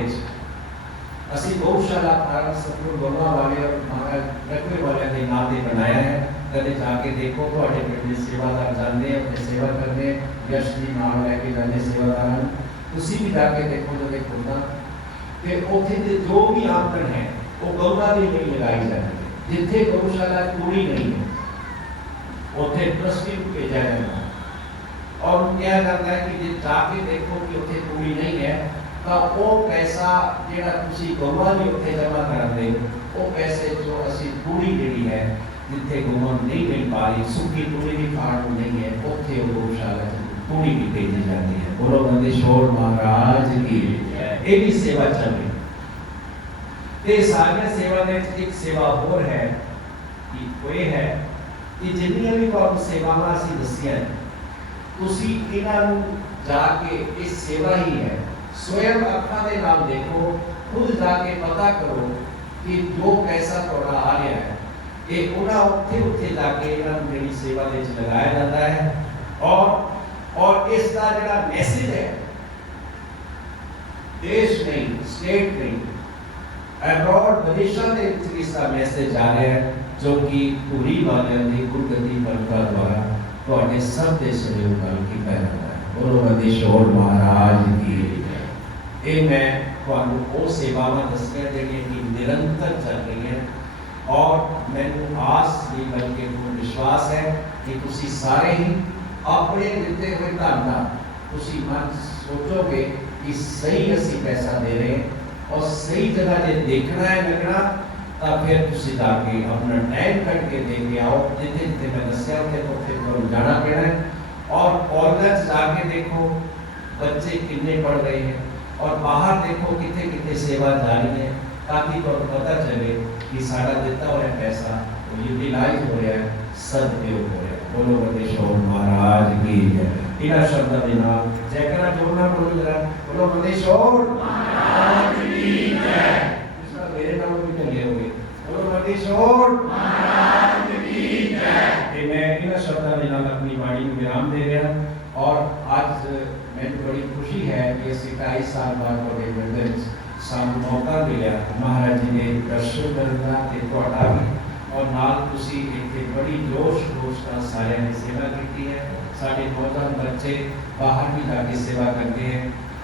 असी गौशाला फार्म सतपुर गौवा वाले और महाराज रकबे वाले के नाम से बनाया है। कदे जाके देखो तो पिंड सेवादार जाते हैं अपने सेवा करने, यश जी नाम लैके जाते सेवादार, तुसी भी जाके देखो जब खोदा कि उत्थे जो भी आमदन है वो गौवा के लिए लगाई जाती है। जिथे गौशाला पूरी नहीं है उत्थे ट्रस्टी को भेजा जाता है और क्या करता है कि जाके देखो कि उत्थे पूरी नहीं है तो वो पैसा जिहड़ा तुसी गौवा भी उत्थे जमा कराते वो पैसे जो असी पूरी जिहड़ी है जिथे गौवा नहीं मिल पा रही सुखी पूरी भी फाड़ नहीं है उत्थे वो गौशाला पूरी भी भेजी जाती है। बोलो नंदीश्वर महाराज की ये भी सेवा चल रही। ये सारी सेवा में एक सेवा और है कि वो है कि जिन्नियां भी तुहानू सेवावां असीं दस्सियां तुसी इन्हां नू जाके ये सेवा ही है स्वयं अखां दे नाल देखो, खुद जाके पता करो कि जो पैसा तुहाडा आ रहा है ये उन्हां उत्थे जाके इन्हां नू जिहड़ी सेवा दे विच लगाया जाता है। और इसका जिहड़ा मैसेज है देश नहीं स्टेट नहीं अब्रॉड विदेशों के इसका मैसेज आ रहा है जो कि पूरी वाले की गुरगति परंपरा द्वारा तुहाडे सब के सहयोग नाल कीता जाता है। बोलो नंदीश्वर महाराज की। ये मैं तुहानू वो सेवावां दस्सियां जिहड़ियां कि निरंतर चल रही हैं और मैनू आस भी बल्कि विश्वास है कि तुसी सारे ही अपने दिते हुए धन का तुसी मन सोचोगे कि सही असी पैसा दे रहे हैं और सही जगह जे देखना है लगना तो फिर तुसी जाके अपना टाइम कट के दे के आओ जिथे जिथे मैं दस्या उत्थे जाना पैना है। और कॉलेज जाके देखो बच्चे कितने पढ़ रहे हैं और बाहर देखो कितने कितने सेवा जारी है ताकि तो पता चले कि सारा दिता हुआ पैसा यूटिलाइज हो रहा है, सदुपयोग हो रहा है। बोलो नंदीश्वर महाराज की जय। इन शब्द के नाम जयकारा जोड़ना बोलो जरा, बोलो नंदीश्वर महाराज की जय। इसका मेरे नाम भी चले होंगे, बोलो नंदीश्वर महाराज की जय। मैं इन शब्द के नाम अपनी वाणी में विराम दे रहा और आज मैं बड़ी खुशी है कि 27 साल बाद बड़े बड़े सानू मौका मिला महाराज जी ने दर्शन करने का ते तुहाडा भी और नाल तुसी इत्थे बड़ी जोश जोश नाल सारिਆਂ ने सेवा की है। साडे नौजवान बच्चे बाहर भी जाके सेवा करते हैं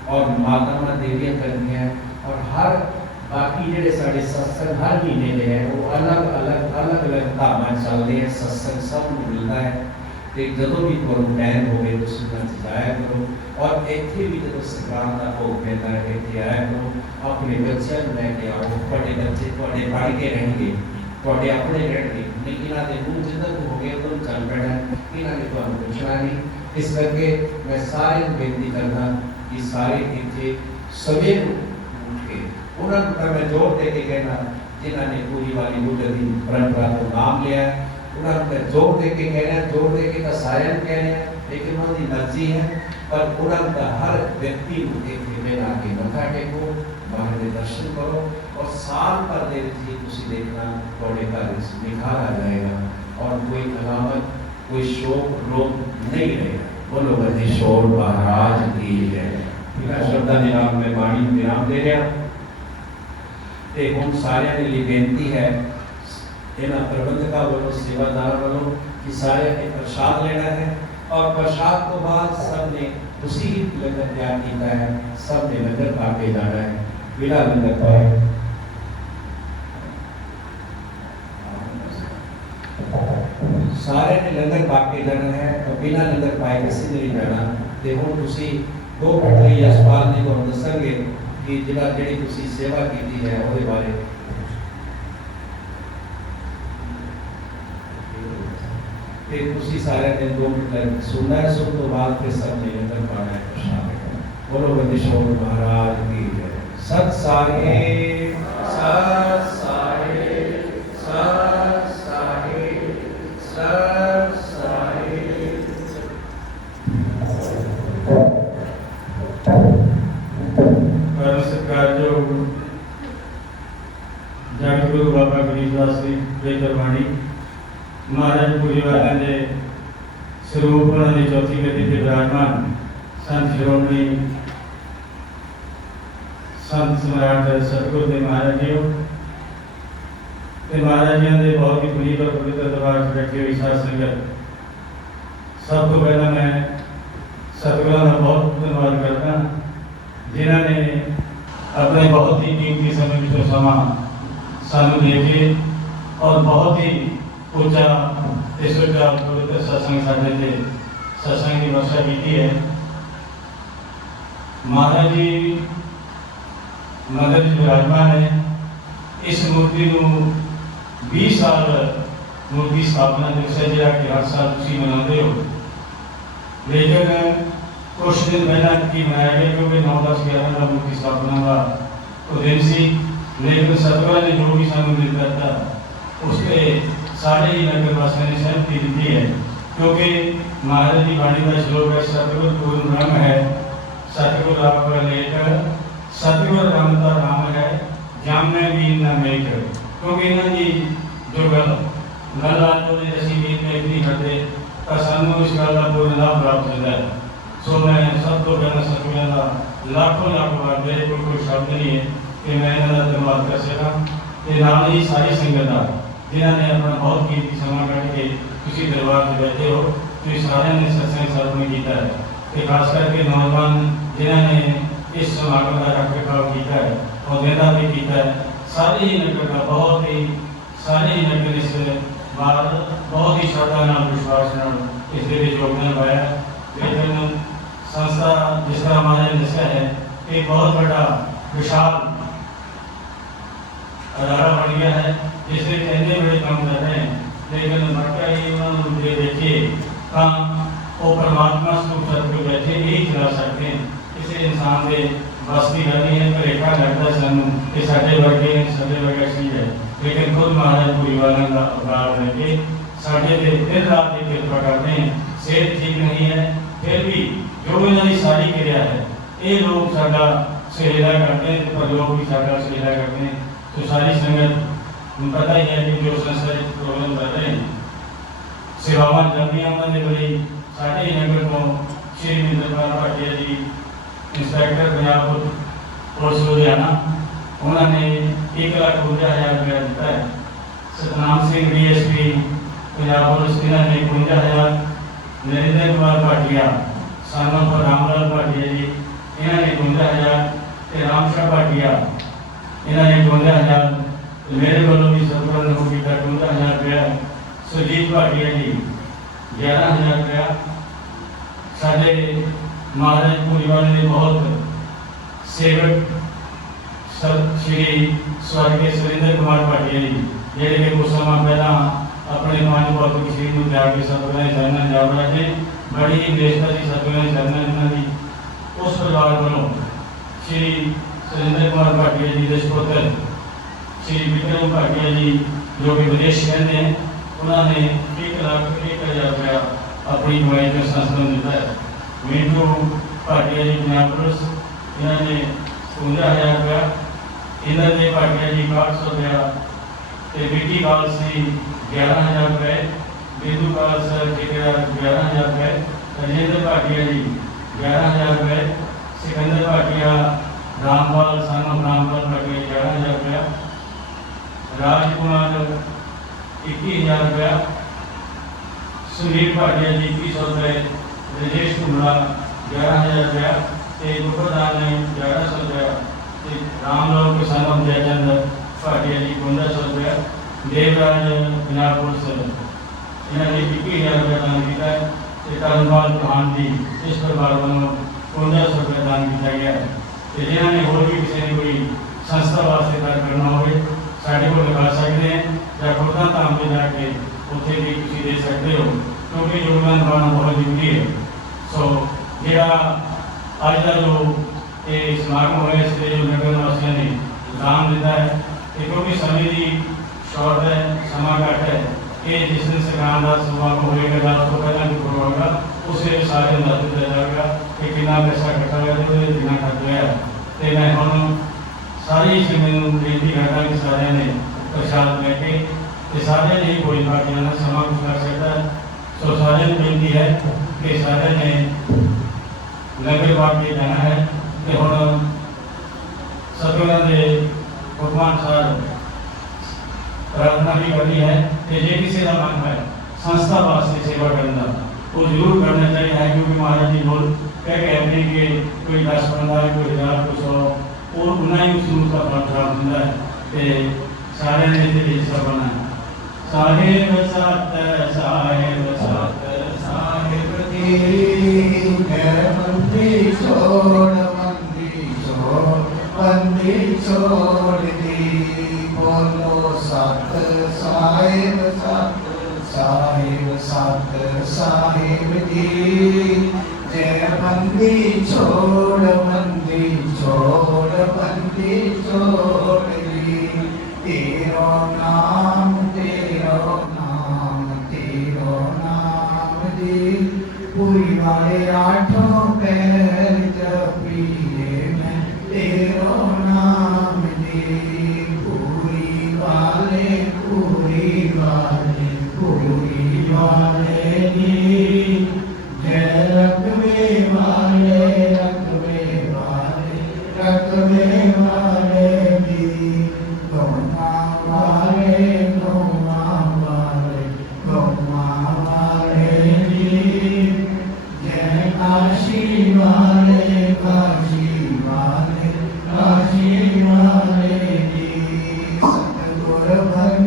और मातावां देवियां करती हैं और हर बाकी ਜਿਹੜੇ ਸਾਡੇ सत्संग हर महीने ਦੇ ਹੈ ਉਹ अलग-अलग ਧਾਮਾਂ ਚੱਲਦੇ हैं। सत्संग सब ਨੂੰ ਮਿਲਦਾ ਹੈ ਤੇ ਜਦੋਂ ਵੀ ਤੁਹਾਨੂੰ ਟਾਈਮ ਹੋਵੇ ਤੁਸੀਂ ਉਹਨਾਂ 'ਚ ਜਾਇਆ ਕਰੋ। ਔਰ ਇੱਥੇ ਵੀ ਜਦੋਂ ਸਰਕਾਰ ਦਾ ਭੋਗ ਪੈਂਦਾ ਹੈ ਇੱਥੇ ਆਇਆ ਕਰੋ। ਆਪਣੇ ਬੱਚਿਆਂ ਨੂੰ ਲੈ ਕੇ ਆਓ। ਤੁਹਾਡੇ ਬੱਚੇ ਤੁਹਾਡੇ ਪੜ੍ਹ ਕੇ ਰਹਿਣਗੇ, ਤੁਹਾਡੇ ਆਪਣੇ ਰਹਿਣਗੇ, ਨਹੀਂ ਇਹਨਾਂ ਦੇ ਮੂੰਹ ਜਿੱਧਰ ਹੋ ਗਏ ਉਧਰ ਚੱਲ ਪੈਣਾ, ਇਹਨਾਂ ਨੇ ਤੁਹਾਨੂੰ ਪੁੱਛਣਾ ਨਹੀਂ। ਇਸ ਕਰਕੇ ਮੈਂ ਸਾਰਿਆਂ ਨੂੰ ਬੇਨਤੀ ਕਰਦਾ कि सारे इतने सवेर उठ के उन्होंने मैं जोर दे के कहना जिन्होंने पूरी वाली बुद्ध की परंपरा को नाम लिया है उन्होंने मैं जोर दे के कहना, जोर दे के तो सारे कहने लेकिन उन्होंने मर्जी है। पर उन्होंने हर व्यक्ति को एक में आके मथा टेको, बाहर के दर्शन करो और साल पर दे देखना थोड़े घर निखार आ जाएगा और कोई अलामत कोई शोक रोग नहीं रहेगा। बोलो बदी शोर महाराज की है। शब्दा के नाम में बाणी विराम दे रहा ते हम सारे के लिए बेनती है इन्होंने प्रबंधकों वालों सेवादार वालों कि सारे ने प्रसाद लेना है और प्रसाद तो बाद सब ने उसी लंगर तैयार किया है, सब ने लंगर पा के जाना है बिना लंगर पाए। सारे ने लंगर पा के जाना है और बिना लंगर पाए किसी ने नहीं जाना। तो हम तुसी दो पुत्री यशपाल ने तो दसेंगे कि जिला जी तुसी सेवा की है उसके बारे तुसी सारे ने 2 मिनट सुनना है, सुन तो बाद फिर सब ने लंगर पाना है प्रसाद। बोलो बंदिशोर महाराज की जय। सत साहिब सत साहिब सत साहिब सत साहिब। परम सत्कारयोग जगतगुरु बाबा गरीबदास जी बेदरवाणी महाराज पूरी वाले के स्वरूप उन्होंने चौथी गति के विराजमान संत शिरोमणि संत सम्राट सतगुरुदेव महाराज जी महाराज जी के बहुत ही पुनीत और पवित्र दरबार से बैठी हुई साध संगत, सब तो पहला मैं सतगुरु का बहुत धन्यवाद करता जिन्होंने अपने बहुत ही कीमती समय जो समा सानू देके और बहुत ही ऊंचा ईश्वर का पवित्र सत्संग साढ़े थे सत्संग की वर्षा की है। महाराज जी मंदिर विराजमान है। इस मूर्ति को 20 साल मूर्ति स्थापना दिवस है जो कि हर साल तुम मनाते हो, लेकिन कुछ दिन पहला की मनाया गया क्योंकि 9, 10, 11 का मूर्ति स्थापना का तो दिन सी। लेकिन सतगुरु ने जो भी सामू दिता था उसके सारे ही नगर वासियों ने सहमति दी है क्योंकि महाराज जी वाणी का श्लोक है सतगुरु पूर्ण ब्रह्म है सतगुरु आप लेट सतगुरु राम का राम है जाम में भी न मेक। क्योंकि इन्हों की जो गल लाल ने असी मीत में नहीं करते तो सानू इस गल का पूर्ण लाभ प्राप्त होता है। सो मैं सब तो पहला सतगुरु का लाखों बार मेरे को कोई शब्द नहीं है कि मैं इन्होंने धन्यवाद कर सका। नाल ही सारी संगत का जिन्होंने अपना बहुत कीमती समय कट के किसी दरबार में बैठे हो तो सारे ने सत्संग साथ में किया है। तो खास करके नौजवान जिन्होंने इस समागम का रख रखाव किया है और देना भी किया है, सारे ही नगर का बहुत ही सारे ही नगर इस बार बहुत ही श्रद्धा विश्वास इस योगदान पाया। लेकिन संस्था जिस तरह हमारे दसा है एक बहुत बड़ा विशाल अदारा बन गया है जिससे कहने बड़े काम कर रहे हैं, लेकिन मक्का ही उन्होंने देखिए वो परमात्मा स्वरूप सतगुरु बैठे यही चला सकते हैं। इसे इंसान के बस की गल है भलेखा लगता है सानू कि साढ़े वर्गे साढ़े वर्गा चीज है, लेकिन खुद महाराज पूरी वालों का अवतार करके साढ़े दिन रात की कृपा करते हैं। सेहत ठीक नहीं है फिर भी जो इन्होंने सारी क्रिया है ये लोग साडा सहेला करते हैं पर लोग भी साडा सहेला करते हैं। तो सारी संगत पता ही है कि जो संस्था प्रोग्राम कर रहे हैं सेवावान जल्दियाँ उन्होंने बड़ी साढ़े नगर को श्री दरबार भाटिया जी इंस्पैक्टर पंजाब पुलिस लुधियाना उन्होंने 1,52,000 रुपया दिता है। सतनाम सिंह DSP पंजाब पुलिस इन्होंने 52,000, नरेंद्र कुमार भाटिया सानों पर रामलाल भाटिया जी इन्होंने 52,000, रामशाह भाटिया इन्होंने 52,000 मेरे वालों भी सतगुरु ने होगी 52,000 रुपया। सुरजीत भाटिया जी 11,000 रुपया। साढ़े महाराज पूरी वाले ने बहुत सेवक श्री स्वर्गीय सुरेंद्र कुमार भाटिया जी जेडे कि कुछ समा पहला अपने पांच भौतिक शरीर में त्याग के सतगुरु चरणों जा रहे थे। बड़ी निष्ठा की सतगुरु चरणों इन्होंने उस परिवार वालों श्री सुरेंद्र कुमार भाटिया जी के सुपुत्र श्री विक्रम भाटिया जी जो कि विदेश रहते हैं, उन्होंने 1,01,000 रुपया अपनी कमाई का संस्था में दिता है। मिंटू भाटिया जी पंजाब पुलिस इन्होंने 52,000 रुपया। इन्होंने भाटिया जी 800 रुपया। विकी खालसी 11,000 रुपये। बिंदु खालसा ठेकेदार 11,000 रुपये। राजेंद्र भाटिया जी 11,000 रुपये। सिकंदर भाटिया रामपाल सन ऑफ रामपाल भाटिया 11,000 रुपया। राजकुमार 21,000 रुपया। सुनील भाटिया जी 2100 रुपये। राजेश कुमार 11,000 रुपया। गुरप्रधान ने 1100 रुपया। रामलोक किसान ऑफ जयचंद भाटिया जी 5100 रुपया। देवराज पंजाब पुलिस इन्होंने 21,000 रुपया दान किया है। तरनपाल चौहान जी इस परिवार वालों 5100 रुपया दान किया गया है। जिन्होंने होर भी किसी ने कोई संस्था वास्ते दान करना हो साढ़े को लगा सकते हैं या खुदा धाम में जाके उत्थे भी तुम दे सकते हो, क्योंकि योगदान पाना बहुत जरूरी है। सो जोड़ा अज का जो ये समागम होया इसलिए जो नगर वासियों ने दान दिता है, क्योंकि समय की शॉर्ट है, समा घट है, ये जिस दिन सरकार का समागम होएगा 10 तो पहला भी होगा उसे सारे अंदाज दिया जाएगा कि कितना पैसा इकट्ठा होया तो कितना खर्च होया। तो मैं हम सारी समय बेनती करता कि सारे ने प्रसाद लेके सारे ने कोई पार्टियां समा कुछ कर सकता है। सो सारे बेनती है कि सारे ने लंगर बाग के जाना है कि हम सतगुरु के हुक्म अनुसार प्रार्थना भी करनी है कि जे किसी का मन है संस्था वास्ते सेवा करना वो जरूर करना चाहिए है, क्योंकि महाराज जी बोल कह कहते हैं कि कोई 10-15 कोई 1000 कोई 100 और उन्हें ही उसका फल प्राप्त होता है। तो सारे ने हिस्सा बना साहेब सात साहेब सात साहेब की मंदी छोड़ बंदी छोड़ दी बोलो सत साहेब सत साहेब जी जय बंदी छोड़ बंदी छोड़ दी तेरो नाम दी पूरी वाले 8 पैर जपीए मैं तेरो नाम दी पूरी वाले दी जय रखवे वाले दी गौमा वाले दी जय काशी वाले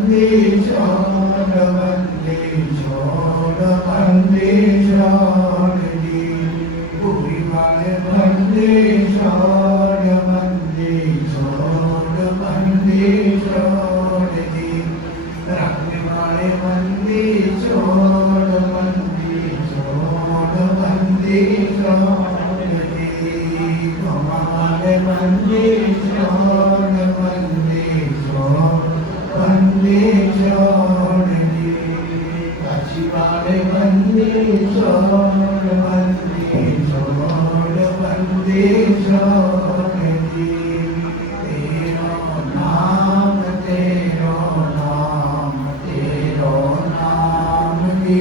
दी सतगुर बंदी छोड़ दी पूरी वाले बंदी छोड़ दी रखने वाले बंदी छोड़ दी हमारे बंदी छोड़ दी काशी वाले बंदी छोड़ दी तेरो नाम दी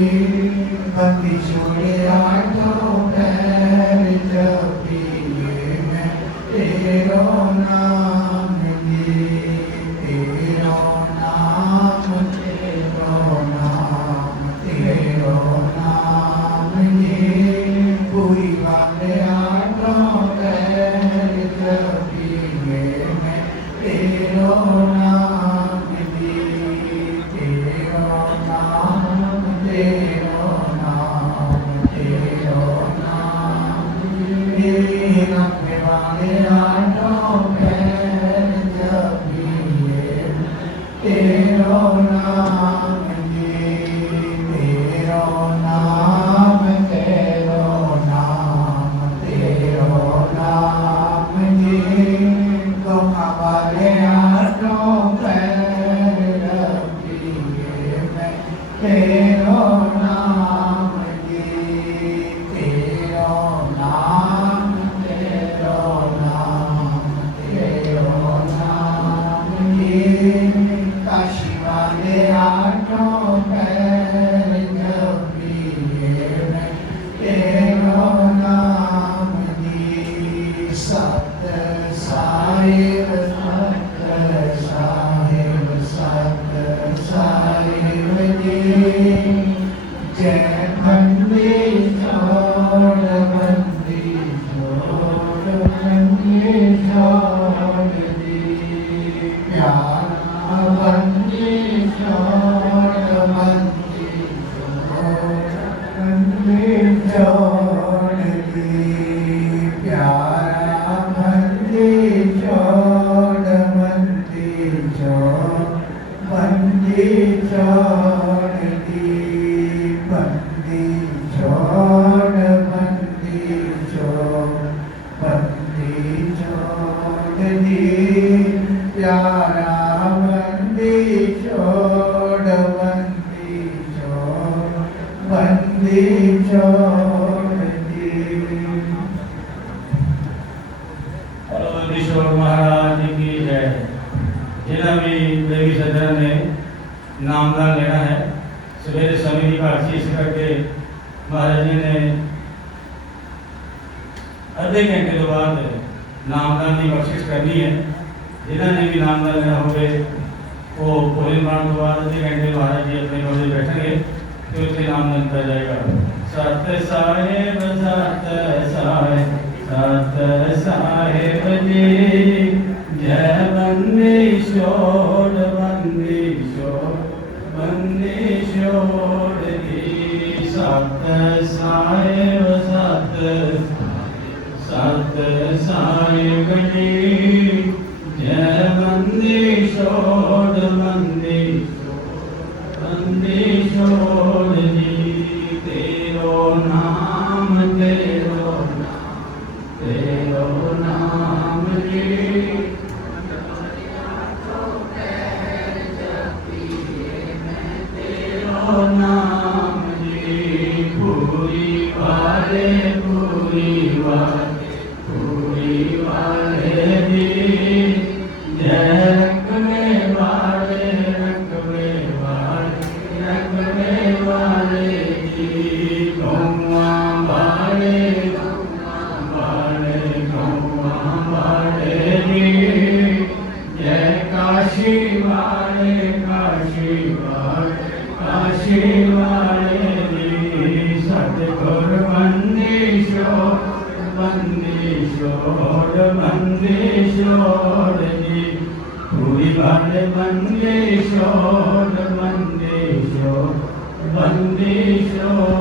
बंदी छोड़े 8 पैर जपीए मैं तेरो नाम दी तेरो नाम दी पूरी वाले 8 पैर जपीए मैं तेरो वाले आठों पैर जपिए तेरो नाम जी, तेरो नाम, तेरो नाम, तेरो नाम जी। तुम वाले आठों पैर जपिए तेरो नाम जी, तेरो नाम, तेरो नाम, तेरो नाम जी। काशी वाले आठों पैर जपिए तेरो नाम जी। सत साहिब, सत साहिब, सत साहिब जी। जय बंदी छोड़, बंदी छोड़, बंदी छोड़ दी। प्यारा बंदी छोड़, बंदी छोड़, बंदी छोड़ दी। प्यारा बंदी छोड़, बंदी छोड़, बंदी छोड़ दी। बंदी छोड़, बंदी छोड़, बंदी छोड़ दी। प्यारा बंदी छोड़, बंदी छोड़, बंदी छोड़ दी। किशोर महाराज जी की जय। जिन्हें भी देवी सज्जन ने नामदान लेना है सवेरे समय की काशी इस करके महाराज जी ने आधे घंटे के बाद नामदान की बख्शिश करनी है। जिन्होंने भी नामदान लेना होवे वो भोजन बनाने के बाद आधे घंटे महाराज जी अपने कमरे बैठेंगे तो उससे नामदान किया जाएगा। सत साहेब, सत साहेब, सत साहेब जी। जय बंदी छोड़, बंदी छोड़, बंदी छोड़ दी। सत साहेब, सत, सत साहेब जी। जय बंदी छोड़, बंदी छोड़, बंदी छोड़ दी। तेरो नाम, तेरो नाम, तेरो नाम जी। तेरो नाम जी। पूरी वाले, पूरी वाले, पूरी वाले जी। जय रखने वाले, रखने वाले, रखने वाले जी। गौवा वाले, वाले, गौवा वाले जी। जय काशी वाले, काशी वाले, काशी वाले जी। सतगुर बंदी छोड़, बंदी छोड़, बंदी छोड़ जी। पूरी वाले बंदी छोड़, बंदी छोड़, बंदी छोड़।